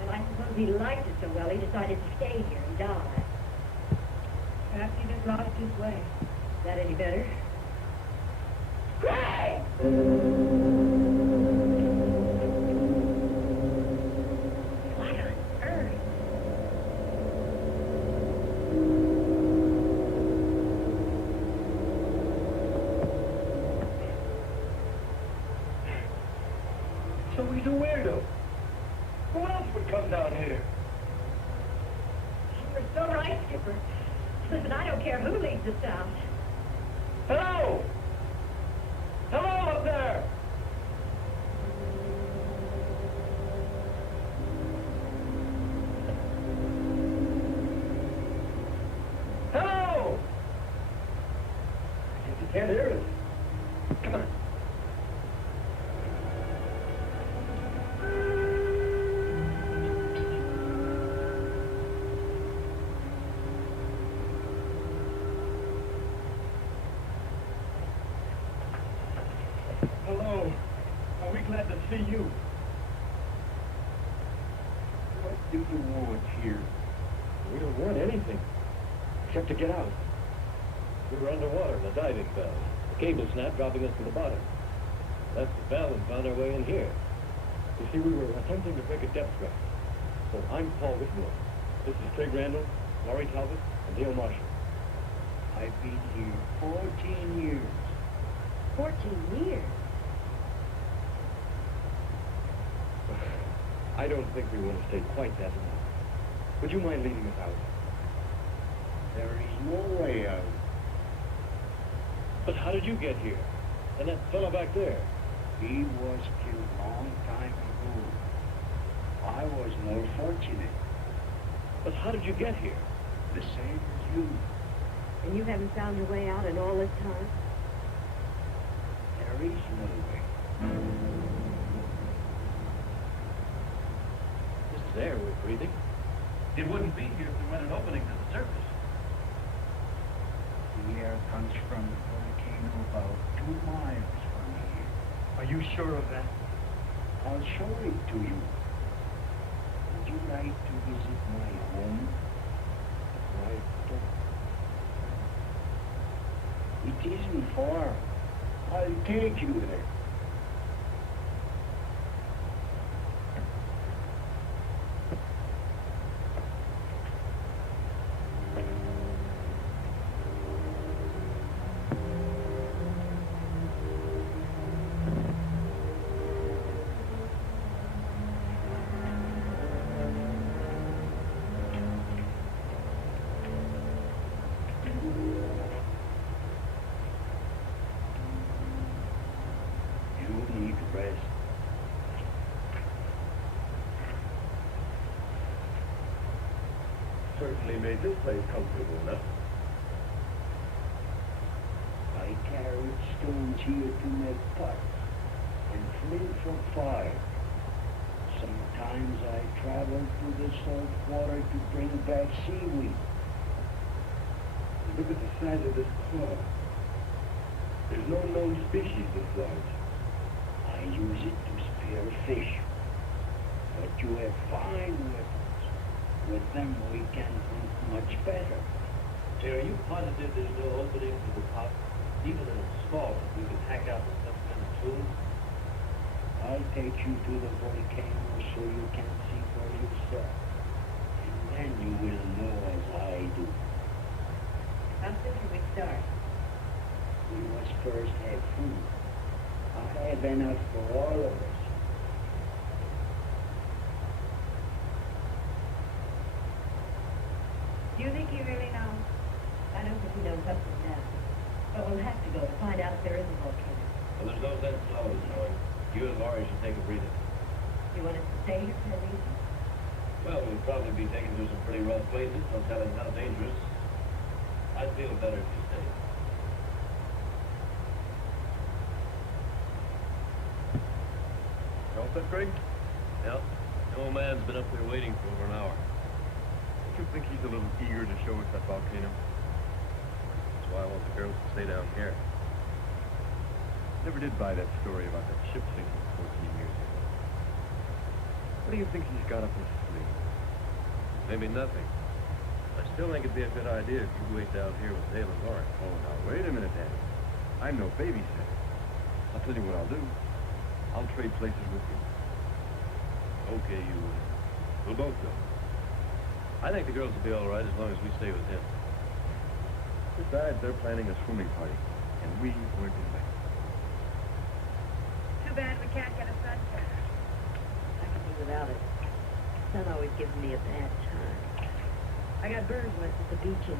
Well, I suppose he liked it so well, he decided to stay here and die. Perhaps he just lost his way. Is that any better? Craig! What on earth? So he's a weirdo. Who else would come down here? You were so right, Skipper. Listen, I don't care who leads us out. Hello! Hello up there! Hello! I guess you can't hear us. Come on. Hello. Are we glad to see you? What do you want here? We don't want anything, except to get out. We were underwater in a diving bell. The cable snapped, dropping us to the bottom. Left the bell and found our way in here. You see, we were attempting to break a depth raft. So I'm Paul Whitmore. This is Trig Randall, Laurie Talbot, and Dale Marshall. I've been here 14 years. 14 years? I don't think we want to stay quite that long. Would you mind leading us out? There is no way out. But how did you get here? And that fellow back there? He was killed long time ago. I was more fortunate. But how did you get here? The same as you. And you haven't found your way out in all this time? There is no way. This is air we're breathing. It wouldn't be here if there weren't an opening to the surface. The air comes from the volcano about 2 miles from here. Are you sure of that? I'll show it to you. Would you like to visit my home? It isn't far. I'll take you there. Certainly made this place comfortable enough. I carried stones here to make pots and flint for fire. Sometimes I traveled to the salt water to bring back seaweed. Look at the size of this claw. There's no known species this large. I use it to spear fish. But you have fine weapons. With them, we can hunt much better. Hey, are you positive there's no opening to the top? Even in a small one, we can hack out with some kind of tools? I'll take you to the volcano so you can see for yourself. And then you will know as I do. How soon do we start? We must first have food. I have enough for all of us. Do you think he really knows? I don't think he knows up to now. But we'll have to go to find out if there is a volcano. Well, there's no sense slowing, knowing. You and Laurie should take a breather. You want us to stay here for a reason? Well, we'll probably be taken through some pretty rough places, no telling how dangerous. I'd feel better if you stayed. All set, Greg? Yep. The old man's been up there waiting for over an hour. Don't you think he's a little eager to show us that volcano? That's why I want the girls to stay down here. Never did buy that story about that ship sinking 14 years ago. What do you think he's got up his sleeve? Maybe nothing. I still think it'd be a good idea if you wait down here with Dale and Laurie. Oh, now, wait a minute, Daddy. I'm no babysitter. I'll tell you what I'll do. I'll trade places with you. Okay, you will. We'll both go. I think the girls will be all right as long as we stay with him. Besides, they're planning a swimming party, and we weren't invited. Too bad we can't get a sunset. I can do without it. The sun always gives me a bad time. I got bird once at the beach in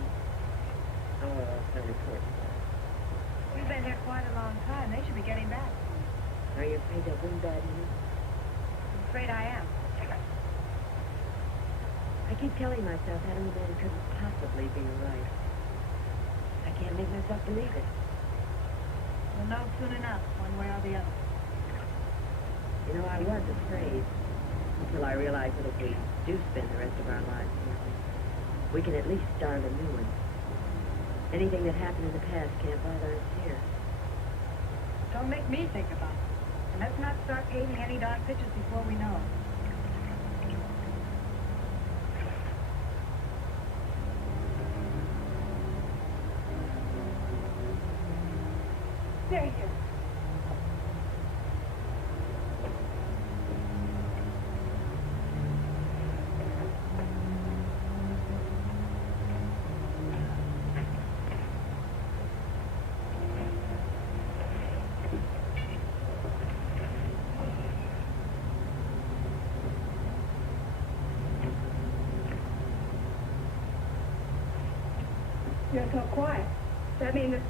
Oh, that's unimportant. We've been here quite a long time. They should be getting back. Are you afraid they'll bring bad news? I'm afraid I am. I keep telling myself that old man couldn't possibly be right. I can't make myself believe it. We'll know soon enough, one way or the other. You know, I was afraid until I realized that if we do spend the rest of our lives here, we can at least start a new one. Anything that happened in the past can't bother us here. Don't make me think about it. And let's not start painting any dark pictures before we know it. There he is. You're so quiet. That means that...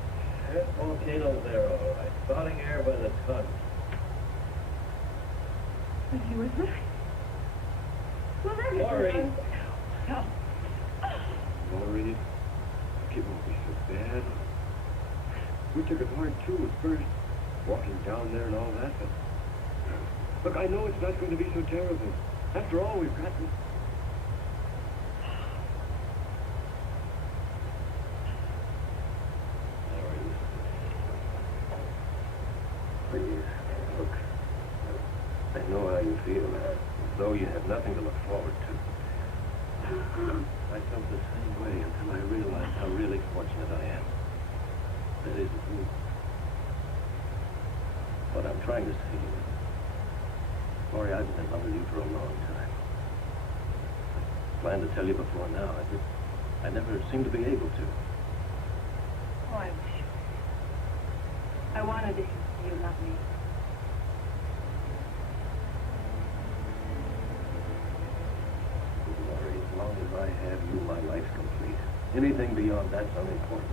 That volcano's there, all right. Spouting air by the ton. But he was right. Well, then... Maureen! No. Maureen, it won't be so bad. We took it hard, too, at first. Walking down there and all that, but... Look, I know it's not going to be so terrible. After all, we've got... Please, look. I know how you feel, as though you have nothing to look forward to. I felt the same way until I realized how really fortunate I am. That is, you. What I'm trying to say is, Laurie, I've been in love with you for a long time. I planned to tell you before now. I never seemed to be able to. Oh, I wish. I wanted to hear you love me. Laurie, as long as I have you, my life's complete. Anything beyond that's unimportant.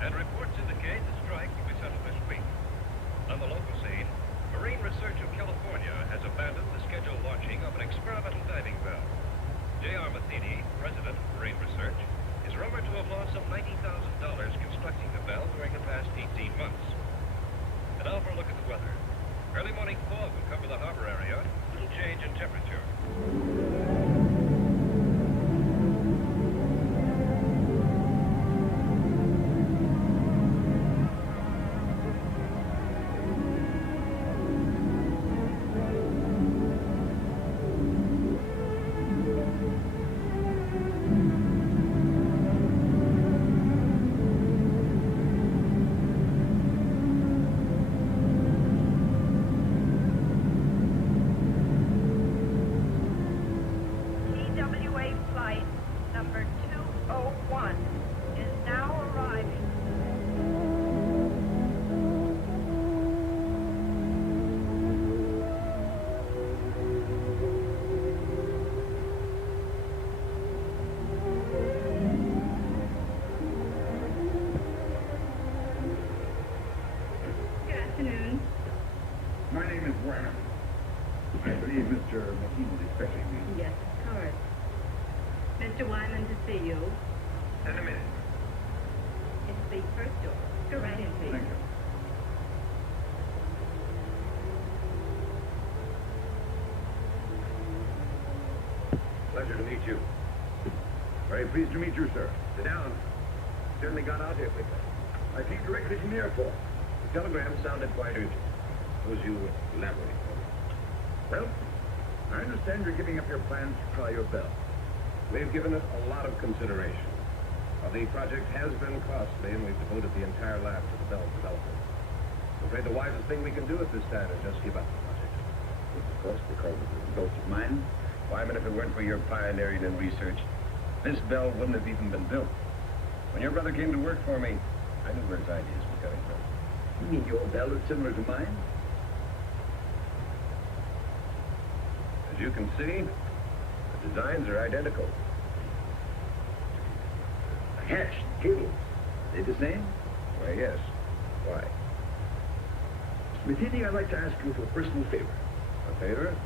And reports indicate the strike will be settled this week. On the local scene, Marine Research of California has abandoned the scheduled launching of an experimental diving valve. J.R. Matheny, president of Marine Research, is rumored to have lost some $90,000 constructing the valve during the past 18 months. And now for a look at the weather. Early morning fog will cover the harbor area, little change in temperature. My name is Wyman. I believe Mr. McKean is expecting me. Yes, of course. Mr. Wyman to see you. In a minute. It's the first door. Go right in, please. Thank you. Pleasure to meet you. Very pleased to meet you, sir. Sit down. Certainly got out here quickly. I came directly from the airport. The telegram sounded quite urgent. Suppose you elaborate for me. Well, I understand you're giving up your plans to try your bell. We've given it a lot of consideration. The project has been costly, and we've devoted the entire lab to the bell development. I'm afraid the wisest thing we can do at this time is just give up the project. Of course, because of the results of mine. Why, I mean, if it weren't for your pioneering and research, this bell wouldn't have even been built. When your brother came to work for me, I knew where his ideas were coming from. You mean your bell is similar to mine? As you can see, the designs are identical. The hatch, the cable, they the same? Why, yes. Why? Matheny, I'd like to ask you for a personal favor. A favor?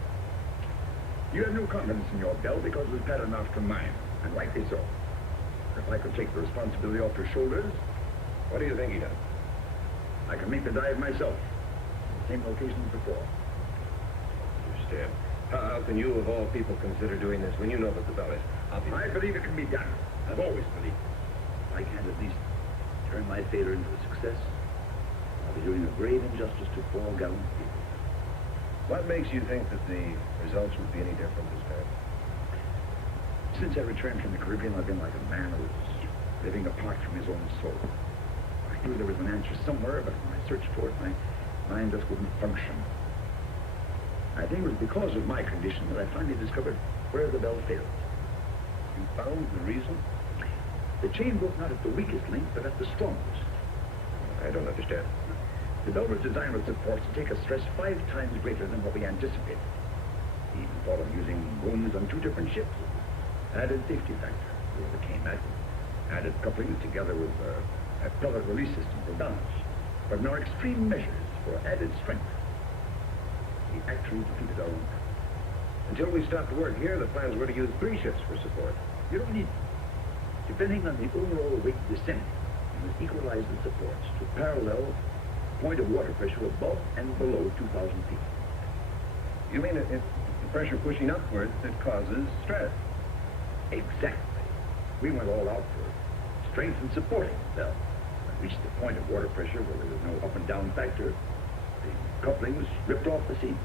You have no confidence in your bell because it was patterned after mine, and rightly so. If I could take the responsibility off your shoulders... What do you think he does? I can make the dive myself. Same location as before. Understand. How can you, of all people, consider doing this when you know that the bell is obvious? I believe it can be done. I've always believed it. If I can at least turn my failure into a success, I'll be doing a grave injustice to 4 gallant people. What makes you think that the results would be any different this time? Since I returned from the Caribbean, I've been like a man who was living apart from his own soul. I knew there was an answer somewhere, but when I searched for it, my mind just wouldn't function. I think it was because of my condition that I finally discovered where the bell failed. You found the reason? The chain broke not at the weakest link, but at the strongest. I don't understand. The bell was designed with supports to take a stress 5 times greater than what we anticipated. He even thought of using booms on 2 different ships. Added safety factor. We overcame that. Added couplings together with a pellet release system for balance. But in our extreme measures for added strength, we actually defeated our own. Until we stopped work here, the plans were to use 3 ships for support. You don't need them. Depending on the overall weight descent, you must equalize the supports to parallel point of water pressure above and below 2,000 feet. You mean it's the pressure pushing upward that causes stress? Exactly. We went all out for strength and supporting the bell. When we reached the point of water pressure where there was no up and down factor, the couplings ripped off the seams.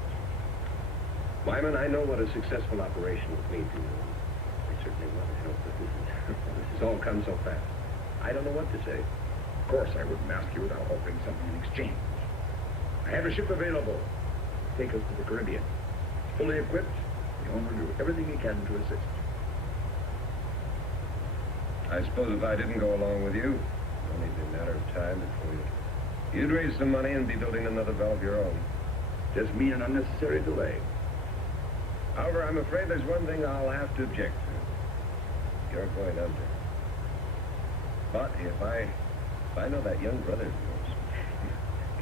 Wyman, I know what a successful operation would mean to you. I certainly want to help, but this has all come so fast. I don't know what to say. Of course, I wouldn't ask you without offering something in exchange. I have a ship available. Take us to the Caribbean. Fully equipped, the owner will do everything he can to assist. I suppose if I didn't go along with you, it'd only be a matter of time before you'd raise some money and be building another bell of your own. Just mean an unnecessary delay. However, I'm afraid there's one thing I'll have to object to. You're going under. But if I know that young brother of yours,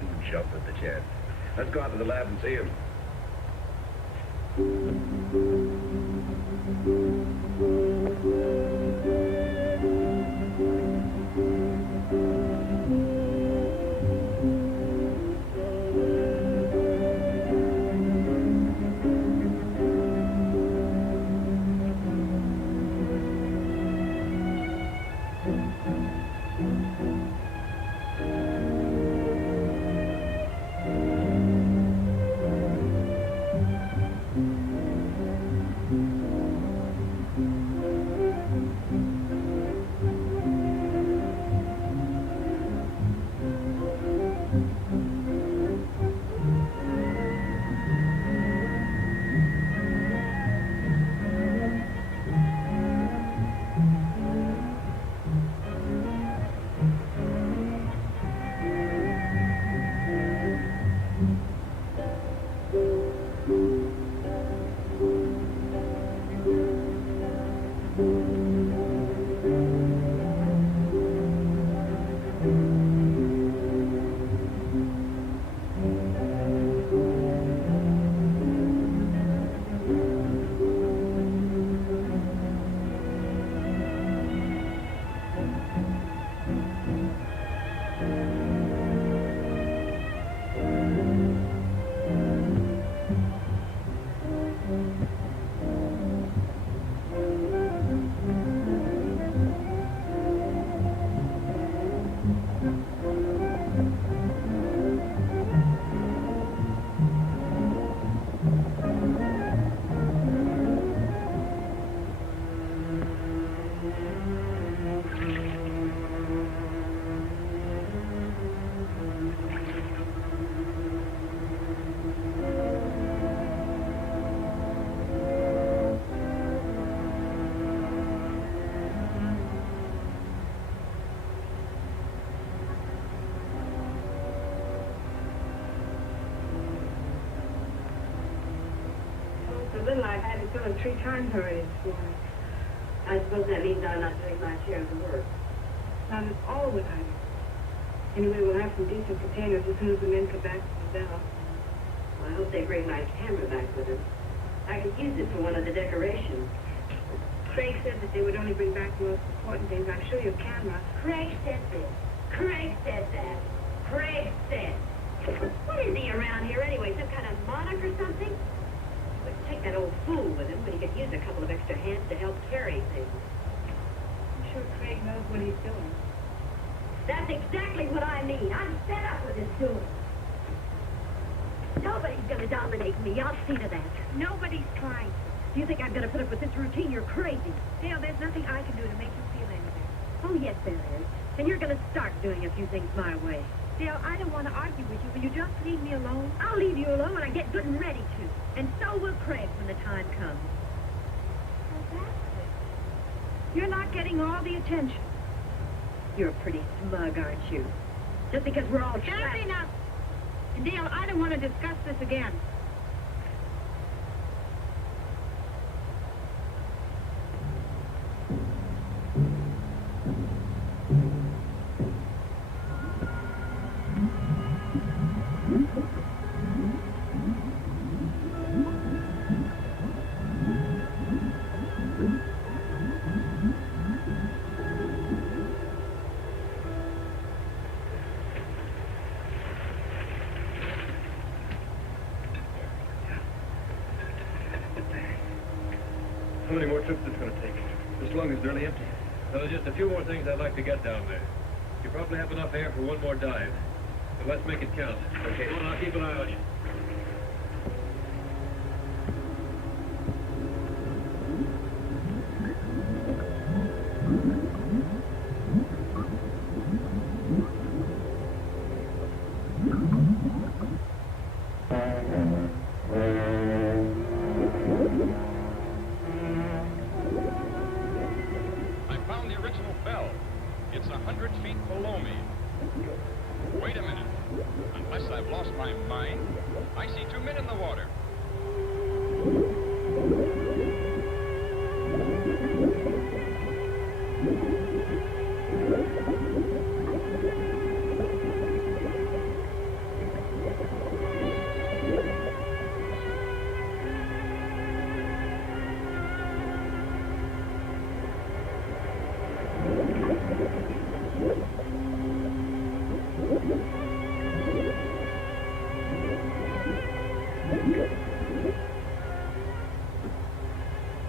he'll jump at the chance. Let's go out to the lab and see him. still have 3 times already this morning. I suppose that means I'm not doing my share of the work. Not at all what I do. Anyway, we'll have some decent containers as soon as the men come back from the bell. Well, I hope they bring my camera back with them. I could use it for one of the decorations. Craig said that they would only bring back the most important things. I'm sure your camera. Craig said this. Craig said that. Craig said. What is he around here anyway? Some kind of monarch or something? But take that old fool with him, but he could use a couple of extra hands to help carry things. I'm sure Craig knows what he's doing. That's exactly what I mean. I'm fed up with his doing. Nobody's going to dominate me. I'll see to that. Nobody's trying. Do you think I'm going to put up with this routine? You're crazy. Dale, there's nothing I can do to make you feel any better. Oh, yes, there is. And you're going to start doing a few things my way. Dale, I don't want to argue with you. Will you just leave me alone? I'll leave you alone when I get good and ready to. And so will Craig when the time comes. Oh, that's it. You're not getting all the attention. You're pretty smug, aren't you? Just because we're all That's trapped. enough. And Dale, I don't want to discuss this again. How many more trips is it going to take? This lung is nearly empty. Well, there's just a few more things I'd like to get down there. You probably have enough air for one more dive. So let's make it count. Okay. Well, I'll keep an eye on you. I found the original bell. It's 100 feet below me. Wait a minute. Unless I've lost my mind, I see 2 men in the water.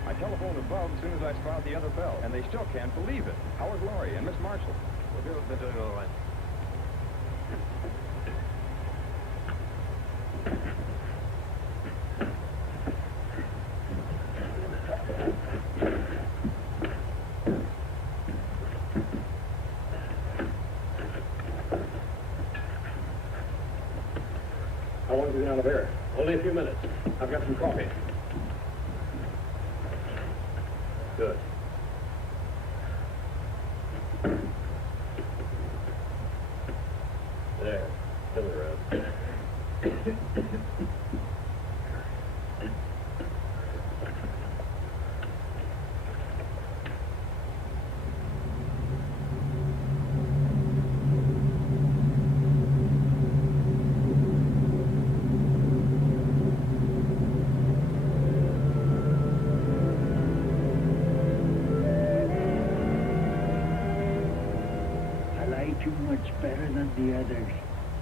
I telephoned above as soon as I spotted the other bell, and they still can't believe it. Howard Laurie and Miss Marshall. Well, they're doing all right. How long have you been out of air? Only a few minutes. I've got some coffee. Good. There. Spin it around. I like you much better than the others.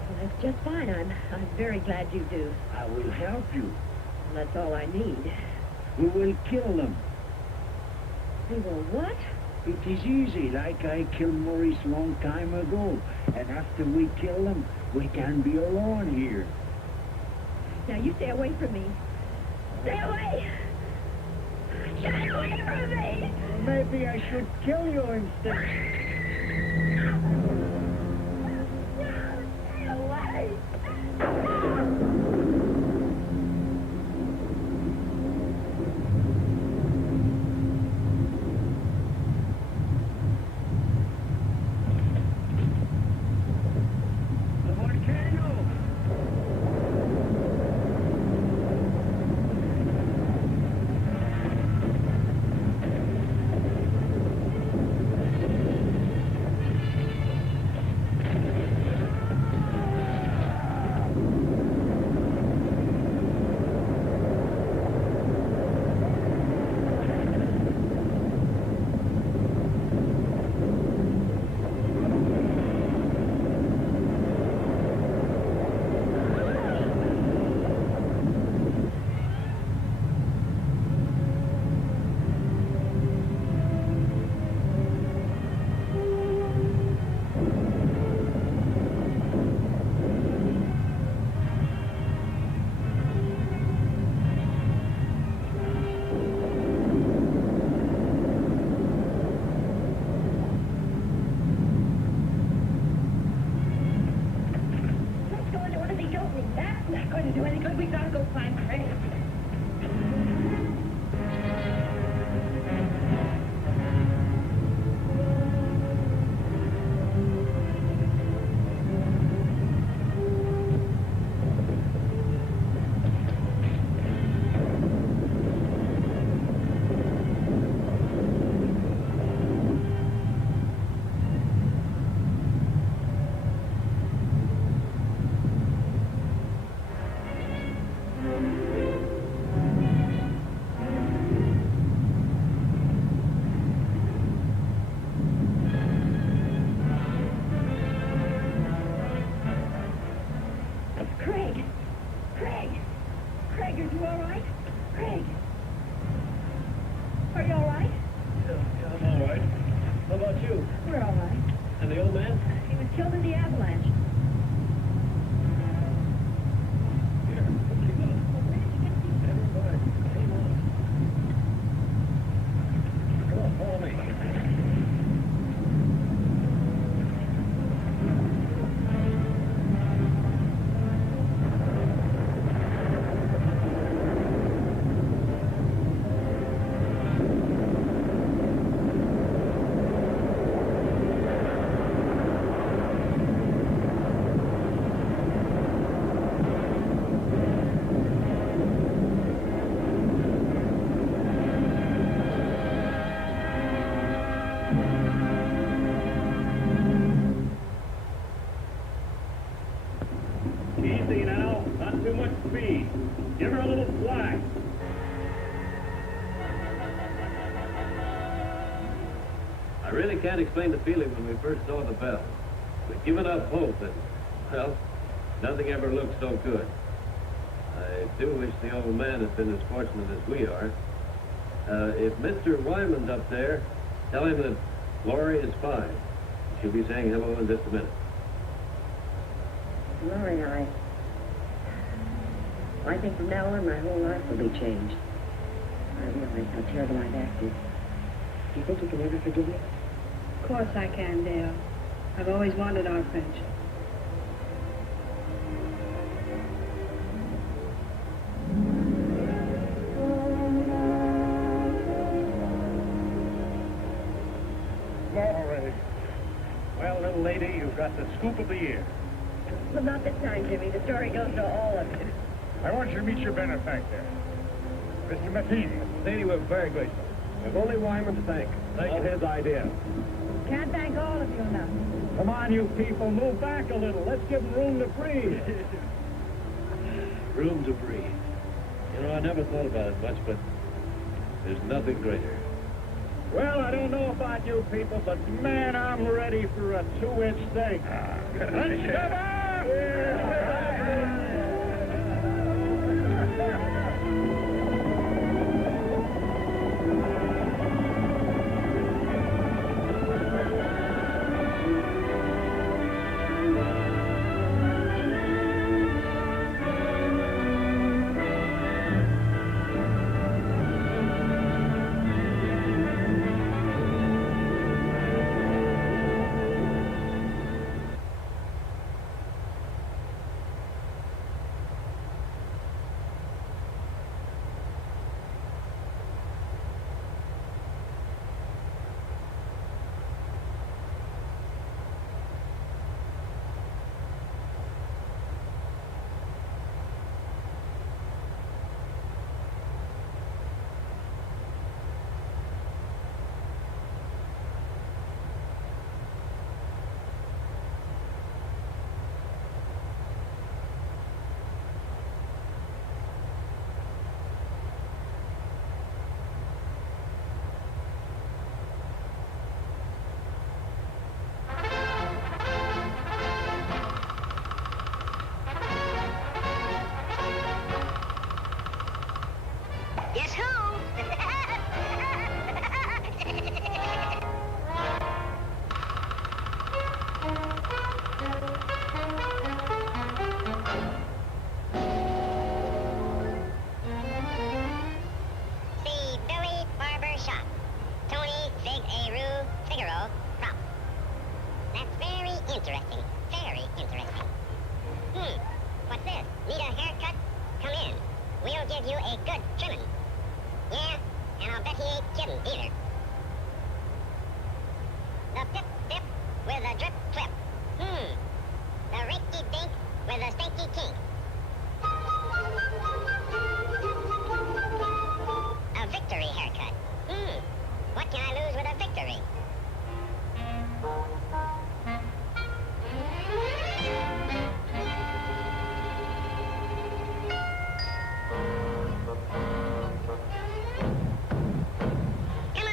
Well, that's just fine. I'm very glad you do. I will help you. Well, that's all I need. We will kill them. We will what? It is easy, like I killed Maurice long time ago. And after we kill them, we can be alone here. Now, you stay away from me. Stay away! Stay away from me! Maybe I should kill you instead. Stay away! Are you all right? Yeah, I'm all right. How about you? We're all right. And the old man? He was killed in the avalanche. Everybody, come on. Come on, follow me. Easy now, not too much speed. Give her a little slack. I really can't explain the feeling when we first saw the bell. We'd given up hope and, well, nothing ever looked so good. I do wish the old man had been as fortunate as we are. If Mr. Wyman's up there, tell him that Laurie is fine. She'll be saying hello in just a minute. Laurie, I think from now on my whole life will be changed. I realize how terrible I've acted. Do you think you can ever forgive me? Of course I can, Dale. I've always wanted our friendship. Laurie. Well, little lady, you've got the scoop of the year. Well, not this time, Jimmy. The story goes to all of you. I want you to meet your benefactor, Mr. Matheny. Lady, we're very grateful. We've only Wyman to thank. All his idea. Can't thank all of you enough. Come on, you people, move back a little. Let's give them room to breathe. Room to breathe. You know, I never thought about it much, but there's nothing greater. Well, I don't know about you people, but man, I'm ready for a 2-inch steak. Let's come on! Guess who? The Billy Barber Shop. Tony Figaro Prop. That's very interesting. Very interesting. What's this? Need a haircut? Come in. We'll give you a good trimming. Yeah, and I'll bet he ain't kidding either. The pip-pip with a drip-flip. The rinky-dink with a stinky kink. A victory haircut. What can I lose with a victory? Come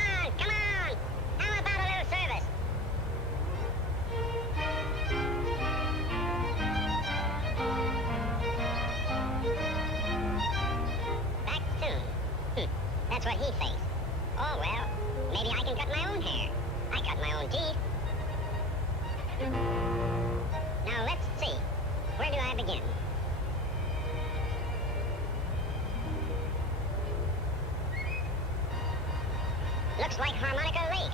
I begin? Looks like Harmonica Lake.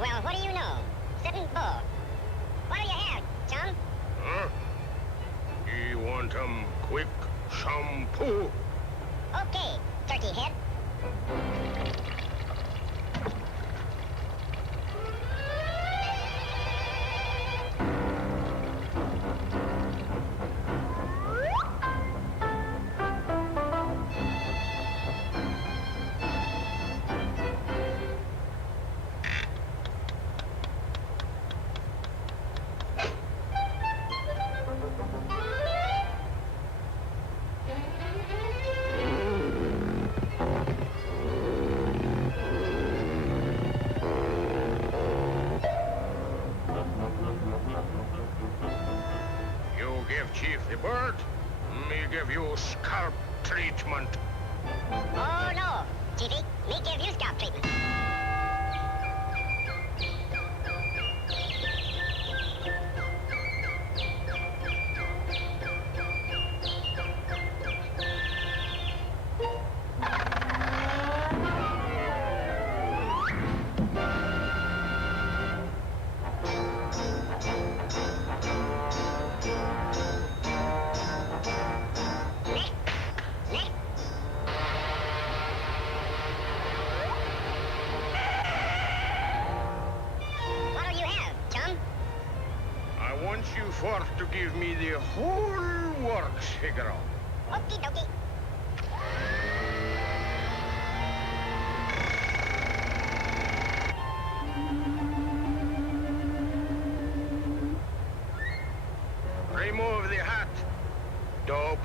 Well, what do you know? Sitting bull. What do you have, chum? Huh? You want quick shampoo? Okay, turkey head. You give Chief the bird, me give you scalp treatment. Oh, no. Chiefy, me give you scalp treatment. What'll you have, chum? I want you for to give me the whole works, Figaro. Okie dokie. Remove the hat, dope.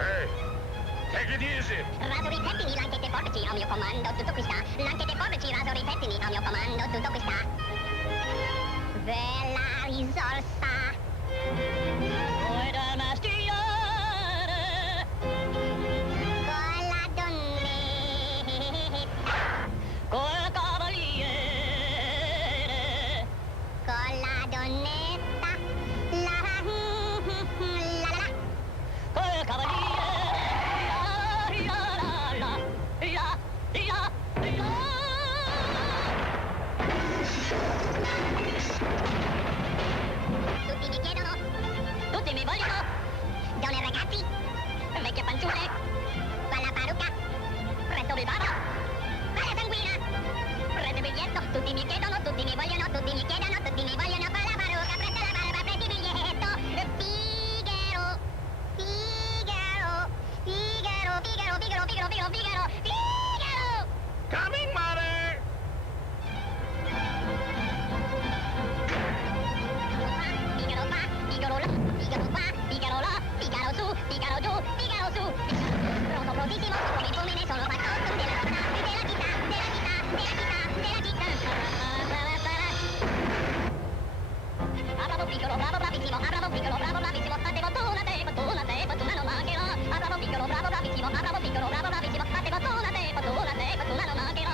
Hey, take it easy. Raso i pettini, l'anche te forbici, al mio comando, tutto qui sta. L'anche te forbici, raso i pettini, al mio comando, tutto qui sta. Bella risorsa. Vuoi da mestiere? Con la donnetta. Col cavaliere. Con la donnetta. La la la. Col cavaliere. La la la la. Tutti mi chiedono. Tutti mi vogliono. Donne e ragazzi. Vecchie fanciulle. Quella parrucca. Presto mi bava. Quella sanguina. Prende biglietto. Tutti mi chiedono, tutti mi vogliono, tutti mi chiedono, tutti mi vogliono. Quella parrucca, prende la barba, prendi biglietto. Figaro. Figaro. Figaro, Figaro, Figaro, Figaro, Figaro, Figaro. Figaro. Coming, Mare! Figaro qua, Figaro là, Figaro qua, Figaro là, Figaro su, Figaro giù, Figaro su. Pronto, prontissimo, come il fulmine sono fatto della città, della città, della città, della città, della città. Ah, bravo piccolo, bravo bravissimo, ah, bravo piccolo, bravo bravissimo, a te fortuna, non mancherà. Ah, bravo piccolo, bravo bravissimo, ah, bravo piccolo, bravo bravissimo, a te fortuna, non mancherà.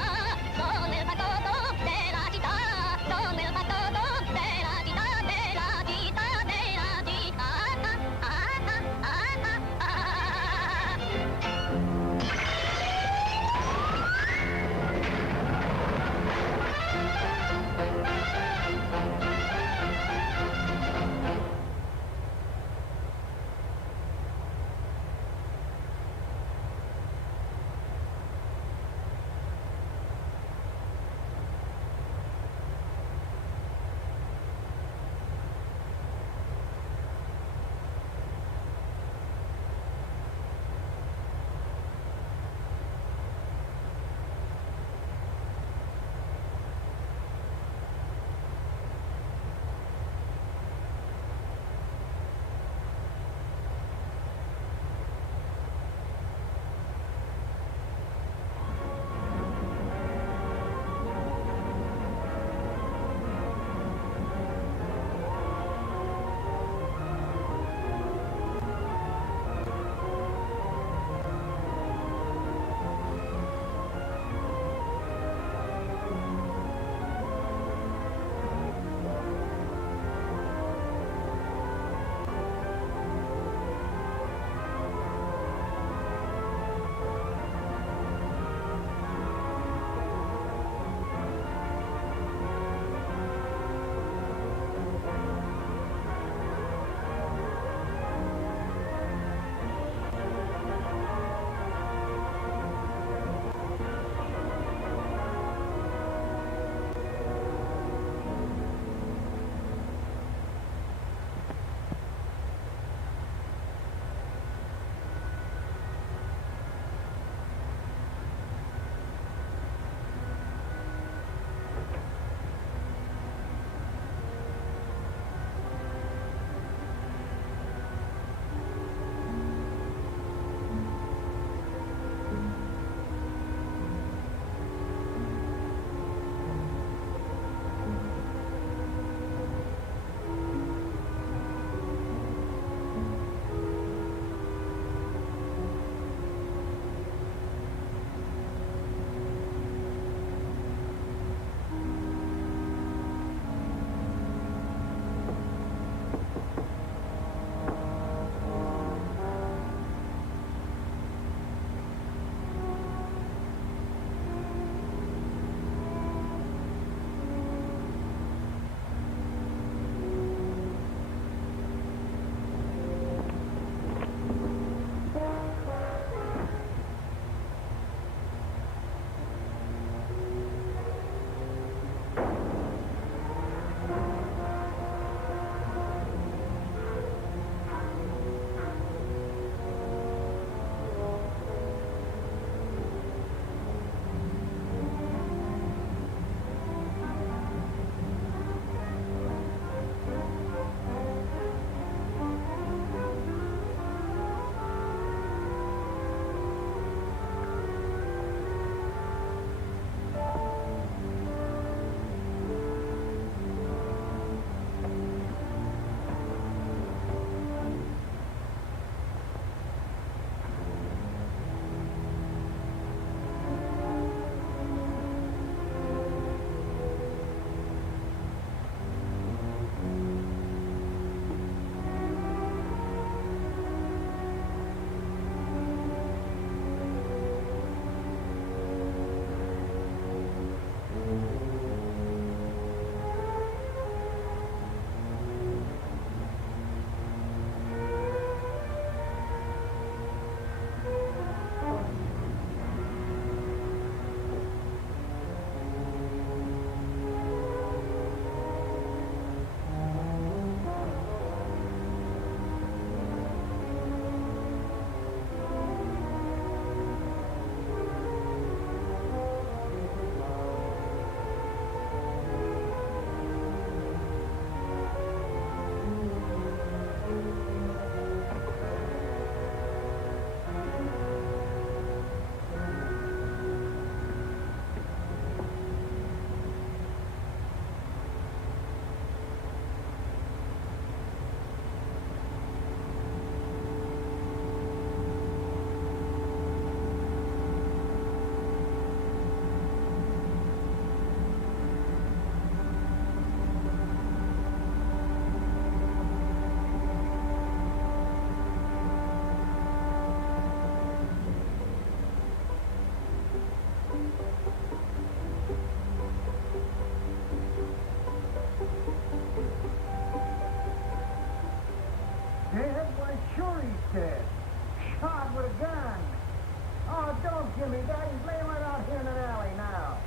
don't, Jimmy. Daddy's laying right out here in an alley now.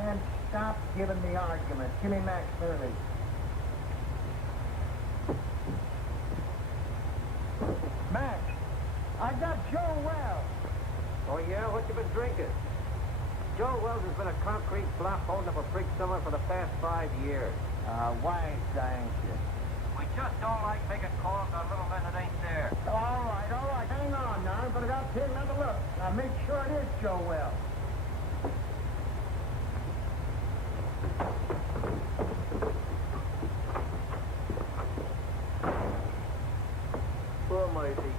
And stop giving me arguments. Give me Max Hurley. Max, I got Joe Wells. Oh, yeah? What you been drinking? Joe Wells has been a concrete block holding up a big summer for the past 5 years. Why ain't you? We just don't like making calls on little men that ain't there. All right. Hang on now. I'm gonna take another look. Now make sure it is Joe Wells. Poor Murphy.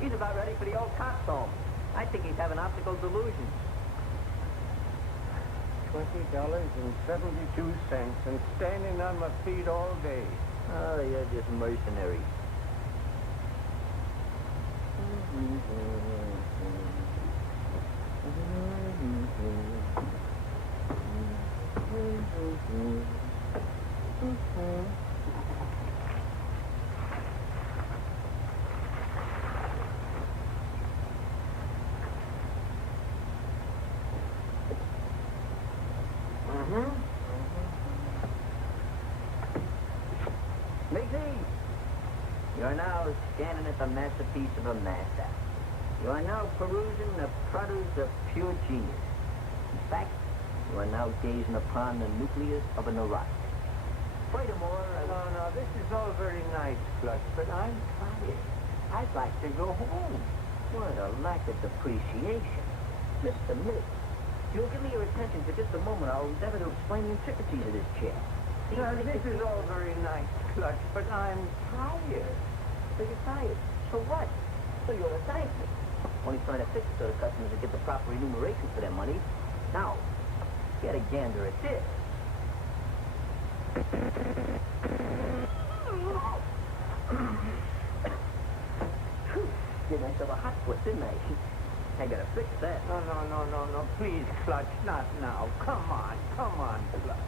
He's about ready for the old cops home. I think he's having optical delusions. $20.72 and standing on my feet all day. Oh, you're just mercenary. Migsy, you're now standing at the masterpiece of a master. You are now perusing the produce of pure genius. In fact, you are now gazing upon the nucleus of a neurotic. Furthermore, No, this is all very nice, Clutch, but I'm tired. I'd like to go home. What a lack of appreciation. Mr. Miggs, if you'll give me your attention for just a moment, I'll endeavor to explain the intricacies of this chair. This is all very nice, Clutch, but I'm tired. So you're tired. So what? So you ought to thank me. Only trying to fix it so the customers will get the proper remuneration for their money. Now, get a gander at this. Did myself a hot foot, didn't I? I gotta fix that. No. Please, Clutch, not now. Come on, Clutch.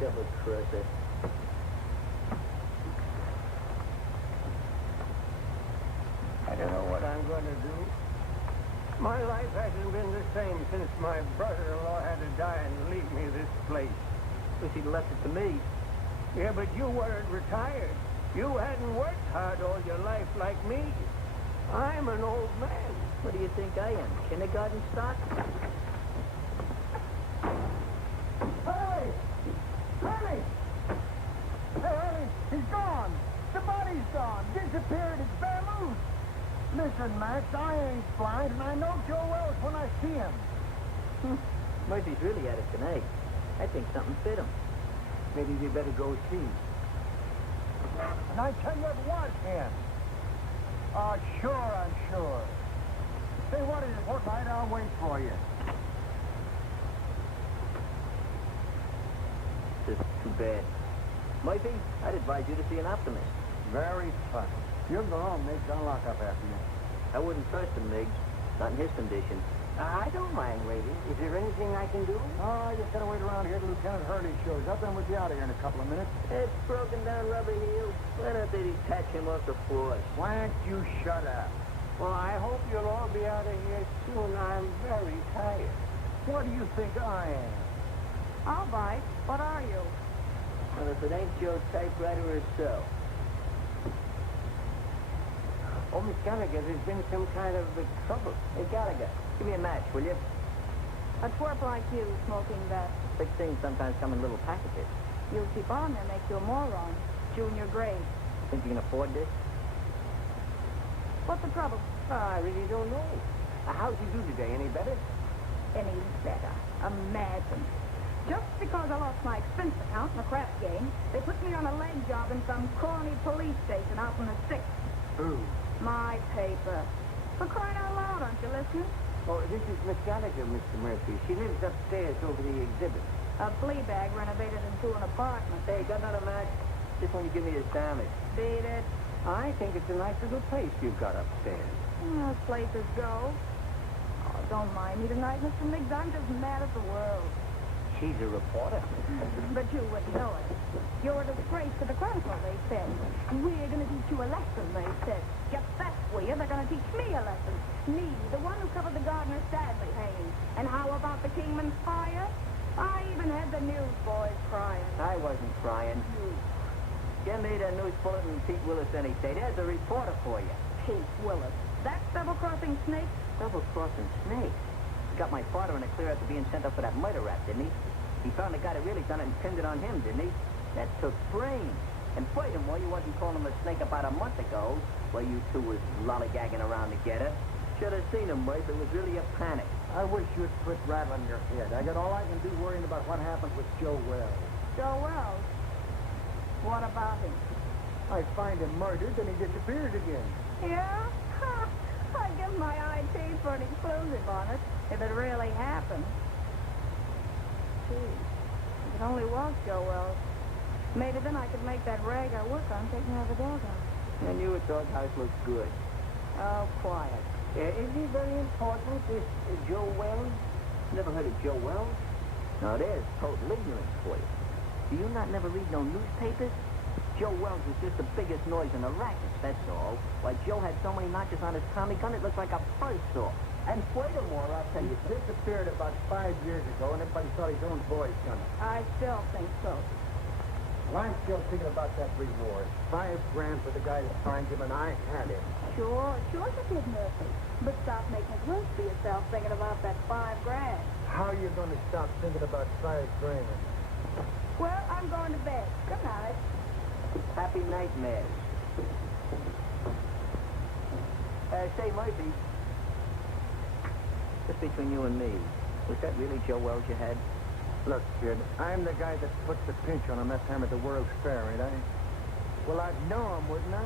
Double crosser. I don't know what I'm going to do. My life hasn't been the same since my brother-in-law had to die and leave me this place. Wish he'd left it to me. Yeah, but you weren't retired. You hadn't worked hard all your life like me. I'm an old man. What do you think I am? Kindergarten stock? Hurley! Hurley! Hey, Hurley, he's gone. The body's gone. Disappeared. It's bare loose. Listen, Max, I ain't blind, and I know Joe Wells when I see him. Murphy's really at it tonight. I think something fit him. Maybe we better go see. And I tell you it was him. Oh, sure, I'm sure. Say, what is it? What night? I'll wait for you. This is too bad. Murphy, I'd advise you to see an optimist. Very funny. You go home, Miggs. I'll lock up after you. I wouldn't trust him, Miggs. Not in his condition. I don't mind waiting. Is there anything I can do? Oh, I just gotta wait around here till Lieutenant Hurley shows up, and we'll be out of here in a couple of minutes. It's broken down rubber heel. Why don't they detach him off the force? Why don't you shut up? Well, I hope you'll all be out of here soon. I'm very tired. What do you think I am? All right. What are you? Well, if it ain't your typewriter herself. Oh, Miss Gallagher, there's been some kind of trouble. Hey, Gallagher, give me a match, will you? A twerp like you smoking that. Big things sometimes come in little packages. You'll keep on there, make you a moron. Junior grade. Think you can afford this? What's the trouble? I really don't know. How'd you do today? Any better? Any better. Imagine. Just because I lost my expense account in a crap game, they put me on a leg job in some corny police station out in the sticks. Who? My paper. For crying out loud, aren't you listening? Oh, this is Miss Gallagher, Mr. Murphy. She lives upstairs over the exhibit. A flea bag renovated into an apartment. Hey, got another match? Just when you give me his damage. Beat it. I think it's a nice little place you've got upstairs. Those places go. Oh, don't mind me tonight, Mr. Miggs. I'm just mad at the world. She's a reporter. But you wouldn't know it. You're a disgrace to the Chronicle, they said. We're going to teach you a lesson, they said. Just that way, they're going to teach me a lesson. Me, the one who covered the Gardner Stanley hanging. And how about the Kingman's fire? I even had the newsboys crying. I wasn't crying. Give me the news bulletin, Pete Willis, any day. There's a reporter for you. Pete Willis. That double-crossing snake? Double-crossing snake? He got my father in a clear after being sent up for that murder rap, didn't he? He found the guy that really done it and pinned it on him, didn't he? That took brains. And furthermore, you wasn't calling him a snake about a month ago, while you two was lollygagging around together. Should have seen him, Murph. It was really a panic. I wish you'd quit rattling your head. I got all I can do worrying about what happened with Joe Wells. Joe Wells? What about him? I find him murdered, then he disappeared again. Yeah? Ha! I'd give my IT for an exclusive on it, if it really happened. Gee, if it only was Joe Wells. Maybe then I could make that rag I work on take me out of the doghouse. And your doghouse looks good. Oh, quiet. Is he very important, this Joe Wells? Never heard of Joe Wells? Now, there's total ignorance for you. Do you not never read no newspapers? Joe Wells was just the biggest noise in the racket, that's all. Why, Joe had so many notches on his Tommy gun, it looked like a buzzsaw. And furthermore, I'll tell you, He disappeared about 5 years ago, and everybody thought his own boys done it. I still think so. Well, I'm still thinking about that reward. $5 grand for the guy that finds him, and I had him. Sure you did, Murphy. But stop making it worse for yourself thinking about that $5 grand. How are you going to stop thinking about $5 grand? Well, I'm going to bed. Good night. Happy nightmares. Say, Murphy, just between you and me, was that really Joe Wells you had? Look, kid, I'm the guy that puts the pinch on him that time at the World's Fair, ain't I? Well, I'd know him, wouldn't I?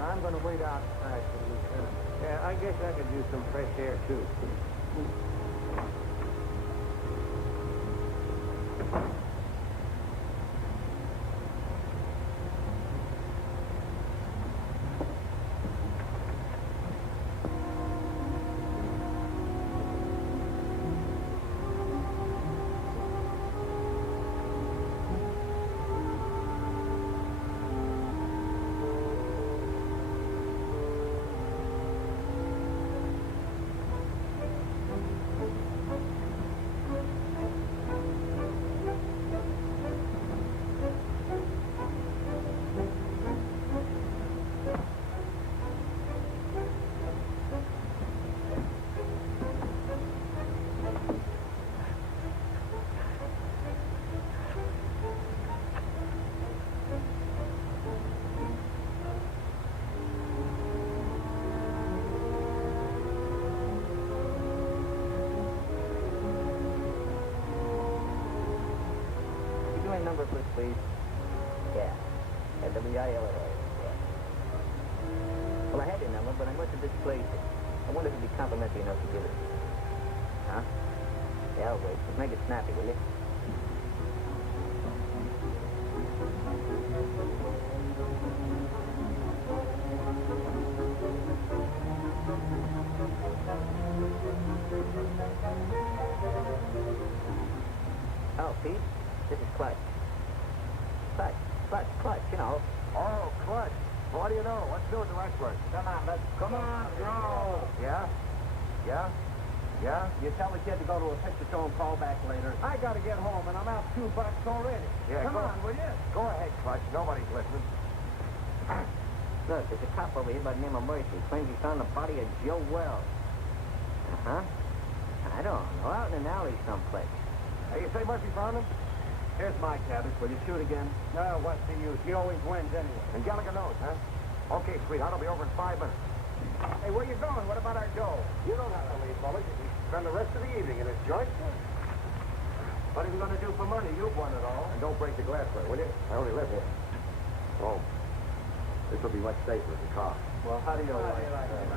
I'm going to wait outside for the lieutenant. Yeah, I guess I could use some fresh air, too. Number, please. Yeah. NWI, Illinois. Yeah. Well, I had your number, but I must have displaced it. I wonder if it'd be complimentary enough to give it. Huh? Yeah, I'll wait. But make it snappy, will you? Oh, Pete? This is Clutch. Clutch, you know. Oh, Clutch. Well, what do you know? What's doing the right work? Come on, let's... Come on, go. Yeah? Yeah? Yeah? You tell the kid to go to a picture show and call back later. I got to get home, and I'm out $2 already. Yeah, Come on, will you? Go ahead, Clutch. Nobody's listening. Look, there's a cop over here by the name of Mercy. Claims he found the body of Joe Wells. Uh-huh. I don't know. Out in an alley someplace. Hey, you say Murphy found him? Here's my cabbage. Will you shoot again? No, what's the use? He always wins anyway. And Gallagher knows, huh? Okay, sweetheart, I'll be over in 5 minutes. Hey, where you going? What about our dough? You don't have to leave, Bullock. You can spend the rest of the evening in this joint. What are you going to do for money? You've won it all. And don't break the glassware, will you? I only live here. Oh. This will be much safer in the car. Well, how do you like that?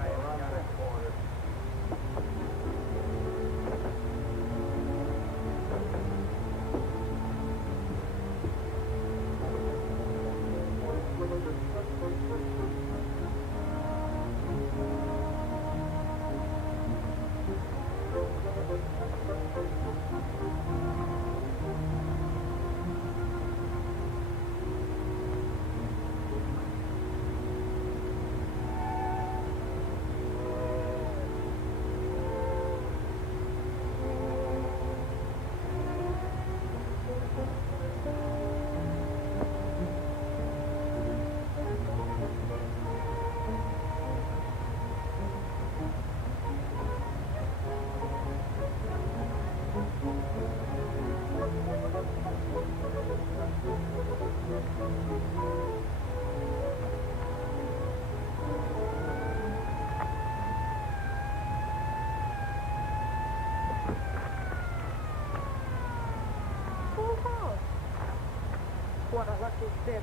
What a lucky dip.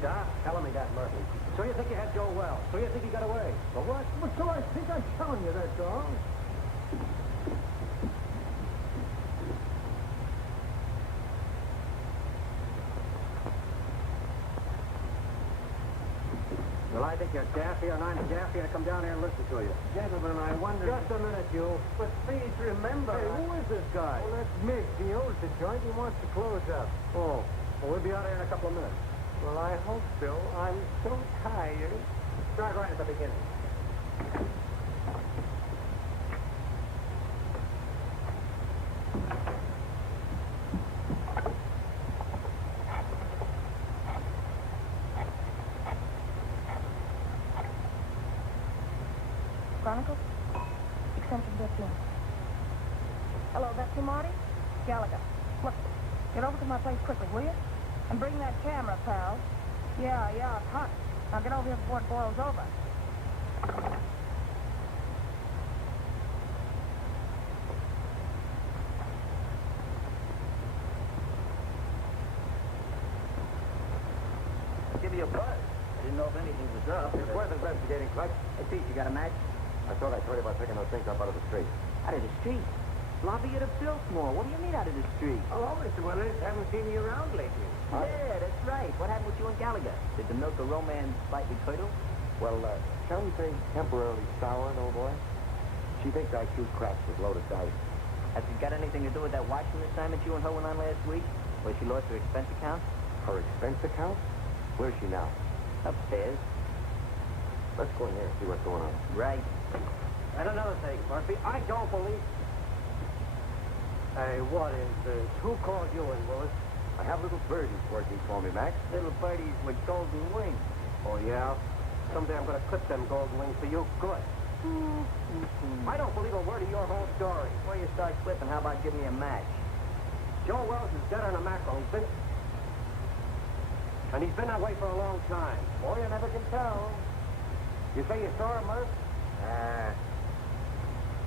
Doc, telling me that, Murphy. So you think you had Joe Wells? So you think he got away? So what? So I think I'm telling you that, dog. Well, I think you're daffy or not daffy to come down here and listen to you. Gentlemen, I wonder... Just a minute, you. But please remember... Hey, who is this guy? Well, that's Mick. He owns the joint. He wants to close up. Oh, well, we'll be out of here in a couple of minutes. Well, I hope so. I'm so tired. Start right at the beginning. Chronicles? Extension 15. Hello, that's you, Marty? Gallagher. Look, get over to my place quickly, will you? And bring that camera, pal. Yeah, it's hot. Now get over here before it boils over. Give you a buzz. I didn't know if anything was up. It's worth investigating, Clutch. Hey, Pete, you got a match? I thought I told you about picking those things up out of the street. Out of the street? Lafayette of Biltmore. What do you mean out of the street? Hello, Mr. Willers. Haven't seen you around lately. Yeah, that's right. What happened with you and Gallagher? Did the milk of romance slightly curdle? Well, shall we say temporarily soured, old boy? She thinks I shoot craps with loaded dice. Has it got anything to do with that washing assignment you and her went on last week? Where she lost her expense account? Her expense account? Where's she now? Upstairs. Let's go in there and see what's going on. Right. And another thing, Murphy, I don't believe... Hey, what is this? Who called you in, Willis? I have little birdies working for me, Max. Little birdies with golden wings. Oh, yeah? Someday I'm going to clip them golden wings for you good. I don't believe a word of your whole story. Before you start clipping, how about giving me a match? Joe Wells is dead on a mackerel. And he's been that way for a long time. Boy, you never can tell. You say you saw him, Murph?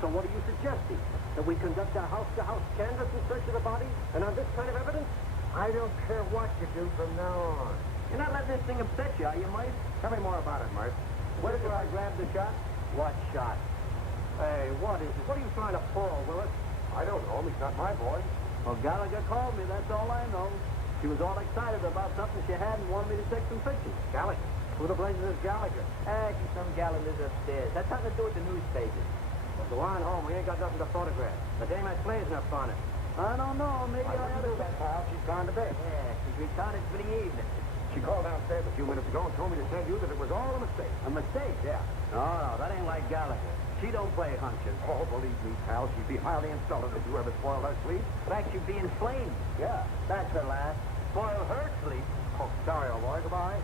So what are you suggesting? That we conduct a house-to-house canvass in search of the body? And on this kind of evidence? I don't care what you do from now on. You're not letting this thing upset you, are you, Murph? Tell me more about it, Murph. Where did I grab the shot? What shot? Hey, what is it? What are you trying to pull, Willis? I don't know him. He's not my boy. Well, Gallagher called me. That's all I know. She was all excited about something she had and wanted me to take some pictures. Gallagher? Who the blazes is Gallagher? She's some gal who lives upstairs. That's something to do with the newspapers. Well, go on home. We ain't got nothing to photograph. The dame has blazing up on it. I don't know. Maybe I ought to... that, pal. She's gone to bed. Yeah, she's retired for the evening. She called downstairs a few minutes ago and told me to tell you that it was all a mistake. A mistake? Yeah. No, that ain't like Gallagher. She don't play hunches. Oh, believe me, pal, she'd be highly insulted if you ever spoiled her sleep. In fact, she'd be inflamed. Yeah. That's her last. Spoil her sleep. Oh, sorry, old boy. Goodbye.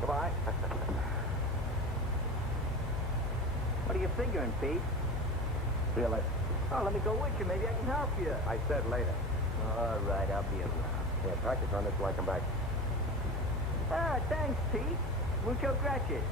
Goodbye. What are you figuring, Pete? See you later. Oh, let me go with you. Maybe I can help you. I said later. All right, I'll be around. Yeah, practice on this till I come back. Ah, thanks, Pete. Mucho gracias.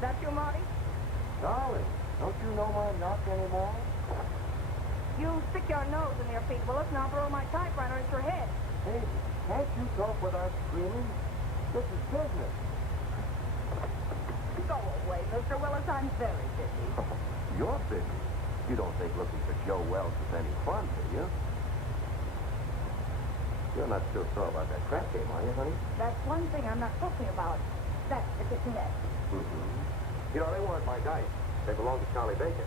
That you, Marty? Darling, don't you know my knock anymore? You stick your nose in your feet, Willis, and I'll throw my typewriter at your head. Hey, can't you talk without screaming? This is business. Go away, Mr. Willis. I'm very busy. You're busy. You don't think looking for Joe Wells is any fun, do you? You're not still sore about that crap game, are you, honey? That's one thing I'm not talking about. That's the kitchenette. Mm-hmm. You know, they weren't my dice. They belong to Charlie Bacon.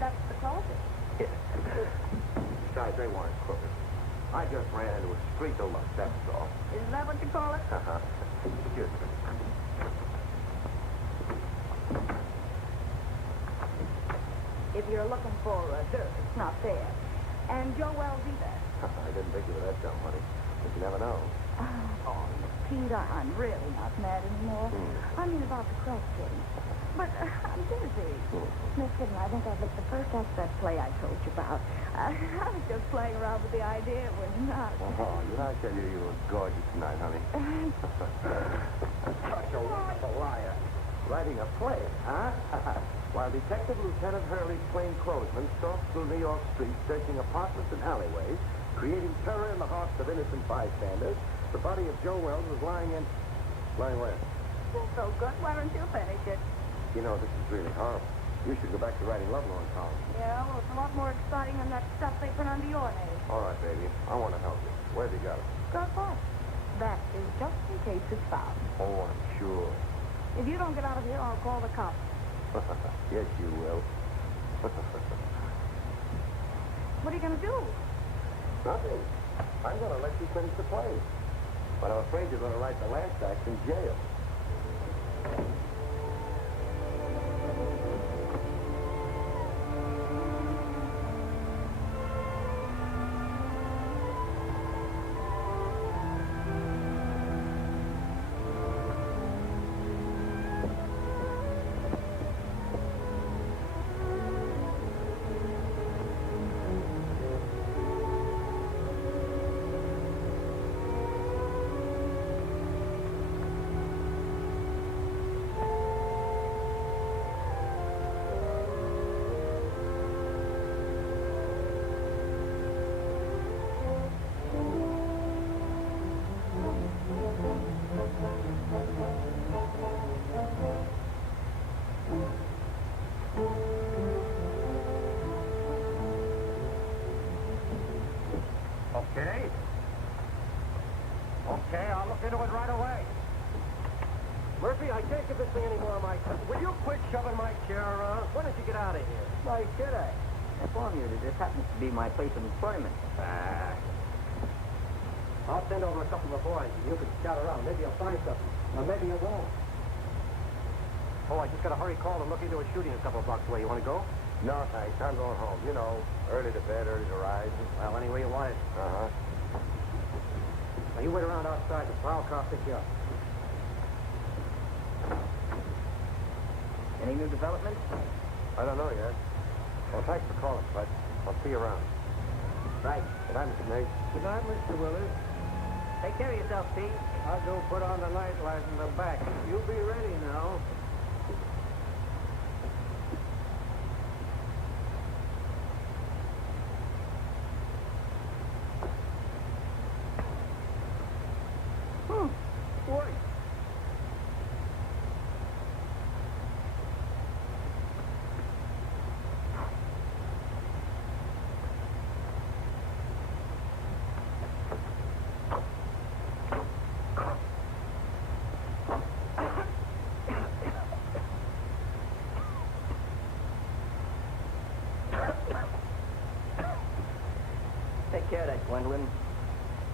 That's the closet. Besides, they weren't crooked. I just ran into a streak of luck, that's all. Is that what you call it? Uh-huh. Excuse me. If you're looking for dirt, it's not there. And Joe Wells either. I didn't think you were that dumb, honey. But you never know. Oh, Pete, I'm really not mad anymore. I mean about the crack game. But I'm busy. Miss Kitten, I think I've looked the first act of that play I told you about. I was just playing around with the idea when not. Oh, did I tell you you were gorgeous tonight, honey? Such a liar. Writing a play, huh? While Detective Lieutenant Hurley's plainclothesmen stalked through New York streets, searching apartments and alleyways, creating terror in the hearts of innocent bystanders, the body of Joe Wells was lying in... Lying where? So good. Why don't you finish it? You know, this is really horrible. You should go back to writing lovelorn columns. Yeah, well, it's a lot more exciting than that stuff they put under your name. All right, baby. I want to help you. Where have you got it? Got what? That is just in case it's found. Oh, I'm sure. If you don't get out of here, I'll call the cops. Yes, you will. What are you going to do? Nothing. I'm going to let you finish the play. But I'm afraid you're going to write the last act in jail. Okay, I'll look into it right away. Murphy, I can't give this thing any more of my time. Will you quit shoving my chair around? When did you get out of here? Why should I? Inform you that this happens to be my place of employment. I'll send over a couple of boys and you can scout around. Maybe you'll find something. Or maybe you won't. Oh, I just got a hurry call to look into a shooting a couple of blocks away. You want to go? No, thanks. I'm going home. You know, early to bed, early to rise. Well, any way you want it. Uh-huh. Now, you wait around outside. The prowl car will pick you up. Any new developments? I don't know yet. Well, thanks for calling, Bud. I'll see you around. Right. Good night, Mr. Nate. Good night, Mr. Willard. Take care of yourself, Pete. I'll go put on the night light in the back. You be ready now. Wait. Take care of that, Gwendolyn.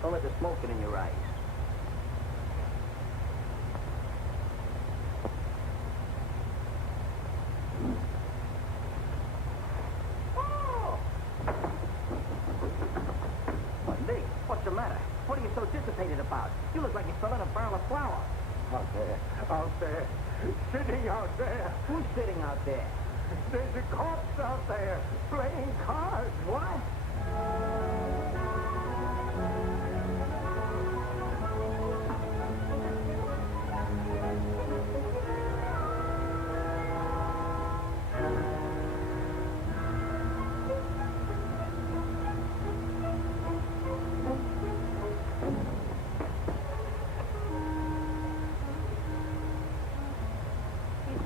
Don't let the smoke get in your eyes. so dissipated about? You look like you fell in a barrel of flour. Out there, sitting out there. Who's sitting out there? There's a corpse out there, playing cards. What?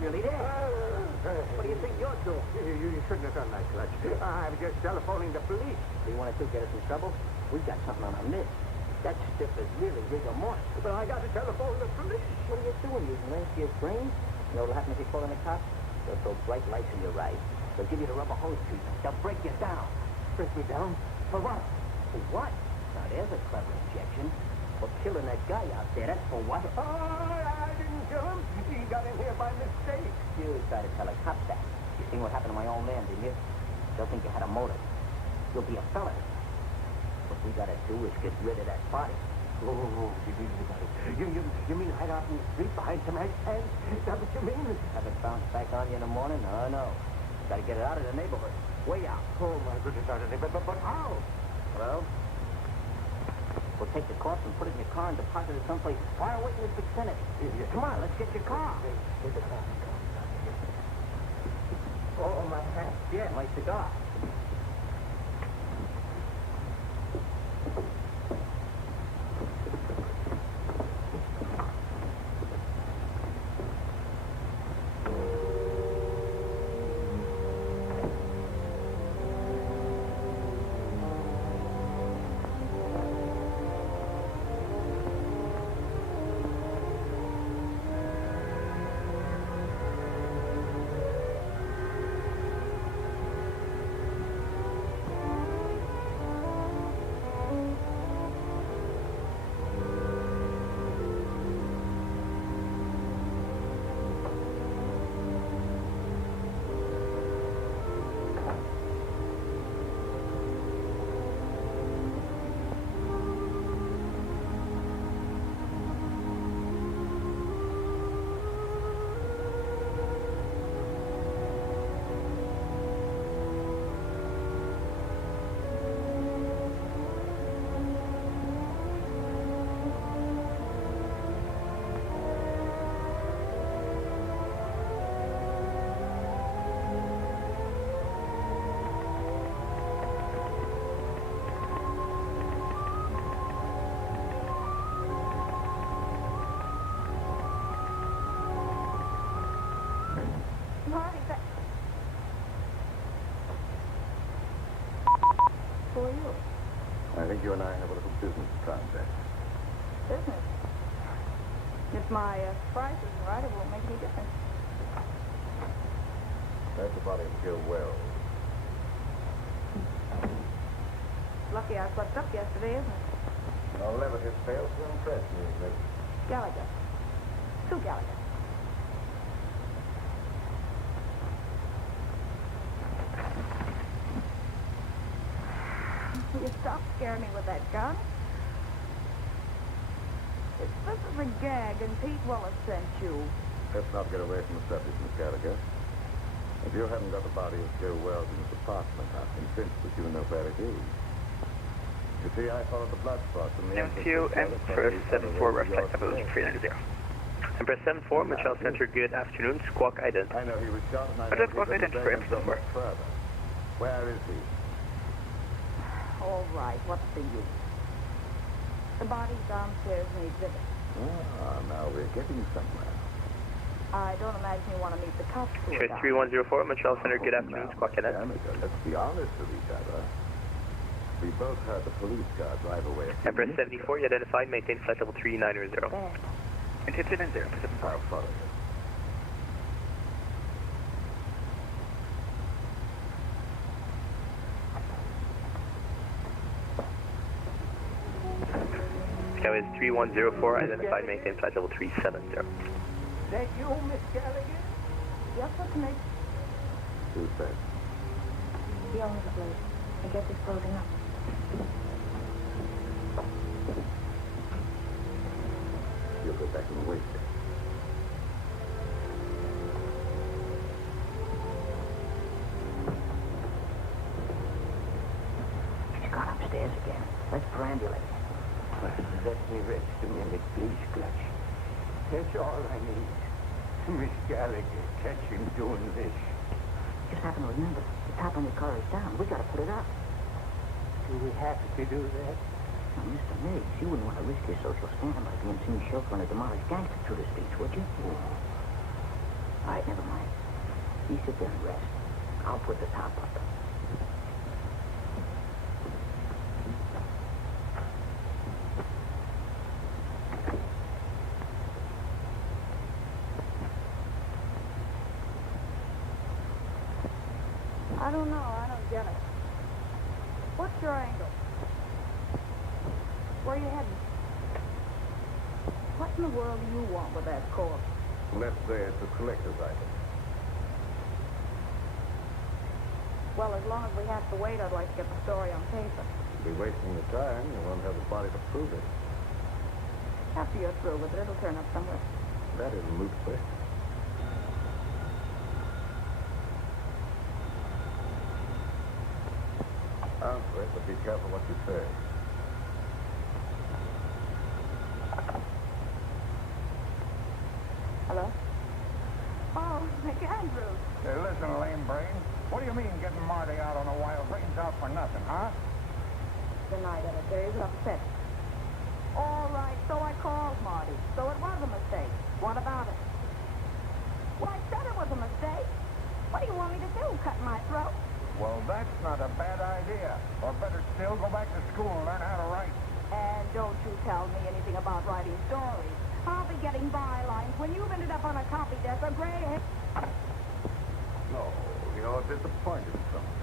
Really there? What do you think you're doing? You shouldn't have done that, Clutch. I'm just telephoning the police. They want to get us in trouble? We got something on our midst. That stiff is really rigor mortis. But I got to telephone the police. What are you doing? Using last year's brains? You know what'll happen if you call in the cops? They'll throw bright lights in your eyes. They'll give you the rubber hose treatment. They'll break you down. Break me down? For what? For what? Now, there's a clever injection. For killing that guy out there. That's for what? Oh, I didn't kill him. He got in here by mistake. You try to tell a cop that. You seen what happened to my old man, didn't you? They'll think you had a motive. You'll be a felon. What we gotta do is get rid of that body. Oh, you mean hide out in the street behind some ash cans? Is that what you mean? Have it bounce back on you in the morning? No. Gotta get it out of the neighborhood. Way out. Oh, my goodness, out of the neighborhood. But how? Well, we'll take the corpse and put it in your car and deposit it someplace far away in this vicinity. Come on, let's get your car. Oh, my hat. Yeah, my cigar. Who are you? I think you and I have a little business to transact. Business? If my price is right, it won't make any difference. That's the body of Joe Wells. Lucky I slept up yesterday, isn't it? I'll never his fails to impress me, Miss. Gallagher. Two Gallagher. Will you stop scaring me with that gun? If this is a gag and Pete Wallace sent you. Let's not get away from the subject, Miss Gallagher. If you haven't got the body of Joe Wells in his apartment, I'm convinced that you know where it is. You see, I followed the blood spots from the MTO Empress 74, reflect evolution 390. Empress 74, Michelle Center, good afternoon, squawk ident. I know he was shot and I know squawk ident for Empress 4. Where is he? All right, what's the use? The body's downstairs in the exhibit. Ah, now we're getting somewhere. I don't imagine you want to meet the cops who are down. 3104, Michelle Center, good afternoon, squawk ident. Let's be honest with each other. We both heard the police car drive away. Empress 74, you identified, maintain flight level 390. Maintain 390, I'll follow you. Skyway 3104, identified, maintain flight level 370. That you, Miss Gallagher? Yes, what's next? Who's that? The owner of the place. I guess he's closing up. upstairs again. Let's perambulate. Let me rest a minute, please, Clutch. That's all I need. Miss Gallagher, catch him doing this. Just happen to remember, the top on your car is down. We gotta put it up. Do we have to do that? Now, Mr. Miggs, you wouldn't want to risk your social standing by being seen chauffeuring a demolished gangster through the streets, would you? All right, never mind. You sit there and rest. I'll put the top up. I don't know. I don't get it. What's your angle? Where are you heading? What in the world do you want with that corpse? Let's say it's a collector's item. Well, as long as we have to wait, I'd like to get the story on paper. You'll be wasting the time. You won't have the body to prove it. After you're through with it, it'll turn up somewhere. That is a moot question. Answer it, but be careful what you say. Hello? Oh, McAndrew. Hey, listen, lame brain. What do you mean getting Marty out on a wild range out for nothing, huh? Good night, Editor. He's upset. All right, so I called Marty. So it was a mistake. What about it? Well, I said it was a mistake. What do you want me to do, cut my throat? Well, that's not a bad idea. Or better still, go back to school and learn how to write. And don't you tell me anything about writing stories. I'll be getting bylines when you've ended up on a copy desk, a gray hair. No, you're disappointed in something.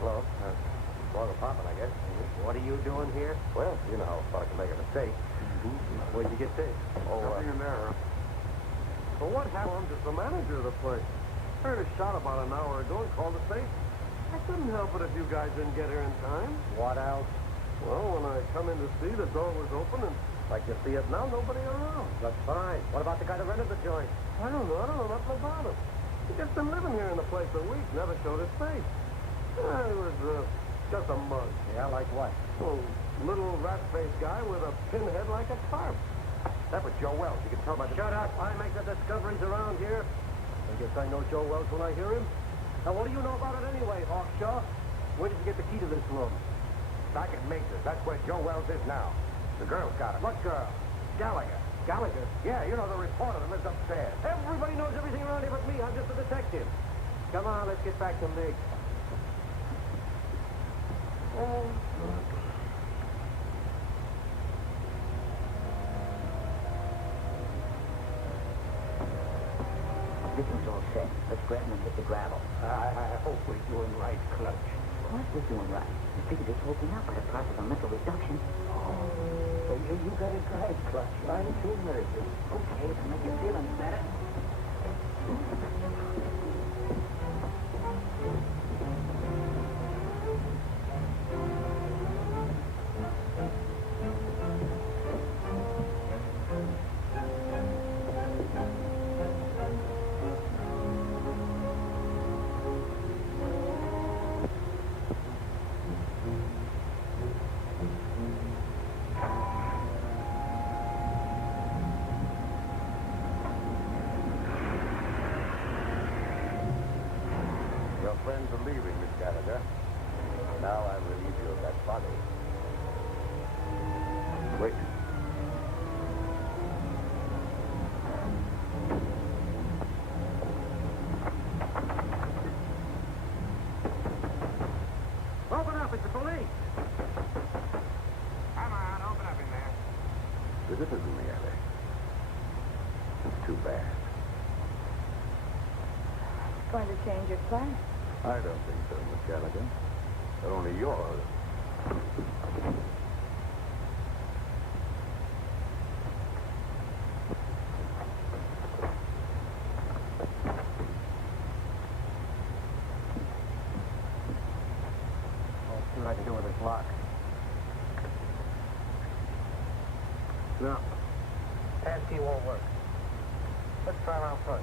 Hello. Florida Poppin', I guess. What are you doing here? Well, you know how a fella can make a mistake. Where'd you get this? Nothing in there. Well, what happened to the manager of the place? Heard a shot about an hour ago and called the station. I couldn't help it if you guys didn't get here in time. What else? Well, when I come in to see, the door was open, and like you see it now, nobody around. That's fine. What about the guy that rented the joint? I don't know nothing about him. He just been living here in the place a week, never showed his face. He was just a mug. Yeah, like what? Oh, little rat-faced guy with a pinhead like a tarp. That was Joe Wells. You can tell by the... Shut up. I make the discoveries around here. I guess I know Joe Wells when I hear him. Now, what do you know about it anyway, Hawkshaw? Where did you get the key to this room? Back at Mace's. That's where Joe Wells is now. The girl's got it. What girl? Gallagher. Gallagher? Yeah, you know, the reporter that lives upstairs. Everybody knows everything around here but me. I'm just a detective. Come on, let's get back to Miggs. Oh, Everything's all set. Let's grab him and hit the gravel. I hope we're doing right, Clutch. Of course we're doing right. We figured this whole thing out by the process of mental reduction. So you got it right, Clutch. I'm too nervous. Okay, to make you feel any better. Your friends are leaving, Miss Gallagher. Now I relieve you of that body. Wait. Open up, it's the police. Come on, open up in there. Visitors in the alley. too bad. It's going to change your class. I don't think so, Miss Gallagher. But only yours. I'll see what I can do with this lock. No. Passkey won't work. Let's try around front.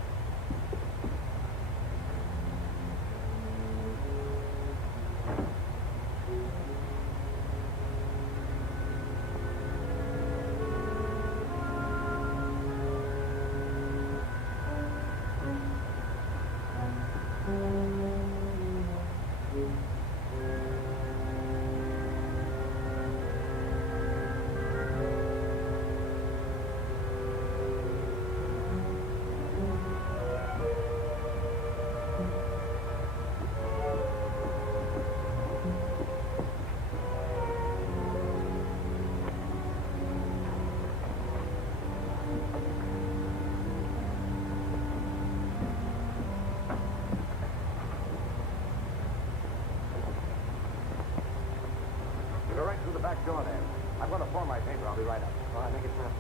Go right through the back door there. I'm going to form my paper. I'll be right up. Oh, I think it's not.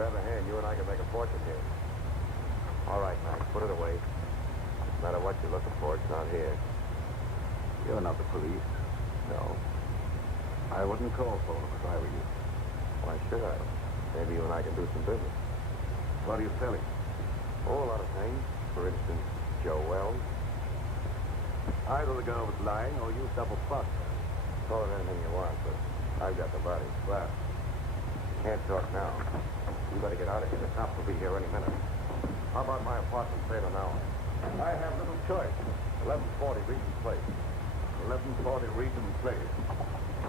Grab a hand. You and I can make a fortune here. All right, Max. Put it away. No matter what you're looking for, it's not here. You're not the police. No. I wouldn't call for them if I were you. Why should I? Maybe you and I can do some business. What are you selling? Oh, a lot of things. For instance, Joe Wells. Either the girl was lying or you double fucked her. Call it anything you want, but I've got the body. Well, can't talk now. You better get out of here. The cops will be here any minute. How about my apartment, say in an hour? I have little choice. 1140 Regent Place. 1140 Regent Place.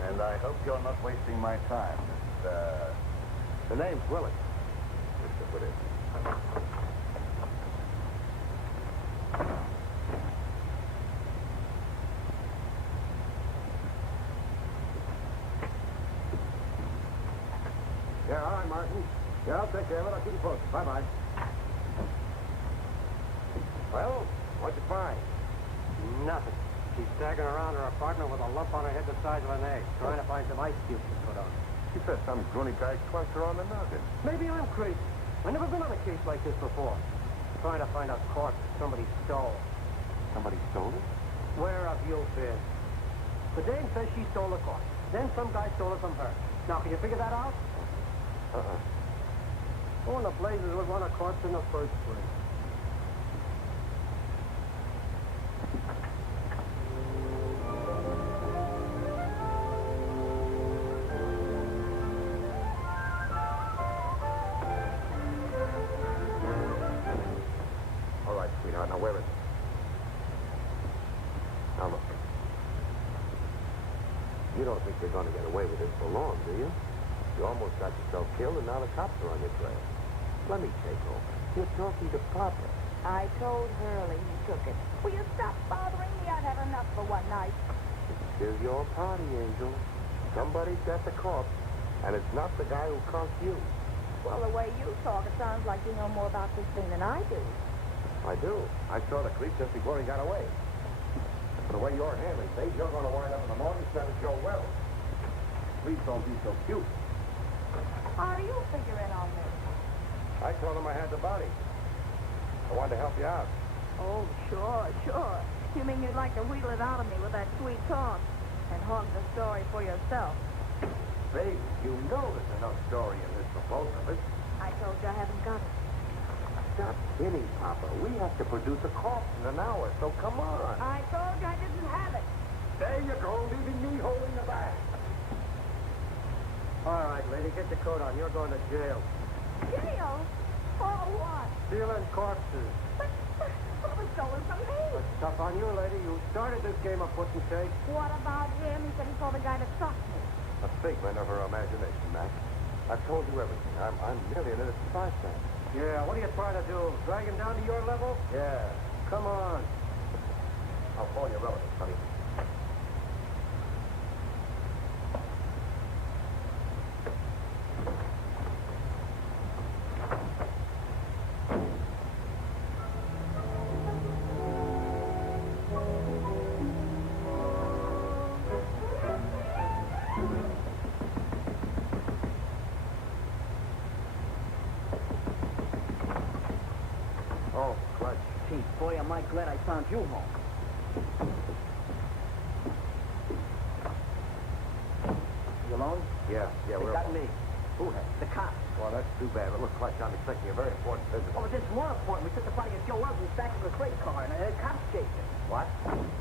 And I hope you're not wasting my time. The name's Willis. Mr. Willis. Yeah, all right, Martin. Yeah, I'll take care of it. I'll keep you posted. Bye-bye. Well, what'd you find? Nothing. She's staggering around her apartment with a lump on her head the size of an egg, trying to find some ice cubes to put on. She said some goony guy clunked her on the noggin. Maybe I'm crazy. I've never been on a case like this before. Trying to find a corpse somebody stole. Somebody stole it? Where have you been? The dame says she stole the corpse. Then some guy stole it from her. Now, can you figure that out? Who in the blazes would want a corpse in the first place? All right, sweetheart. Now, where is it? Now, look. You don't think you're going to get away with this for long, do you? You almost got yourself killed, and now the cops are on your trail. Let me take over. You're talking to Papa. I told Hurley he took it. Will you stop bothering me? I've had enough for one night. It's still your party, Angel. Somebody's got the corpse, and it's not the guy who conked you. Well, the way you talk, it sounds like you know more about this thing than I do. I do. I saw the creep just before he got away. For the way you're handling things, you're going to wind up in the morning instead of Joe Wells. Please don't be so cute. How do you figure in on this? I told him I had the body. wanted to help you out. Oh, sure, sure. You mean you'd like to wheedle it out of me with that sweet talk and hog the story for yourself? Baby, you know there's enough story in this for both of us. I told you I haven't got it. Stop kidding, Papa. We have to produce a corpse in an hour, so come on. I told you I didn't have it. There you go, leaving me holding the bag. All right, lady, get your coat on. You're going to jail. Jail? For what? Stealing corpses. What was stolen from me? It's tough on you, lady. You started this game of put and take. What about him? He said he saw the guy that shot me. A figment of her imagination, Mac. I've told you everything. I'm merely an innocent bystander. Yeah, what are you trying to do? Drag him down to your level? Yeah. Come on. I'll phone your relatives, honey. Oh, clutch. Gee, boy, am I glad I found you home. You alone? Yeah, They we're got all- me. Who has? The cops. Well, that's too bad. But look, Clutch, I'm expecting a very important visit. Oh, this is more important. We took the body of Joe Wells back to the freight car, and the cops chased him. What?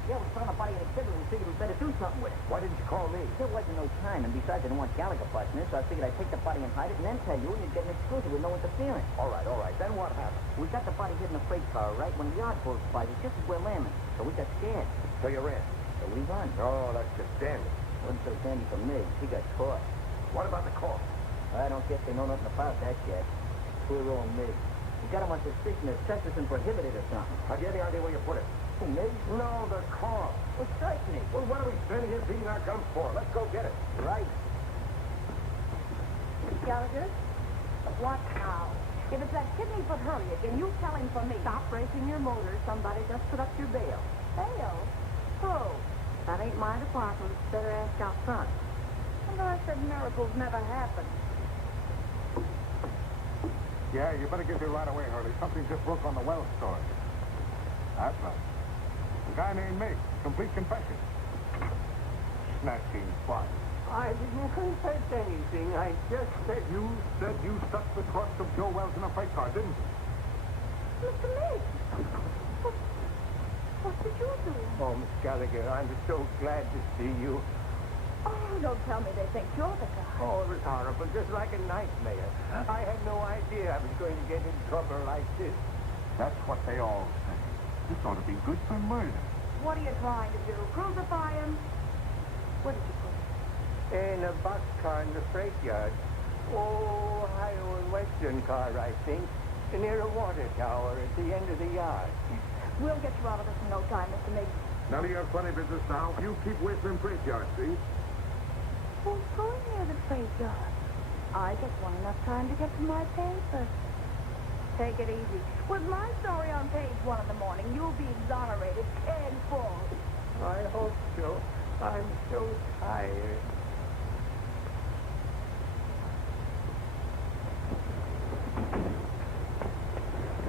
Yeah, we found a body in exhibit. We figured we'd better do something with it. Why didn't you call me? There wasn't no time, and besides, I didn't want Gallagher busting in, so I figured I'd take the body and hide it, and then tell you, and you'd get an exclusive with no interference. All right. Then what happened? We got the body hidden in the freight car, right, when the yard bulls by us, just as we're landing. So we got scared. So you ran? So we run. Oh, that's just dandy. Wasn't so dandy for me. He got caught. What about the corpse? I don't guess they know nothing about that yet. Poor old Mig. We got him on suspicion of trespassing prohibited or something. Have you any idea where you put it? Who, Mig? No, the corpse. Well, certainly. Well, what are we standing here beating our guns for? Let's go get it. Right. Gallagher? What now? If it's that kidney-foot hurry again, you tell him for me. Stop racing your motor. Somebody just put up your bail. Bail? Who? That ain't my department. Better ask out front. And I said miracles never happen. Yeah, you better get here right away, Hurley. Something just broke on the well story. That's right. A guy named Mig. Complete confession. Snatching fun. I didn't confess anything. I just said... You said you stuck the corpse of Joe Wells in a freight car, didn't you? Mr. Mig! What did you do? Oh, Miss Gallagher, I'm so glad to see you. Oh, don't tell me they think you're the guy. Oh, it was horrible, just like a nightmare. I had no idea I was going to get in trouble like this. That's what they all say. This ought to be good for murder. What are you trying to do? Crucify him? Where did you put him? In a boxcar in the freight yard. Oh, Ohio and Western car, I think. Near a water tower at the end of the yard. We'll get you out of this in no time, Mr. Mig. None of your funny business now. You keep away from freight yard, see? Who's going near the freight yard? I just want enough time to get to my paper. Take it easy. With my story on page 1 in the morning, you'll be exonerated tenfold. I hope so. I'm so tired.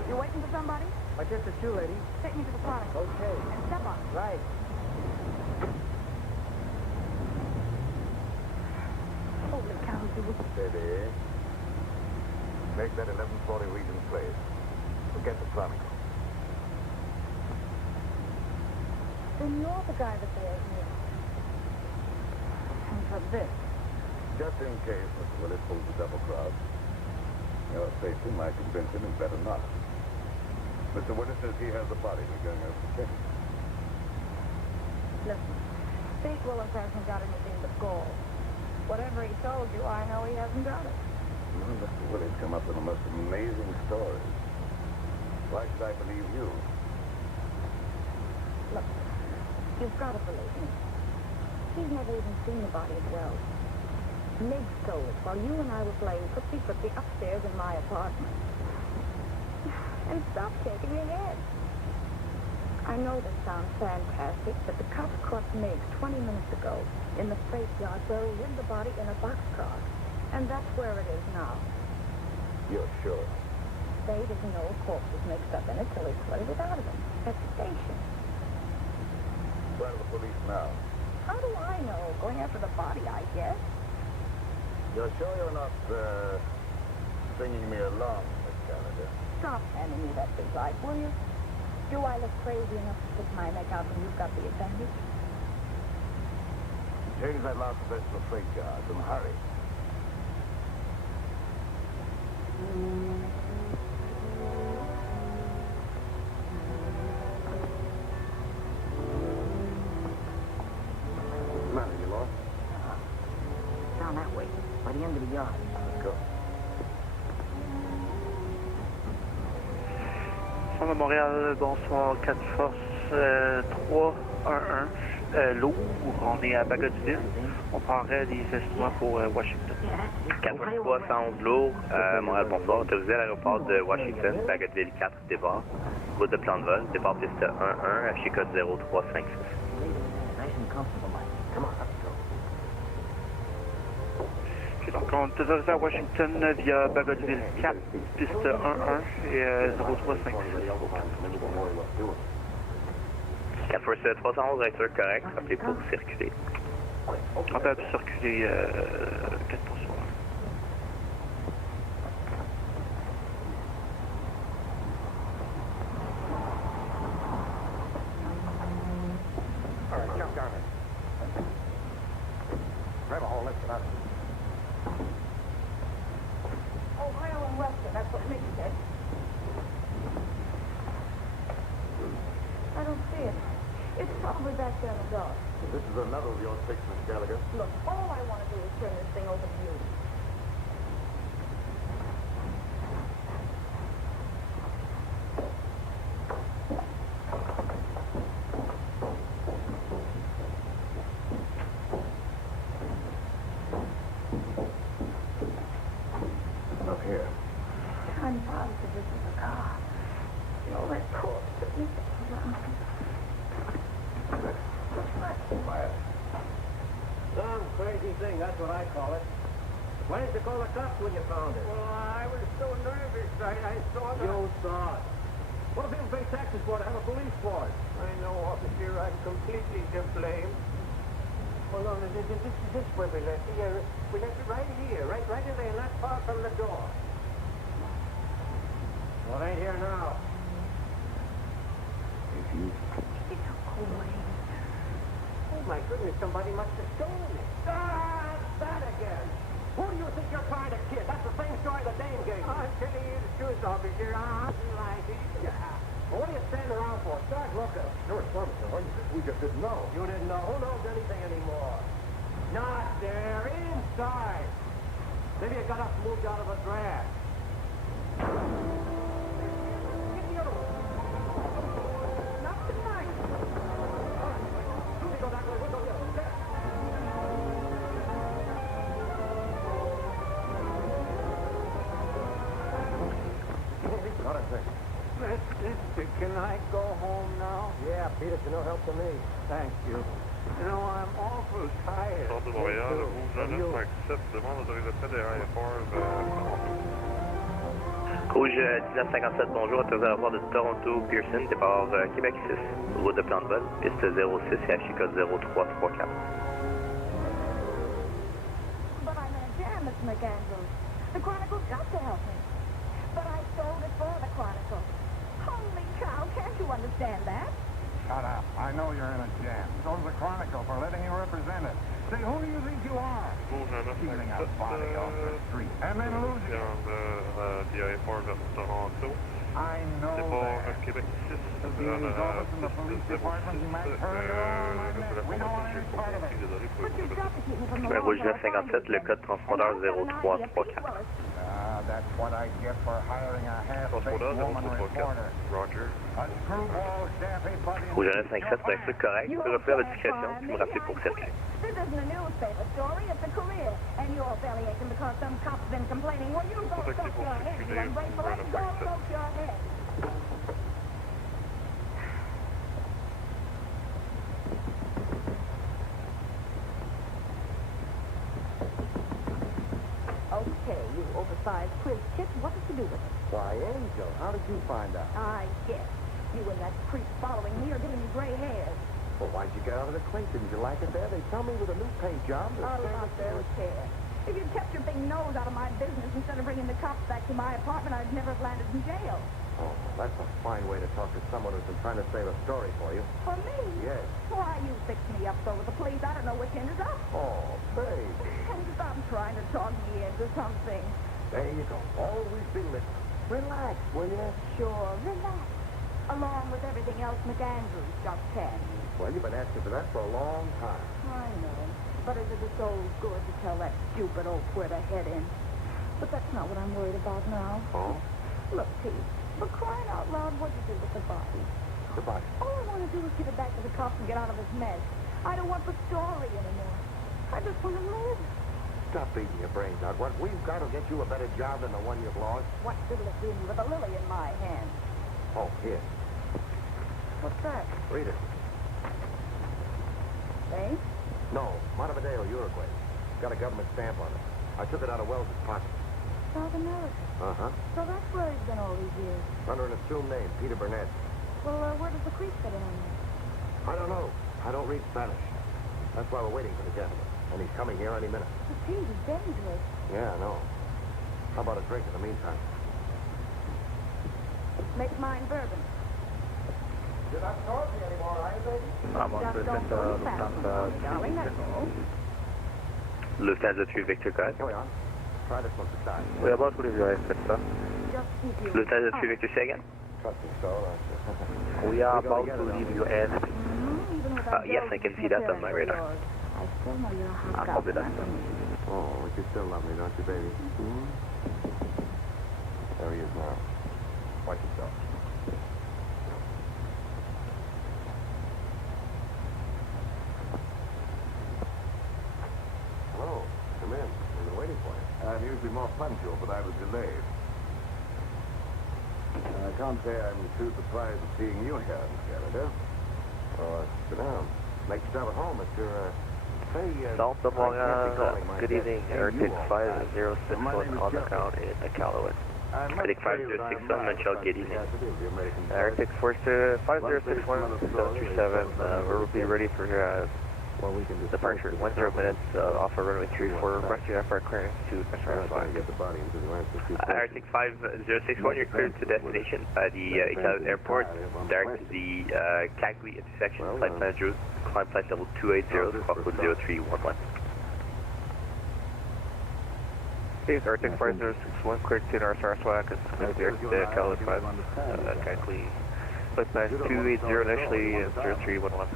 You waiting for somebody? I guess it's you, lady. Take me to the front. Okay. And step on it. Right. Holy cow, you... Steady. Make that 1140 read in place. Forget the Chronicle. Then you're the guy that they're here. And for this. Just in case Mr. Willett pulls a double cross, your safety might convince him he'd better not. Mr. Willett says he has a body we're going over to check. Listen, Pete Willis hasn't got anything but gold. Whatever he told you, I know he hasn't got it. You and Mr. Willett come up with the most amazing stories. Why should I believe you? Look, you've got to believe me. He's never even seen the body of Wells. Mig stole it while you and I were playing footsie-footsie upstairs in my apartment. And stop shaking your head. I know this sounds fantastic, but the cops caught Mig 20 minutes ago in the freight yard where he hid the body in a boxcar. And that's where it is now. You're sure? say there's no corpses mixed up in it till he flooded it out of him at the station. Where are the police now? How do I know? Going after the body, I guess. You're sure you're not, stringing me along, Miss Gallagher? Stop handing me that big light, will you? Do I look crazy enough to stick my neck out when you've got the advantage? Change that last possession of freight guards and hurry. What's the matter, you lost? Down that way, by the end of the yard. Let's go. Centre de Montréal, bonsoir, 4 Force 311. Lourd, on est à Bagotville. On prendrait des estimants pour Washington. 471 lourd, Montréal, bonsoir. Autorisé à l'aéroport de Washington, Bagotville 4, départ. Route de plan de vol, départ piste 11, affiché code 0356. Okay, donc on est autorisé à Washington via Bagotville 4, piste 11 et 0356. 4 Force 311, voiture correcte, appelez pour circuler. On peut circuler 4 pourcents. All right, jump down there. Grab a hold, let's get out of here. Ohio and Western, that's what Mick said. I don't see it. It's probably back there in the dark. This is another of your tricks, Miss Gallagher. Look, all I want to do is turn this thing over to you. Look here. I'm positive this is a car. You know, that corpse that we around. Quiet. Some crazy thing, that's what I call it. Why didn't you call the cops when you found it? Well, I was so nervous. I saw the... You saw it. What if people pay taxes for to have a police force? I know, officer. I'm completely to blame. Well, no, this is where we left it. Yeah, we left it right here, right in there, not far from the door. Well, it ain't here now. It's a coin. Oh, my goodness, somebody must have stolen it. Ah, that again. Who do you think you're trying to kid? That's the same story the dame gave me. I'm telling you the truth, officer. I'm lying to you. Well, what are you standing around for? Start looking. Sure, Officer. We just didn't know. You didn't know. Who knows anything anymore? Not there. Inside. Maybe it got up moved out of a draft. Get the other one. Not tonight. Go that way. We'll go the other way. Not a thing. Can I go home now? Yeah, Peter, it's no help to me. Thank you. You know, I'm awful tired. Centre de Montréal, rouge 957, demande d'autorisation des aéroports de Rouge 1957, bonjour, autorisé à l'aéroport de Toronto Pearson, départ Québec 6, route de plan de vol, piste 06 et affiché code 0334. But I'm in a jam, Mr. McAndrews. The Chronicle's got to help me. But I sold it for the Chronicle. Holy cow, can't you understand that? Shut up. I know you're in a jam. So's the Chronicle for letting you represent it. Say, who do you think you are? Stealing a body off the street and then losing it. the aéroport vers Toronto. I know Départ that. Québec 6. The dean's office and the police department might hurry along on that. We don't want any part of it. But you've got to keep me from the Rouge 957, le code transpondeur 0334. That's what I get for hiring a half-baked woman reporter. Roger. A screwball daffy buddy. Rouge 957, c'est un truc correct. Tu peux refaire votre discrétion, tu me rappeler pour circuler. This isn't a newspaper story, it's a career. And you're belly aching because some cop's been complaining. Well, you go soak your head, you ungrateful. Let's go soak your head. Okay, you oversized quiz kit. What did you do with it? Why, Angel, how did you find out? I guess. You and that creep following me are giving me gray hairs. Well, why'd you get out of the crate? Didn't you like it there? They tell me with a new paint job, A lot more care. If you'd kept your big nose out of my business instead of bringing the cops back to my apartment, I'd never have landed in jail. Oh, that's a fine way to talk to someone who's been trying to save a story for you. For me? Yes. Why, you fixed me up so with the police, I don't know which end is up. Oh, baby. And stop trying to talk me into something. There you go. Always be listening. Relax, will you? Sure, relax. Along with everything else McAndrews just handed me. Well, you've been asking for that for a long time. I know. But it was so good to tell that stupid old quit a head in. But that's not what I'm worried about now. Oh? Look, Pete, for crying out loud, what'd you do with the body? The body? All I want to do is give it back to the cops and get out of this mess. I don't want the story anymore. I just want to live. Stop beating your brains out. What we've got will get you a better job than the one you've lost. What good will it do me with a lily in my hand? Oh, here. What's that? Read it. Eh? No, Montevideo, Uruguay. Got a government stamp on it. I took it out of Wells' pocket. South America. Uh-huh. So that's where he's been all these years. Under an assumed name, Peter Burnett. Well, where does the creep fit in on this? I don't know. I don't read Spanish. That's why we're waiting for the gentleman. And he's coming here any minute. The Pete is dangerous. Yeah, I know. How about a drink in the meantime? Make mine bourbon. You're not talking anymore, are you, baby? Lufthansa 3 Victor, go ahead. Carry on. Try this one for size. Whereabouts would you guys fit, sir? Lufthansa 3 Victor, say again? Trust me, so. We are about to leave your airspace. Yes, I can see that on my radar. I still know you're a hot I'll be guy. that. Oh, you still love me, don't you, baby? Hmm? There he is now. Watch yourself. Hello. Come in. We've been waiting for you. I'm usually more punctual, but I was delayed. I can't say I'm too surprised at seeing you here in Canada. Oh, sit down. Make yourself at home, Mr. South of good evening, Arctic 5061 on the ground in Iqaluit. Arctic 5061, Montreal, good evening. Arctic 5061, 737, we'll be ready for departure in 10 minutes off of runway 34, requesting airport clearance to Arctic 5061, you're cleared to destination by the Iqaluit Airport, direct to the CYQB intersection, flight plan Drew, climb flight level 280, squawk code 0311. Okay, Arctic 5061, cleared to North Saraswat, it's going to be Iqaluit 5, CYQB, flight plan 280 initially, 0311.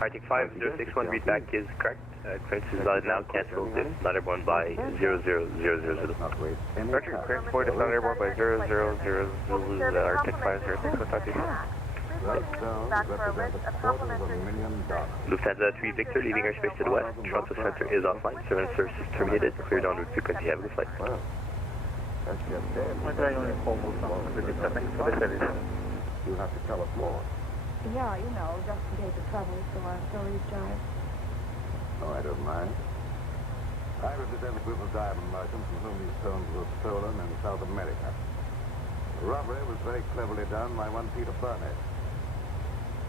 Arctic 5061 readback is correct. Clearance is now cancelled if not airborne by 00000. Arctic clearance point if not airborne by 000 Arctic 5061, talk to you. Lufthansa 3 Victor leaving airspace to the west. Toronto Center is offline. Service is terminated. Cleared en route to continue having a flight. That's just it. You'll have to tell us more. Yeah, you know, just in case of trouble, so I'm sorry, Jive. No, I don't mind. I represent a group of diamond merchants from whom these stones were stolen in South America. The robbery was very cleverly done by one Peter Burnett.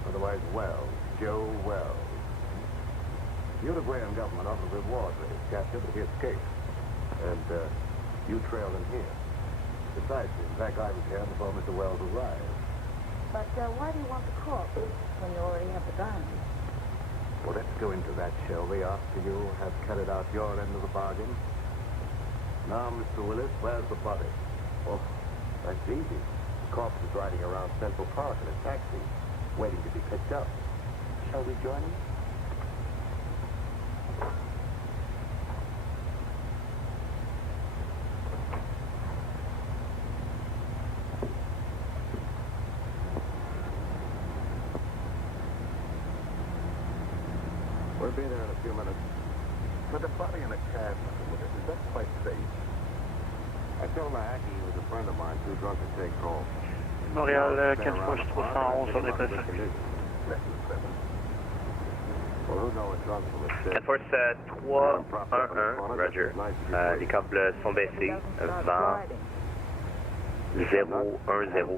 Otherwise Wells, Joe Wells. The Uruguayan government offered reward for his capture, but he escaped. And you trailed him here. Precisely. In fact, I was here before Mr. Wells arrived. But why do you want the corpse when you already have the diamond? Well, let's go into that, shall we, after you have carried out your end of the bargain. Now, Mr. Willis, where's the body? Oh, that's easy. The corpse is riding around Central Park in a taxi, waiting to be picked up. Shall we join him? We'll be there in a few minutes. With the body in a cab, Mr. Willis, is that quite safe? I told Mahaki he was a friend of mine, too drunk to take home. Montréal, 15 311, on dépasse. Air Force 311, Roger. Les câbles sont baissés. Vent 010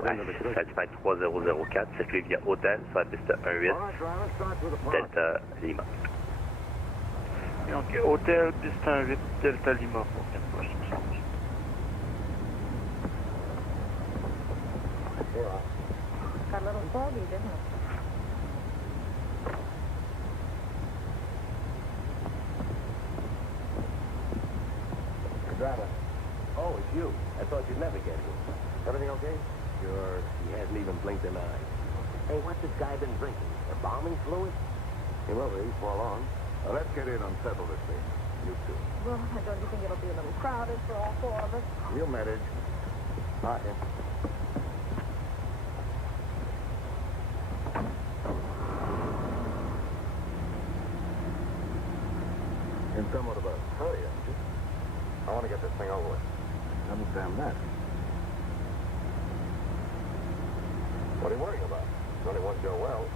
à 6 cm 3004. Circulez via hôtel sur la piste 18 Delta Lima. Donc, hôtel, piste 18 Delta Lima pour Air Force 311. Got a little foggy, didn't it? Driver. Oh, it's you. I thought you'd never get here. Everything okay? Sure. He hasn't even blinked an eye. Hey, what's this guy been drinking? Embalming fluid? He will be before long. Let's get in and settle this thing. You two. Well, don't you think it'll be a little crowded for all four of us? We'll manage. Not him. In somewhat of a hurry, aren't you? I want to get this thing over with. I understand that. What are you worrying about? There's only one Joe Wells.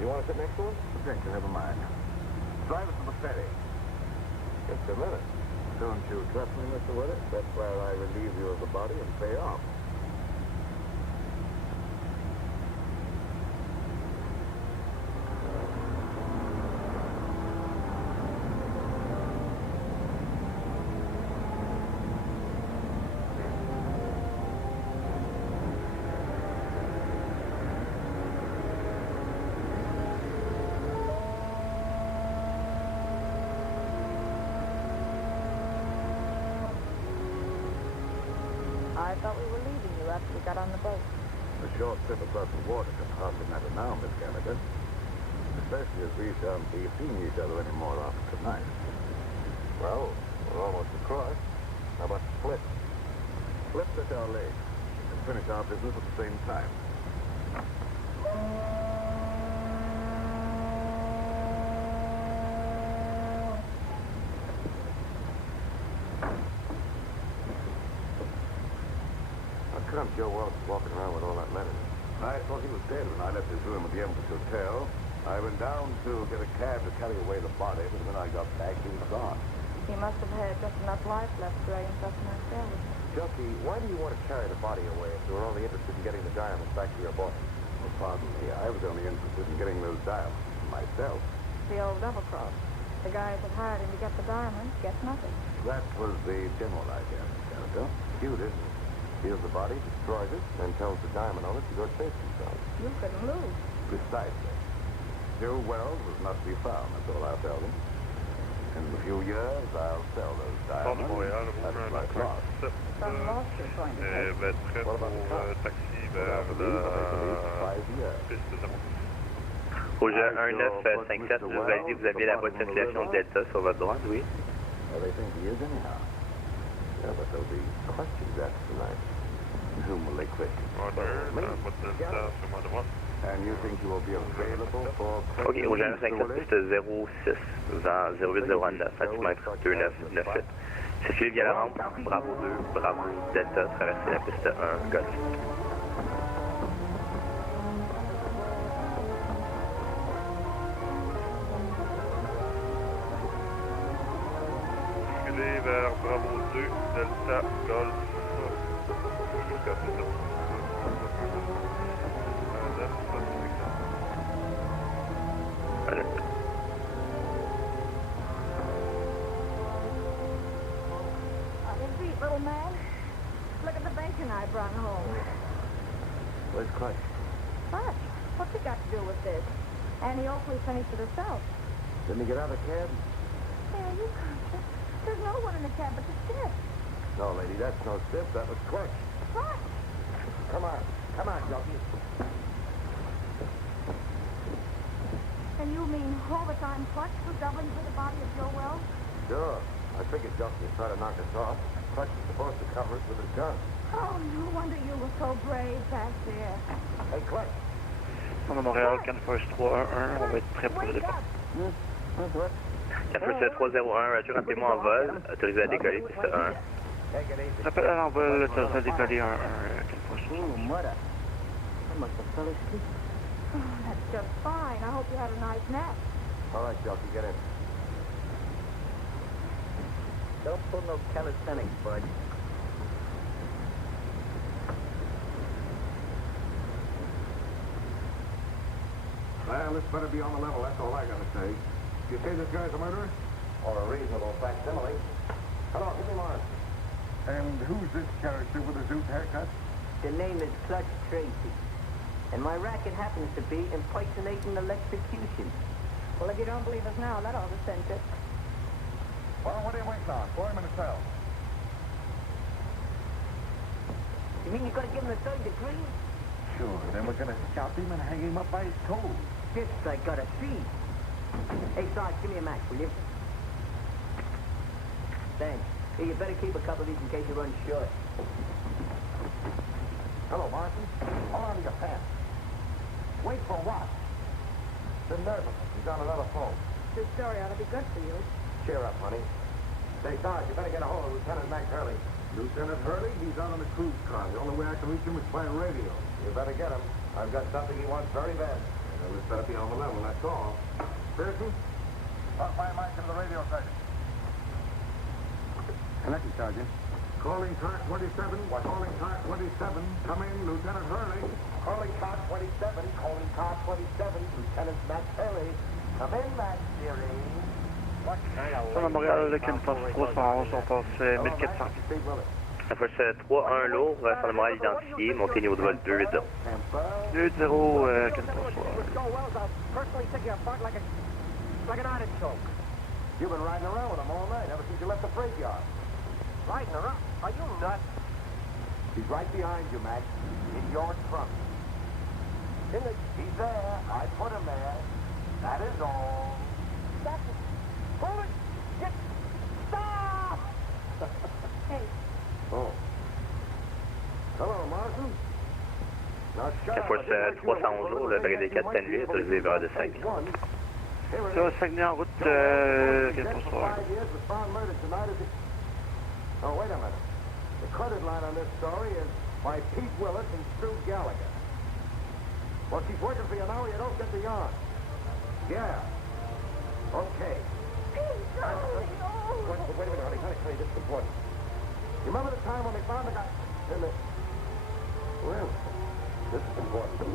You want to sit next to him? Thank you, never mind. Drive us to the ferry. Just a minute. Don't you trust me, Mr. Willis? That's where I relieve you of the body and pay off. I thought we were leaving you after we got on the boat. A short trip across the water can hardly matter now, Miss Gallagher. Especially as we shan't be seeing each other anymore after tonight. Well, we're almost across. How about the split? Let's set our legs and finish our business at the same time. How come Joe Wells is walking around with all that lead in it? I thought he was dead when I left his room at the Empress Hotel. I went down to get a cab to carry away the body, but when I got back, he was gone. He must have had just enough life left to drain such an ourselves. Junkie, why do you want to carry the body away if you were only interested in getting the diamonds back to your boss? Well, pardon me, I was only interested in getting those diamonds myself. The old double cross. The guys that hired him to get the diamonds get nothing. That was the general idea, Miss Gallagher. Shoot it, steals the body, destroys it, then tells the diamond owners to go chase themselves. You couldn't lose. Precisely. Joe Wells was not to be found, that's all I'll tell them. In a few years, I'll sell those diamonds. That's my loss. Some loss you're going to take. Va être prêt pour taxi vers la piste de Rouge 1957, je valide, vous avez la bonne circulation Delta sur votre droite, oui. Well, they think he is anyhow. Yeah, but there'll be questions asked tonight. Whom will they question? Me? And you think you will be available for... Ok, Rouge 1957, piste 06, vent 08019, centimètre 2998. Circulez via la rampe, Bravo 2, Bravo Delta, traversez la piste 1, Golf. Circulez vers Bravo 2, Delta, Golf. Jusqu'à piste 2. Little man, look at the bacon I brought home. Where's Clutch? Clutch? What's it got to do with this? Annie Oakley finished it herself. Didn't he get out of the cab? Yeah, you can't. There's no one in the cab but the stiff. No, lady, that's no stiff. That was Clutch. Clutch? Come on, Junkie. And you mean overtime Clutch was doubling for the body of Joe Wells? Sure. I figured Junkie would try to knock us off. Clutch was supposed to cover us with his gun. Oh, no wonder you were so brave back there. Hey, Clutch. On a Montréal, Air Force 311, on va être prêt pour le départ. Air Force 301, Roger, rappelez-moi en vol, autorisé à décoller, piste 1. Rappel à l'envol, autorisé à décoller 1, Air Force 311. I must have fell asleep. Oh, that's just fine. I hope you had a nice nap. All right, Yoke, get in. Don't pull no calisthenics, bud. Well, this better be on the level, that's all I gotta say. You say this guy's a murderer? Or a reasonable facsimile. Hello, give me Morris. And who's this character with the zoot haircut? The name is Clutch Tracy. And my racket happens to be impersonating electrocution. Well, if you don't believe us now, that ought to cinch it. Well, what are you waiting on? Throw him in a cell. You mean you're gonna give him the third degree? Sure, then we're gonna chop him and hang him up by his toes. This I gotta see. Hey, Sarge, give me a match, will you? Thanks. Hey, you better keep a couple of these in case you run short. Hello, Martin. Hold on to your pants. Wait for what? The nervous. He's on another phone. This story ought to be good for you. Cheer up, honey. Say, Sarge, you better get a hold of Lieutenant Max Hurley. Lieutenant Hurley? He's out on the cruise car. The only way I can reach him is by radio. You better get him. I've got something he wants very bad. Well, this better be on the level, that's all. Pearson? Talk my mic into the radio station. Connected, Sergeant. Calling car 27. Calling car 27. Come in, Lieutenant Hurley. Calling car 27. Calling car 27. Lieutenant Max Hurley. Come in, Max Series. Sur à Montréal, le Canada 311, on passe 1400. La fois 3-1 lourd, sur le Montréal identifié, montée niveau de vol 2-0. 2-0, Canada 311. Personally took you apart like an artichoke. You've been riding around with him all night, ever since you left the freight yard. Riding around? Are you nuts? He's right behind you, Max. In your trunk. He's there. I put him there. That is all. Stop it. Hold it. Get... Stop! Hey. Oh. Hello, Martin. Now, shut La up. fois 311 jours, le brigadier capitaine lui est autorisé vers de 5. Ça va Saguenay en route, Canada 311. Oh, wait a minute. The credit line on this story is by Pete Willis and Stu Gallagher. Well, she's working for you now, or you don't get the yarn. Yeah. Okay. Wait a minute, honey, this is important. You remember the time when they found the guy in the... Well, this is important.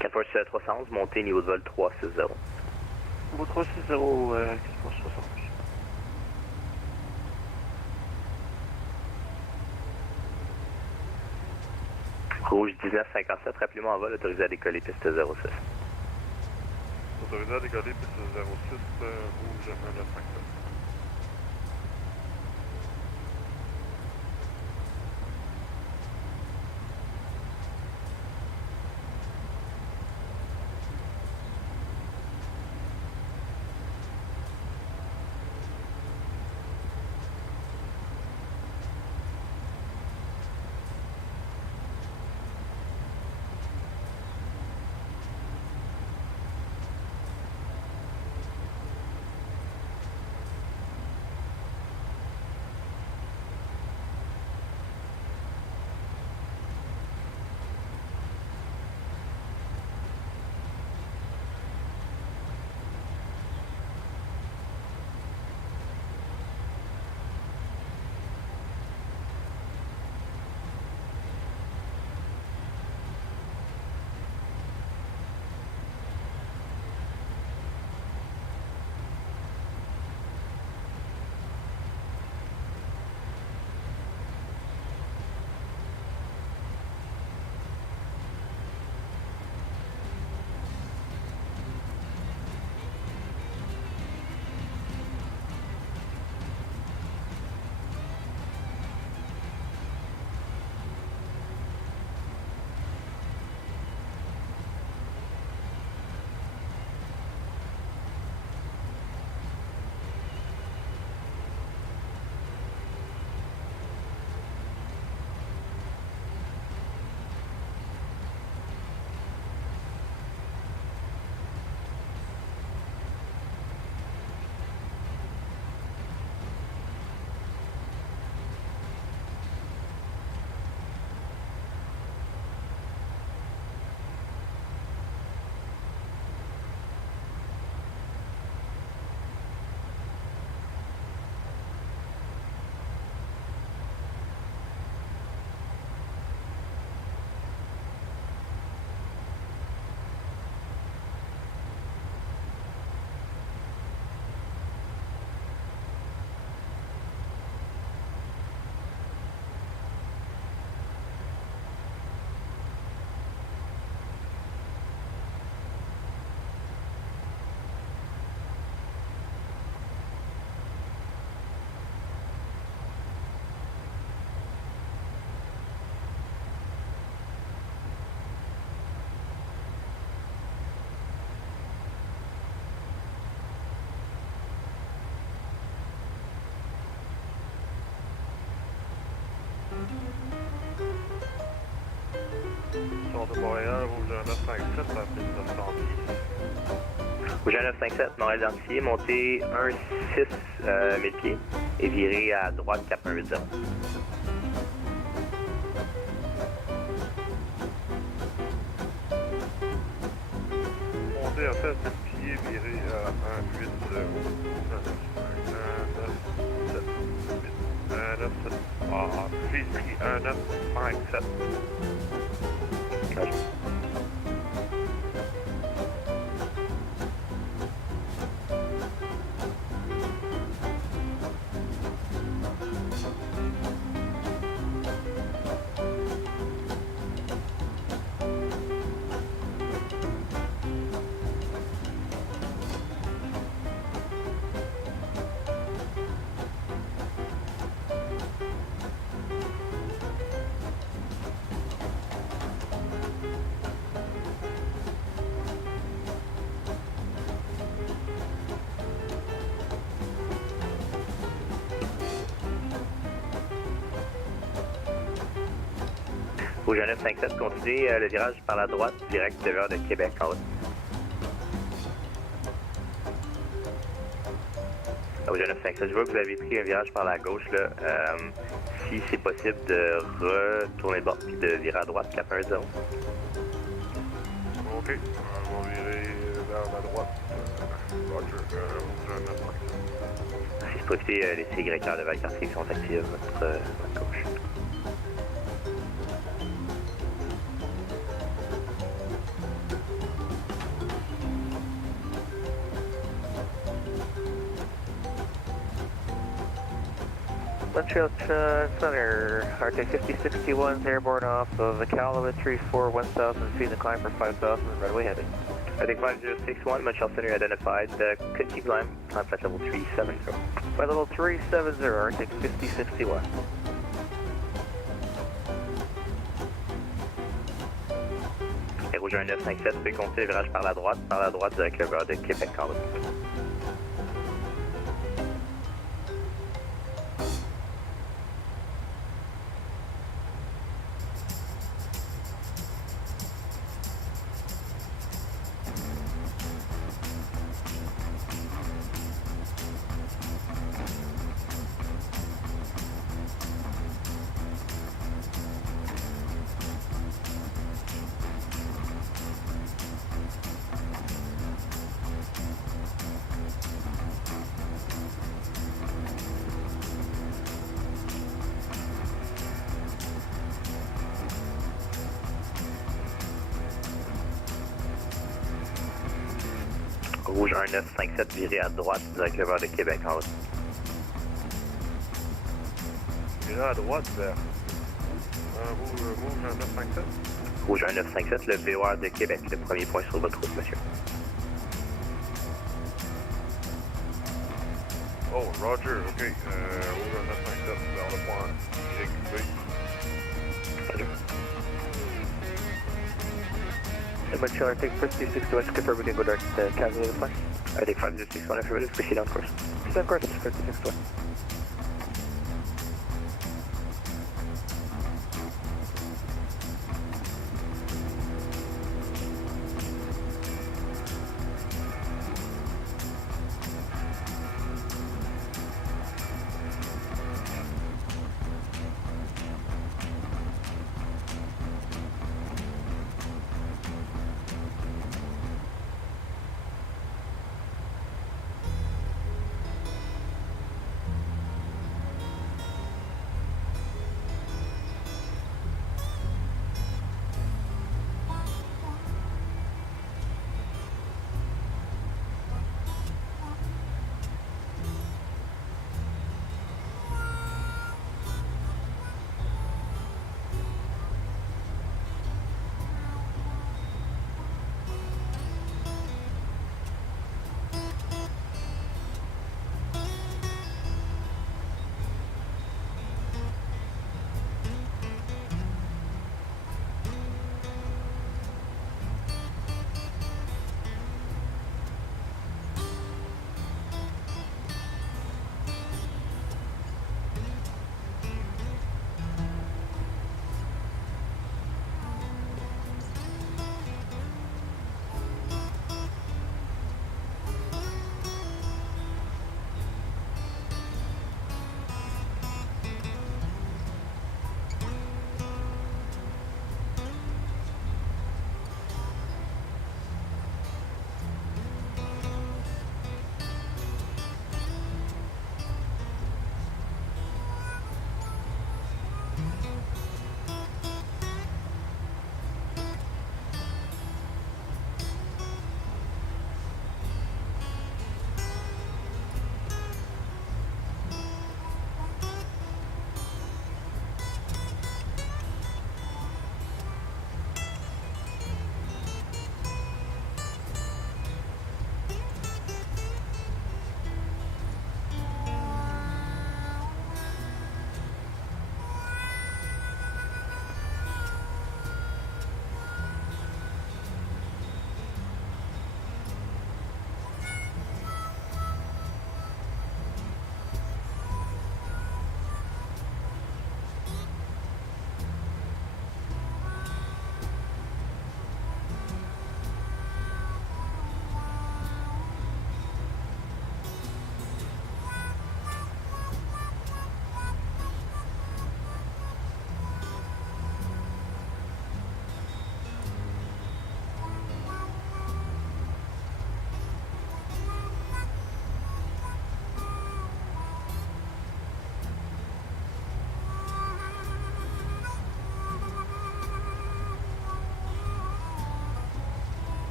Quatre fois 311, montée niveau de vol 360. Niveau 360, 460. Rouge 1957, rappelez-moi en vol, autorisé à décoller piste 06. Autorisé à décoller piste 06, rouge 1957. Sort de Montréal, rouge 957, à 1910. Rouge 957, Montréal identifié, montez 1-6 1000 pieds et virez à droite cap 180. Montez à 16 000 pieds, virez à 180. 197. Ah, j'ai écrit 1957. Rouge 957, continuez le virage par la droite, direct vers de Québec en route. Rouge 957, je vois que vous avez pris un virage par la gauche, là. Si c'est possible de retourner de bord puis de virer à droite, cap 1-0. Ok, on va virer vers la droite. Roger, rouge 957. Si vous profitez, les CYVR de Valcartier qui sont actifs votre gauche. Montreal Center, Arctic 5061 is airborne off of Iqaluit 34 1000 feet and climb for 5000 runway heading. Arctic 5061, Montreal Center identified, continue climb flight level 370. Flight level 370, Arctic 5061. Et Rouge 957, peut compter le virage par la droite avec le Rudder de Québec en route. Rouge 1957, viré à droite, direct vers de Québec en route. Viré à droite vers rouge 1957? Rouge 1957, le VOR de Québec, le premier point sur votre route, monsieur. Oh, Roger, ok. Rouge 1957, vers le point CYQB. Roger. Montreal Arctic 5061, confirm we can go direct to calculate the flight. Arctic 5061, affirmative, proceed on course. Proceed on course, 5061.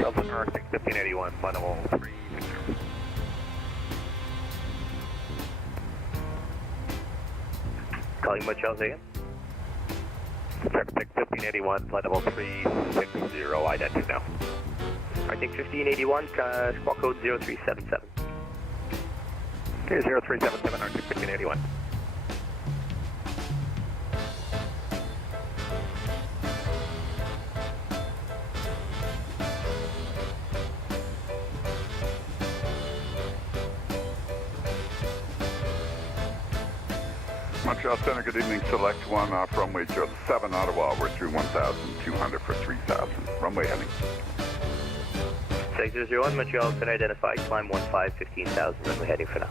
Delta Arctic 1581, flight level 360. Calling Montreal again. Arctic 1581, flight level 360, identity now. Arctic 1581, squawk code 0377. Okay, 0377, Arctic 1581. Montreal Center, good evening. Select 1 off runway 07 Ottawa. We're through 1,200 for 3,000. Runway heading. 6001, Montreal Center identified. Climb 15, 15,000. Runway heading for now.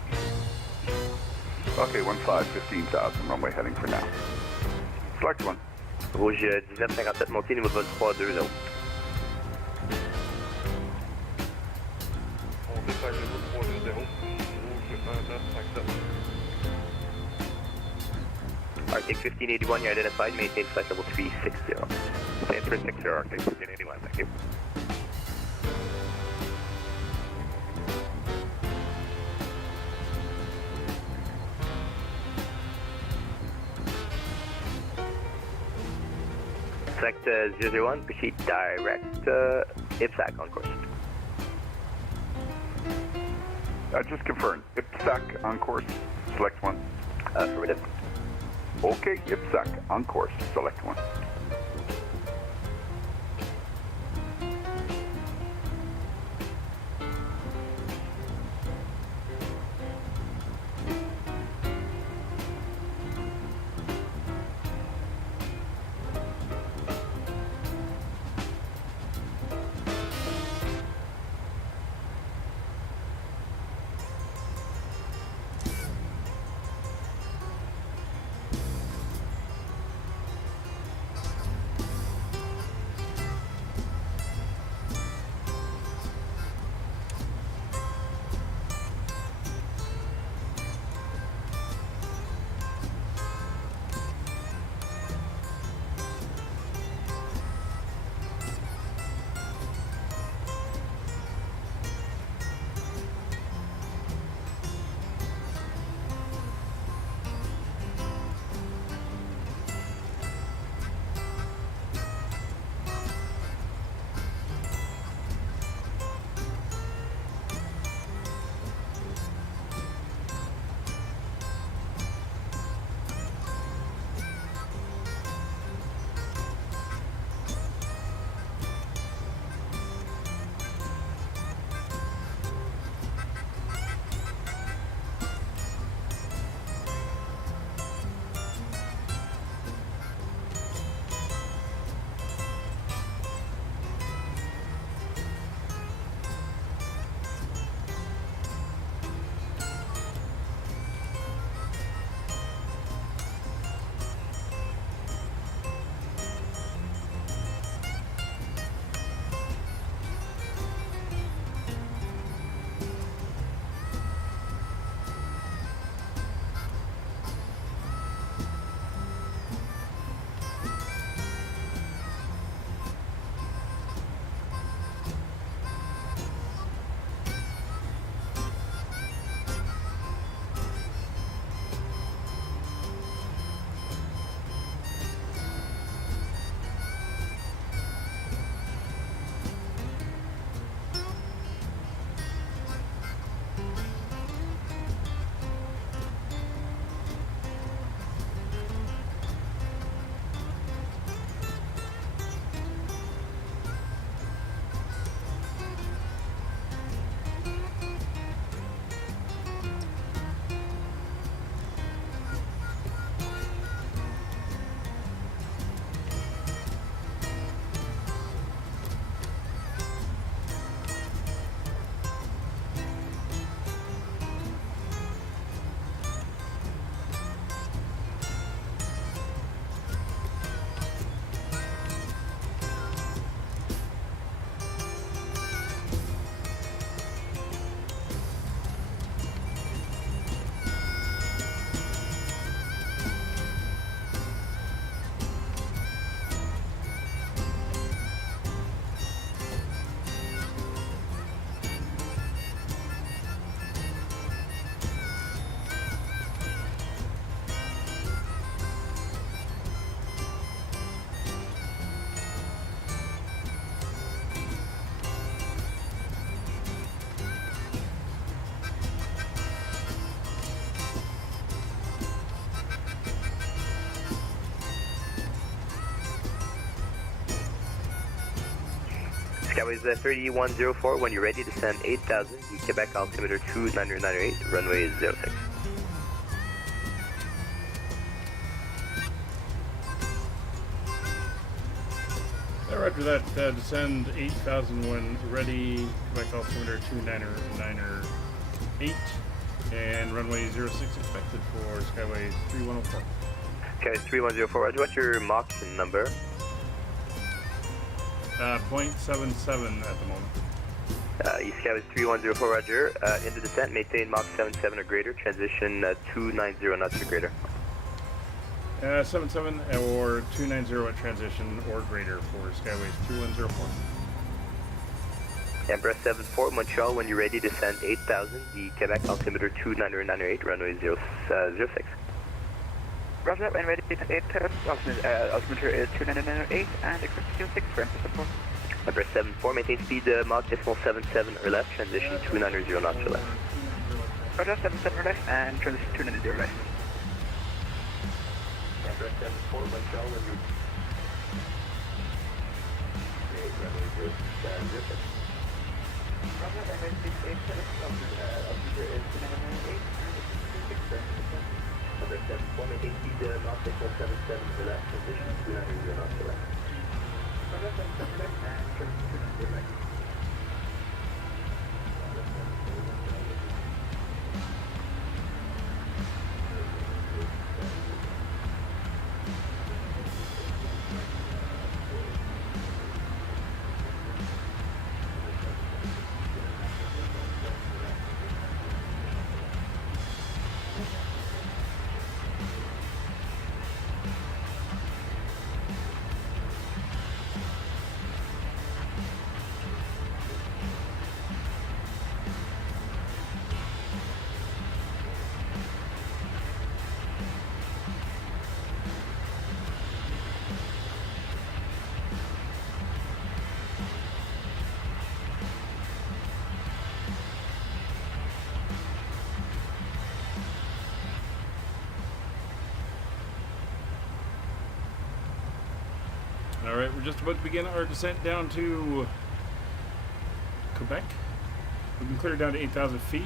Okay, 15, 15,000. Runway heading for now. Select 1. Rouge 1957, montée niveau de vol 320. On détaille le vol 320. Rouge 1957. Arctic 1581, you're identified. Maintain flight level 360. Maintain 360, Arctic 1581. Thank you. Select 001, proceed direct IPSAC on course. Just confirm. IPSAC on course. Select 1. Affirmative. Okay, IPSAC on course. Select 1. Skyway's 3104, when you're ready, descend 8000, the Quebec altimeter 2998, runway 06. Roger that, descend 8,000 when ready, Quebec altimeter 2998, and runway 06 expected for Skyway 3104. Okay, 3104, Roger, what's your Mach number? 0.77 at the moment. East Skyway 3104, Roger. In the descent, maintain Mach 77 or greater, transition 290 knots or greater. 77 or 290 at transition or greater for Skyways 3104. Embraer 74, Montreal, when you're ready, descend 8,000, the Quebec altimeter 2998, runway 06. Roger that, when ready, 8,000, altimeter is 2998, and expect 06 for empty support. Embraer 74, maintain speed Mach 77 or less, transition 290 knots or less. Roger, 77 or less, and transition 290 or less. Embraer 74, Montreal, when you're runway 06. Roger, when ready, 8,000, altimeter is 2998, and expect 06 for empty support. Embraer 74, maintain speed Mach 77 or less, transition 290 knots or less. Roger, 77 or less, and transition 290 or less. Alright, we're just about to begin our descent down to Quebec. We've been cleared down to 8,000 feet,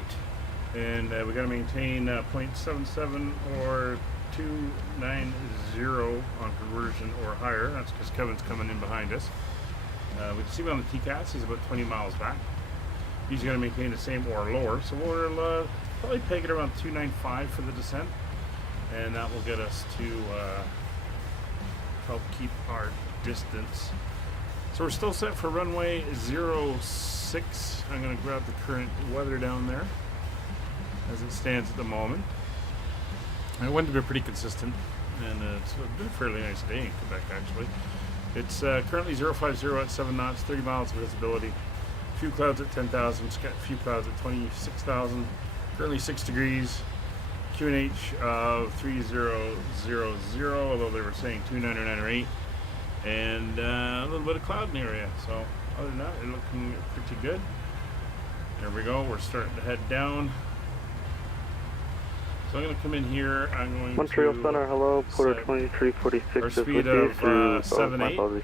and we got to maintain 0.77 or 290 on conversion or higher. That's because Kevin's coming in behind us. We can see him on the TCAS, he's about 20 miles back. He's going to maintain the same or lower, so we'll probably peg it around 295 for the descent, and that will get us to help keep our distance. So we're still set for runway 06. I'm going to grab the current weather down there as it stands at the moment. And it went to be pretty consistent, and it's been a fairly nice day in Quebec actually. It's currently 050 at 7 knots, 30 miles of visibility. A few clouds at 10,000, a few clouds at 26,000. Currently 6 degrees. QNH of 3000, although they were saying 2998, and a little bit of cloud in the area. So other than that, it's looking pretty good. There we go. We're starting to head down. So I'm going to come in here. I'm going Montreal to Center, hello, Porter 2346 our is speed with of you through 7-8.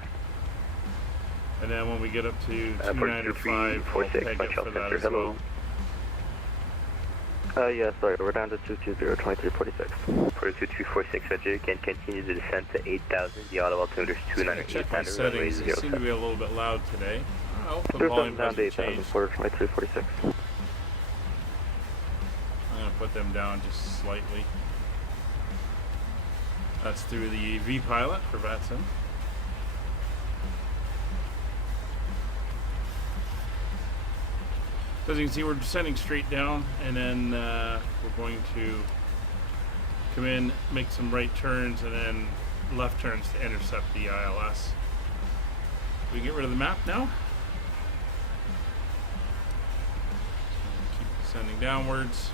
And then when we get up to 295, we'll peg up for that as well. Yeah, sorry, we're down to 220-2346. For 2346, Roger, you can continue the descent to 8,000. The auto altimeter is 298. Check my settings. They seem to be a little bit loud today. Oh, the volume down to hasn't 8,000, changed. Porter 2346. I'm going to put them down just slightly. That's through the V-Pilot for Vatson. So as you can see, we're descending straight down, and then we're going to come in, make some right turns, and then left turns to intercept the ILS. We get rid of the map now. So keep descending downwards.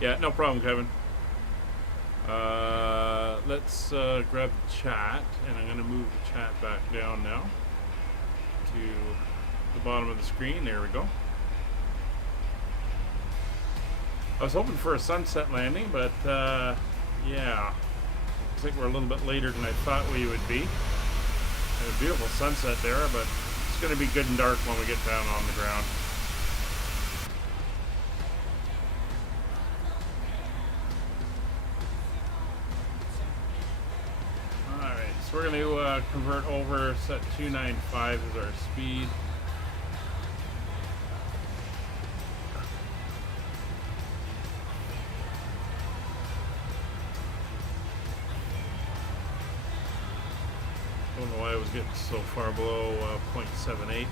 Yeah, no problem, Kevin. Let's grab the chat, and I'm going to move the chat back down now to the bottom of the screen. There we go. I was hoping for a sunset landing, but yeah, looks like we're a little bit later than I thought we would be. A beautiful sunset there, but it's going to be good and dark when we get down on the ground. Alright, so we're going to convert over, set 295 as our speed. I don't know why I was getting so far below 0.78.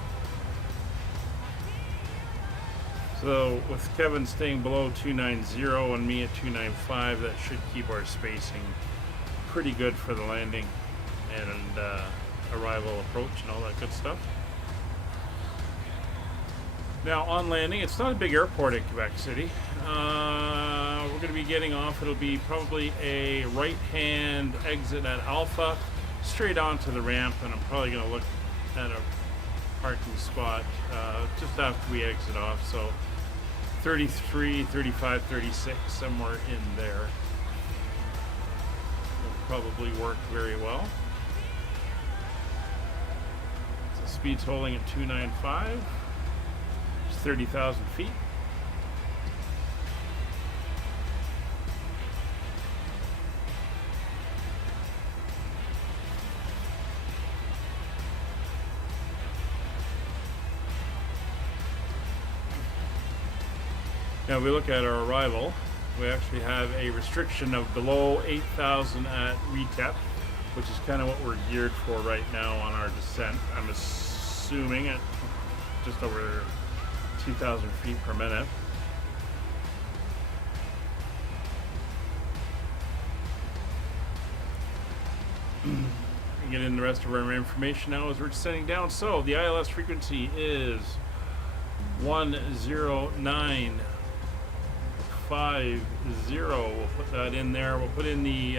So with Kevin staying below 290 and me at 295, that should keep our spacing pretty good for the landing and arrival approach and all that good stuff. Now on landing, it's not a big airport at Quebec City. We're going to be getting off. It'll be probably a right-hand exit at Alpha, straight onto the ramp, and I'm probably going to look at a parking spot just after we exit off. So 33, 35, 36, somewhere in there will probably work very well. So speed's holding at 295. 30,000 feet. Now we look at our arrival. We actually have a restriction of below 8,000 at retep, which is kind of what we're geared for right now on our descent. I'm assuming at just over 2,000 feet per minute. We get in the rest of our information now as we're descending down. So the ILS frequency is 10950. We'll put that in there. We'll put in the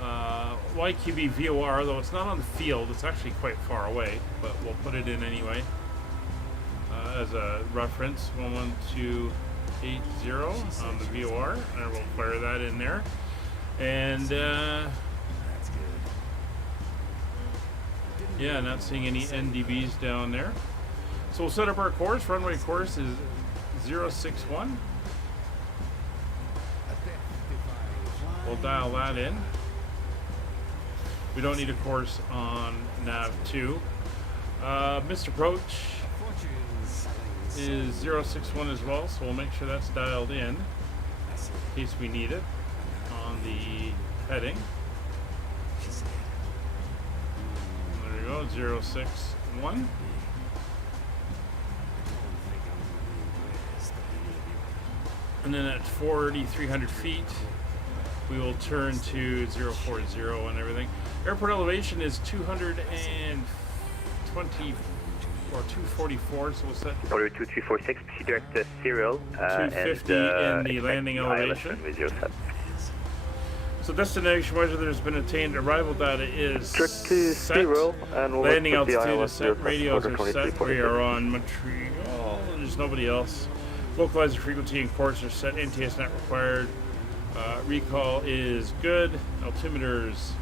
CYQB VOR, though it's not on the field. It's actually quite far away, but we'll put it in anyway. As a reference, 11280 on the VOR, and we'll fire that in there. And yeah, not seeing any NDBs down there. So we'll set up our course. Runway course is 061. We'll dial that in. We don't need a course on nav 2. Missed approach is 061 as well, so we'll make sure that's dialed in case we need it on the heading. There you go, 061. And then at 4,300 feet, we will turn to 040 and everything. Airport elevation is 220 or 244, so we'll set Order 2346, proceed direct to serial 250 in the landing elevation. So destination whether there's been attained, arrival data is set. And we'll landing look at the altitude is ILS set, radios are 23, set. We are on Montreal, there's nobody else. Localizer frequency and course are set, NTS not required. Recall is good. Altimeters,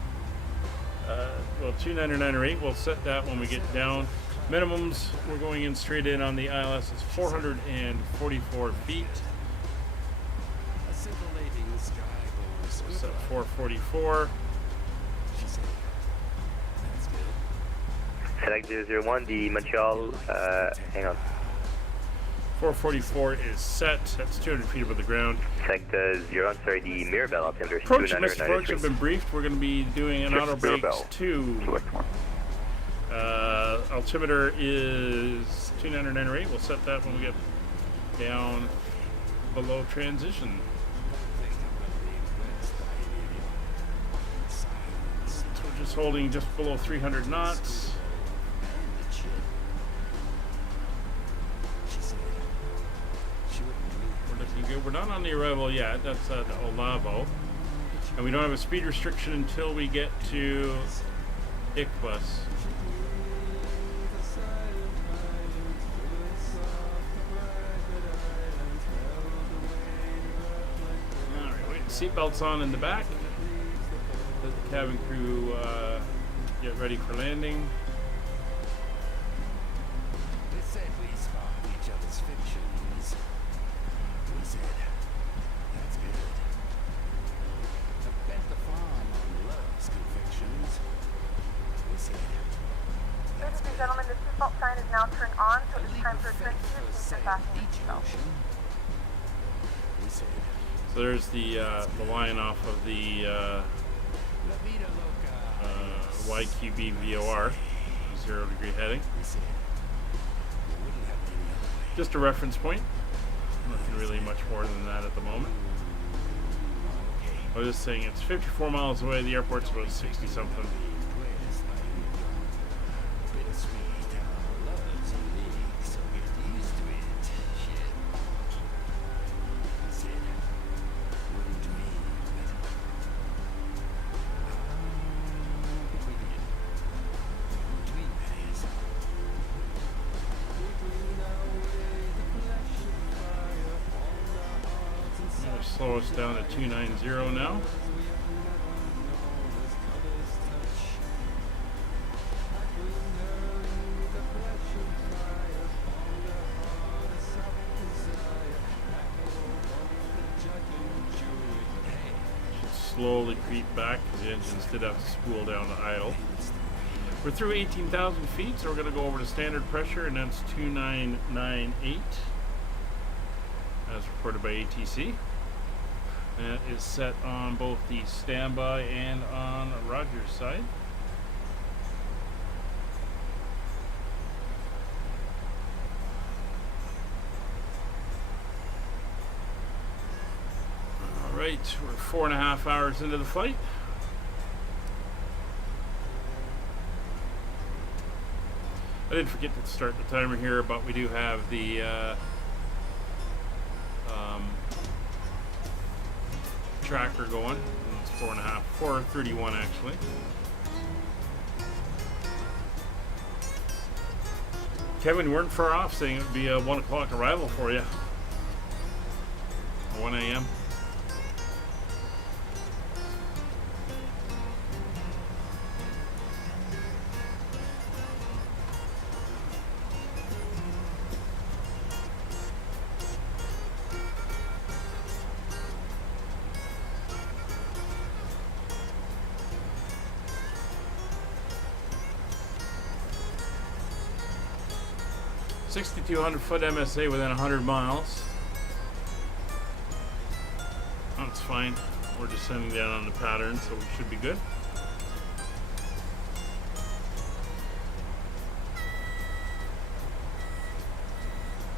well, 299 we'll set that when we get down. Minimums, we're going in straight in on the ILS, it's 444 feet. So set 444. Select 001, the Montreal, hang on. 444 is set, that's 200 feet above the ground. Select 0, sorry, the Mirabel altimeter is Approach and 293. approach have been briefed. We're going to be doing an auto brakes to altimeter is 299 We'll set that when we get down below transition. So we're just holding just below 300 knots. We're looking good. We're not on the arrival yet. That's the Olavo. And we don't have a speed restriction until we get to Iqbus. Alright, wait, seatbelts on in the back. cabin crew get ready for landing. They said we sparked each other's fictions. We said, that's good. I bet the farm on love's confections. We said, Ladies and gentlemen, the seatbelt sign is now turned on, so it is time to return to your seats and fasten your seatbelt. we said, So there's the line off of the CYQB VOR, 0 degree heading. Just a reference point. Nothing really much more than that at the moment. I was just saying it's 54 miles away. The airport's about 60 something. Slow us down to 290 now. Should slowly creep back because the engines did have to spool down to idle. We're through 18,000 feet, so we're going to go over to standard pressure, and that's 2998 as reported by ATC. And it is set on both the standby and on Roger's side. All right, we're 4.5 hours into the flight. I did forget to start the timer here, but we do have the tracker going. It's 4:31 actually. Kevin, you weren't far off saying it would be a 1 o'clock arrival for you. 1 a.m. $6,200 MSA within 100 miles. That's fine. We're descending down on the pattern, so we should be good.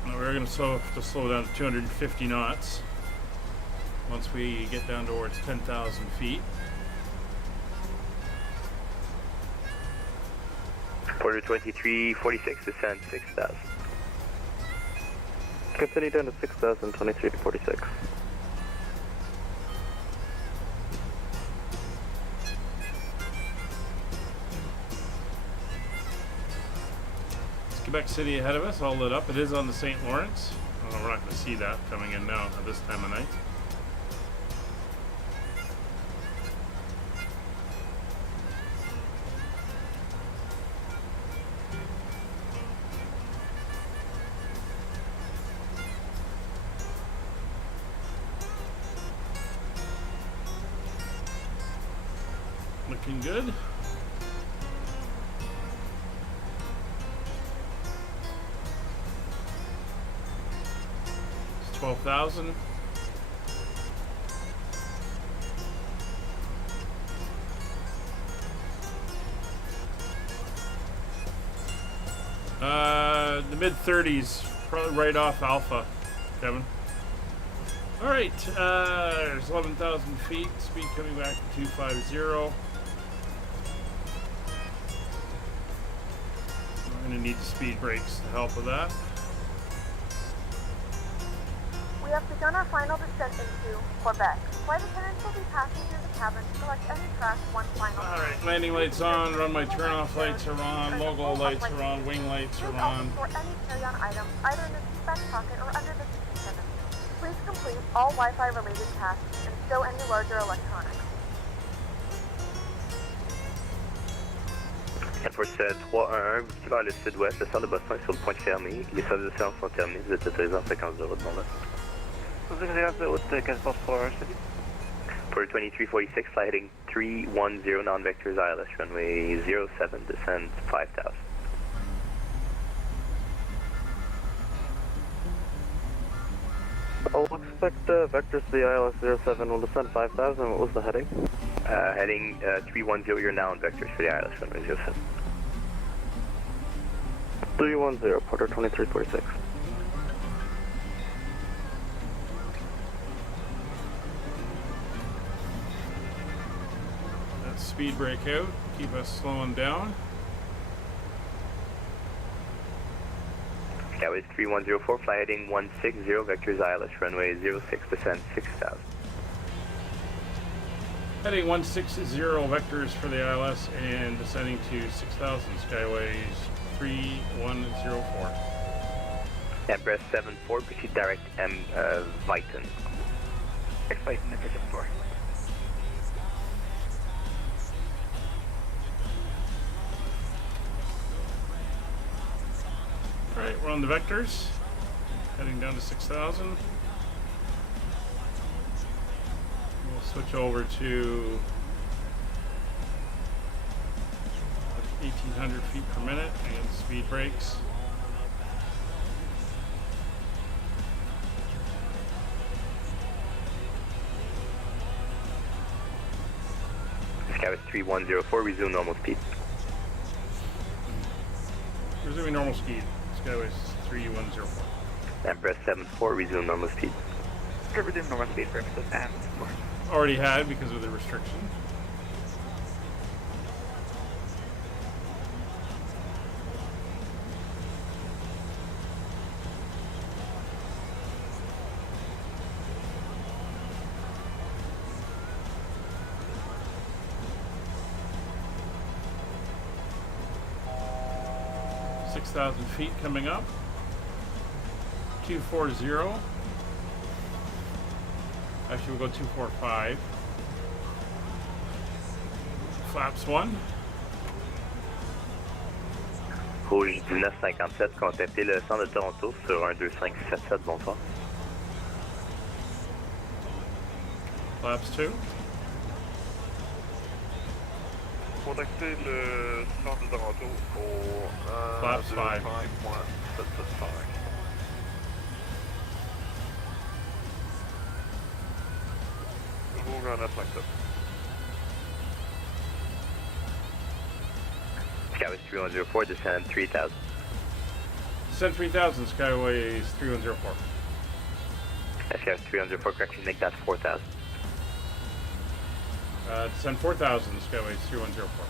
Now we're going to slow down to 250 knots once we get down towards 10,000 feet. Porter 2346, descend 6,000. Continue down to 6,000, 2346. It's Quebec City ahead of us, all lit up. It is on the St. Lawrence. Oh, we're not going to see that coming in now at this time of night. Looking good. It's 12,000. The mid 30s, probably right off Alpha, Kevin. All right, there's 11,000 feet. Speed coming back to 250. We're going to need the speed brakes to help with that. We have begun our final descent into Quebec. Flight attendants will be passing through the cabin to select any track one final time. Alright, landing lights on, runway turn-off lights are on, logo lights are on, wing lights are on. Store any carry-on items either in the seat back pocket or under the seat attendant. Please complete all Wi-Fi related tasks and stow any larger electronics. Force 311, qui vers le sud-ouest, le centre de Boston est sur le point de fermer. Les services de séance sont terminés, vous êtes autorisé en fréquence de route, mon là. Fréquence de route, 1441, salut. For 2346, fly heading 310, non-vectors ILS, runway 07, descend 5000. I'll expect vectors to the ILS 07 will descend 5000. What was the heading? Heading 310, you're now on vectors for the ILS, runway 07. 310, Porter 2346. That speed brake out, keep us slowing down. That was 3104, fly heading 160, vectors ILS, runway 06, descend 6000. Heading 160 vectors for the ILS and descending to 6000, Skyways 3104. Embrace 74, proceed direct Viton. Viton, Embrace 74. Alright, we're on the vectors. Heading down to 6000. We'll switch over to 1800 feet per minute and speed brakes. Skyway 3104, resume normal speed. Resuming normal speed. Skyways 3104. Embrace 74, resume normal speed. Resume normal speed for Embrace and 4. Already had because of the restriction. Feet coming up. 240. Actually, we'll go 245. Flaps 1. Rouge 1957, contactez le centre de Toronto sur 12577, bonsoir. Flaps 2. Contactez le centre de Toronto au Flaps 5. 125.775. Rouge en 957. Skyways 3104, descend 3000. Descend 3000, Skyways 3104. Skyways 3104, correction, make that 4000. Descend 4000, Skyways 3104.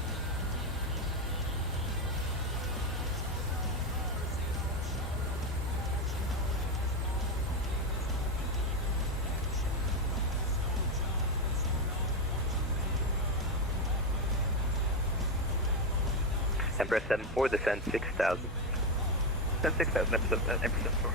Embrace 74, descend 6000. Descend 6000, Embrace 74.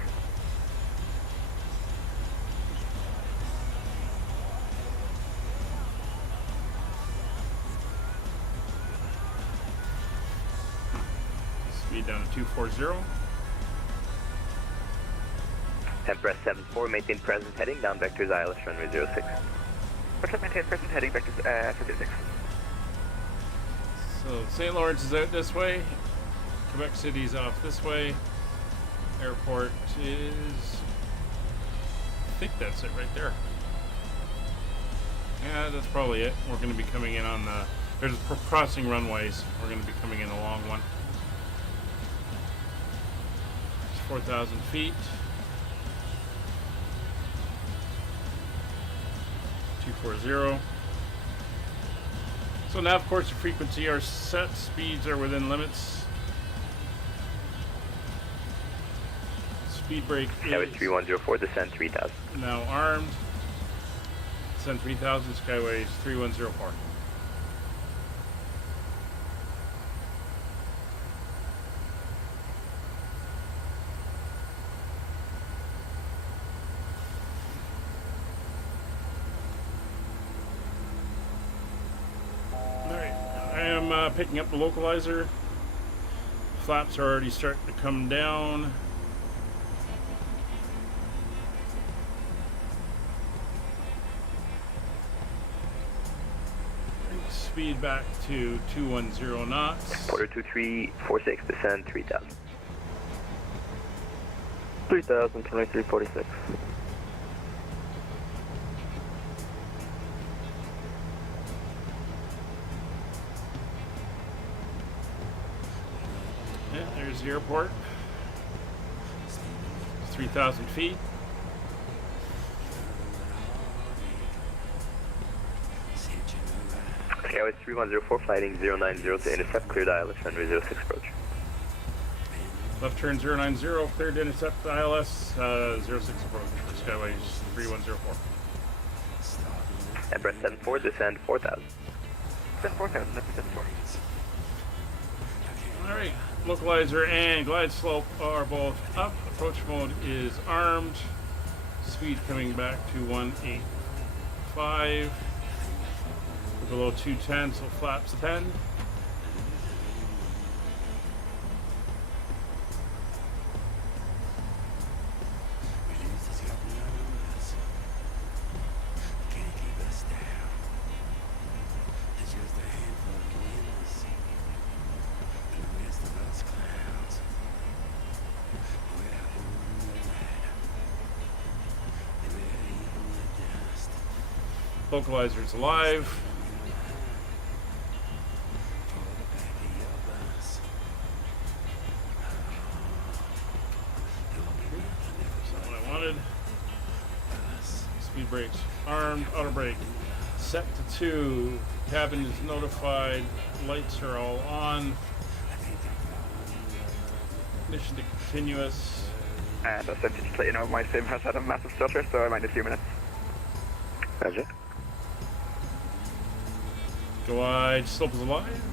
Speed down to 240. Embrace 74, maintain present heading, down vectors ILS, runway 06. Maintain present heading, vectors 56. So St. Lawrence is out this way. Quebec City's off this way. Airport is... I think that's it right there. Yeah, that's probably it. We're going to be coming in on the... There's crossing runways. We're going to be coming in a long one. It's 4,000 feet. 240. So now, of course, the frequency are set, speeds are within limits. Speed brake Skyway 3104, descend 3000. Now armed. Descend 3000, Skyways 3104. Picking up the localizer flaps are already starting to come down. Speed back to 210 knots. Porter 2346, descend 3000. 3000, 2346. Yeah, there's the airport. 3,000 feet. Skyway 3104, flighting 090 to intercept, cleared ILS, runway 06 approach. Left turn 090, cleared to intercept ILS 06 approach for Skyway 3104. Embraer 74, descend 4000. Descend 4000, that's descend 4. Alright, localizer and glide slope are both up. Approach mode is armed. Speed coming back to 185. We're below 210, so flaps 10. Localizer's alive. That's not what I wanted. Speed brakes armed. Auto brake set to 2. Cabin is notified. Lights are all on. Ignition to continuous. And I said just to let you know, my sim has had a massive stutter, so I might need a few minutes. Roger. Glide slope is alive.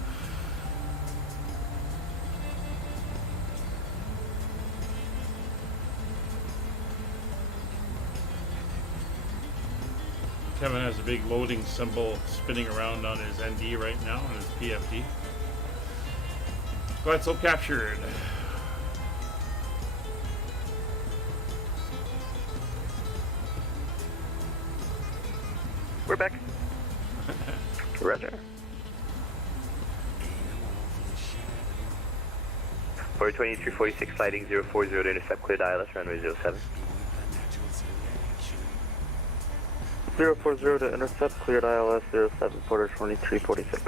Kevin has a big loading symbol spinning around on his ND right now, on his PFD. Glide slope captured. We're back. Roger. Porter 2346, flighting 040 to intercept, cleared ILS, runway 07. 040 to intercept, cleared ILS 07, Porter 2346.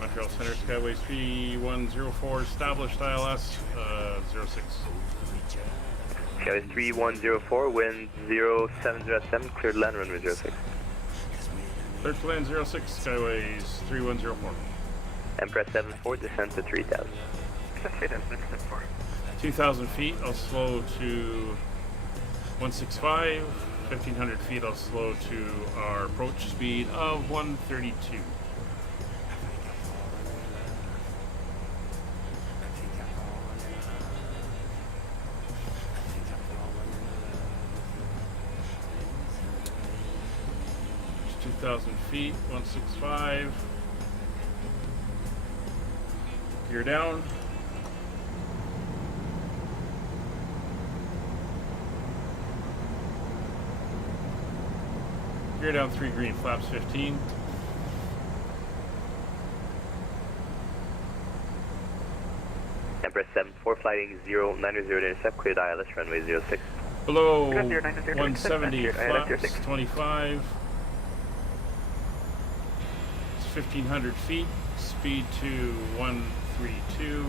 Montreal Center, Skyway 3104, established ILS 06. Skyway 3104, wind 0707, cleared land, runway 06. Cleared to land 06, Skyways 3104. Empress 74, descend to 3000. 2,000 feet, I'll slow to 165. 1,500 feet, I'll slow to our approach speed of 132. Just 2,000 feet, 165. Gear down. Gear down 3 green, flaps 15. Empress 74, flighting 090 to intercept, cleared ILS, runway 06. Below 170, flaps 25. It's 1,500 feet, speed to 132.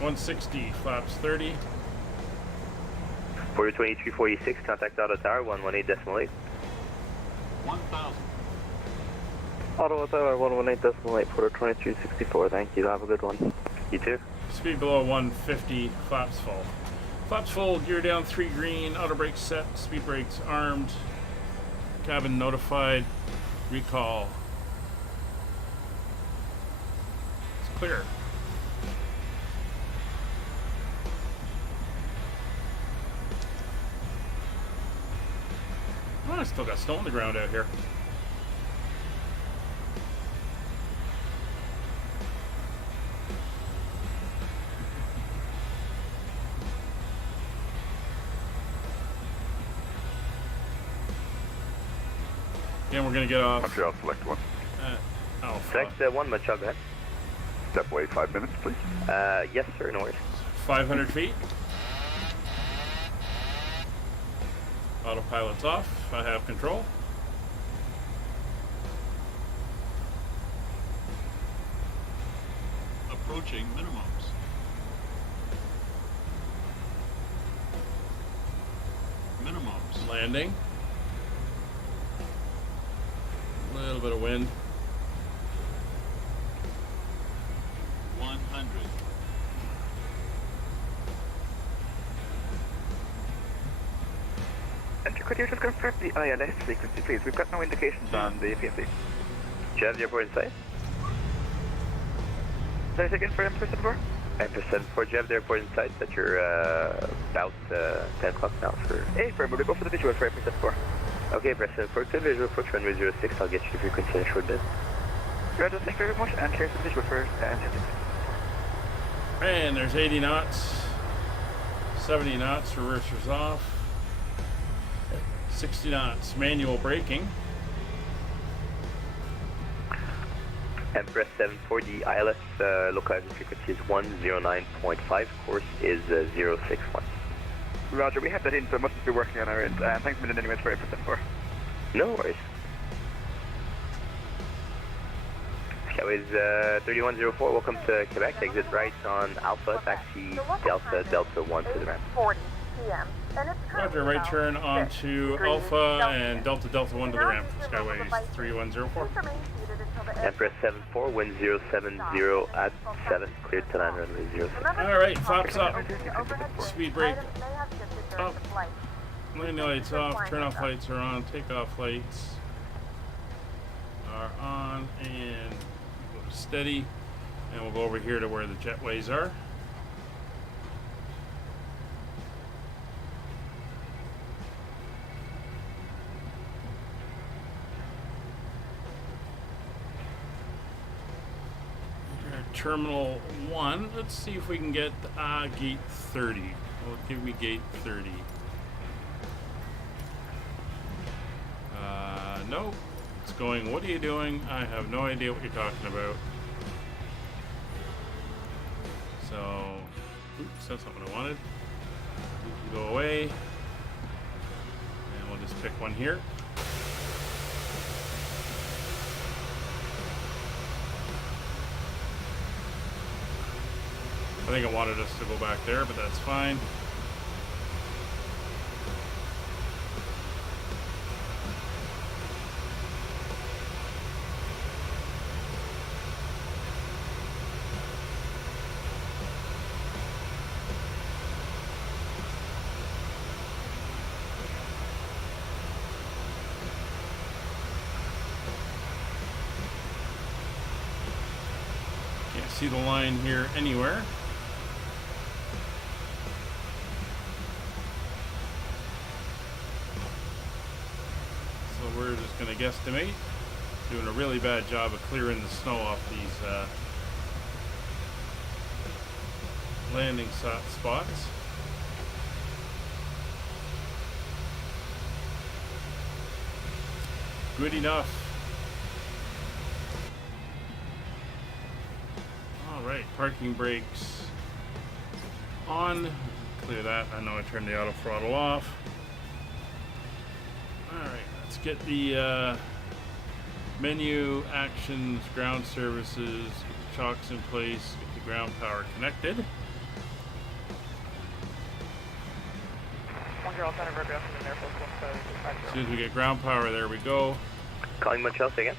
.160, flaps 30. Porter 2346, contact Auto Tower 118.8. 1,000. Ottawa Tower 118.8, Porter 2364, thank you, have a good one. You too. Speed below 150, flaps full. Flaps full, gear down 3 green, auto brakes set, speed brakes armed, cabin notified, recall. It's clear. Oh, I still got snow on the ground out here. Again, we're going to get off. Montreal, select 1. Alpha. Select 1, Montreal, go ahead. Step away 5 minutes, please. Yes, sir, no worries. 500 feet. Autopilot's off. I have control. Approaching minimums. Minimums. Landing. A little bit of wind. 100. Entry, could you just confirm the ILS frequency, please? We've got no indications on the PMC. Do you have the airport in sight? Sorry, again for Empress 74? Empress 74, do you have the airport in sight that you're about 10 o'clock now for... Hey, firm, we'll go for the visual for Empress 74. Okay, Empress 74, good visual approach runway 06, I'll get you the frequency in a short bit. Roger, thank you very much, and here's the visual for M6. And there's 80 knots. 70 knots, reversers off. 60 knots, manual braking. Empress 74, the ILS localizing frequency is 109.5, course is 061. Roger, we have that in, so it mustn't be working on our end. Thanks a minute anyways for Empress 74. No worries. Skyways 3104, welcome to Quebec. Exit right on Alpha, taxi Delta 1 to the ramp. 40 p.m. And it's Roger, right turn onto Alpha and Delta 1 to the ramp. Skyways 3104. Empress 74, wind 070 at 7, cleared to land runway 06. Alright, flaps up. Speed brake up. Landing lights off, turn off lights are on, take off lights are on, and go to steady. And we'll go over here to where the jetways are. Terminal 1. Let's see if we can get gate 30. Well, give me gate 30. No. It's going, what are you doing? I have no idea what you're talking about. So, oops, that's not what I wanted. Go away. And we'll just pick one here. I think it wanted us to go back there, but that's fine. Can't see the line here anywhere. We're just going to guesstimate. Doing a really bad job of clearing the snow off these landing spots. Good enough. Alright, parking brakes on. Clear that. I know I turned the auto throttle off. Alright. Let's get the menu, actions, ground services, get the chocks in place, get the ground power connected. As soon as we get ground power, there we go. Calling Montreal, say again.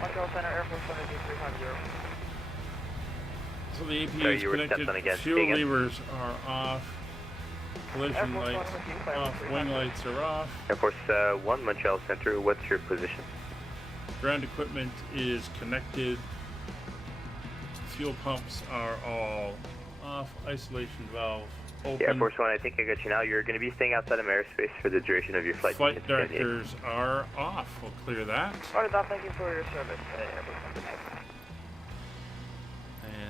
Montreal Center, Air Force 1 350. So the APU Sorry, is you were connected, stepped on again. fuel levers are off, collision lights off, wing lights are off. Air Force 1, Montreal Center, what's your position? Ground equipment is connected, fuel pumps are all off, isolation valve open. Yeah, Air Force One, I think I got you now. You're going to be staying outside of airspace for the duration of your flight. Flight directors are off. We'll clear that. Roger that, thank you for your service. Air Force One, good night.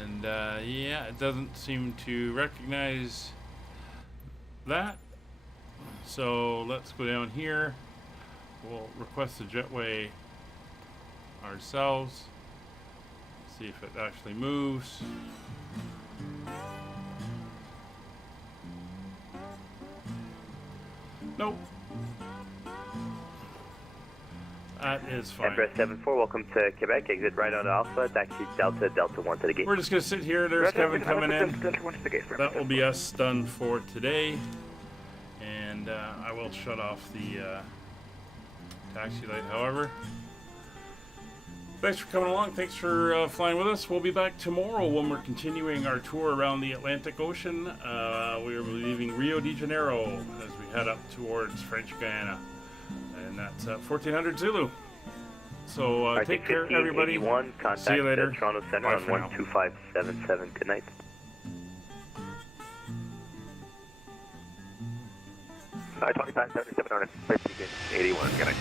And yeah, it doesn't seem to recognize that. So let's go down here. We'll request the jetway ourselves. See if it actually moves. Nope. That is fine. Empress 74, welcome to Quebec. Exit right on Alpha. Taxi Delta 1 to the gate. We're just going to sit here. There's Kevin coming in. That will be us done for today. And I will shut off the taxi light, however. Thanks for coming along. Thanks for flying with us. We'll be back tomorrow when we're continuing our tour around the Atlantic Ocean. We are leaving Rio de Janeiro as we head up towards French Guiana. And that's 1400 Zulu. So take care, everybody. See you later. Toronto Center on 12577. Good night. I 2577 on 81. Good night.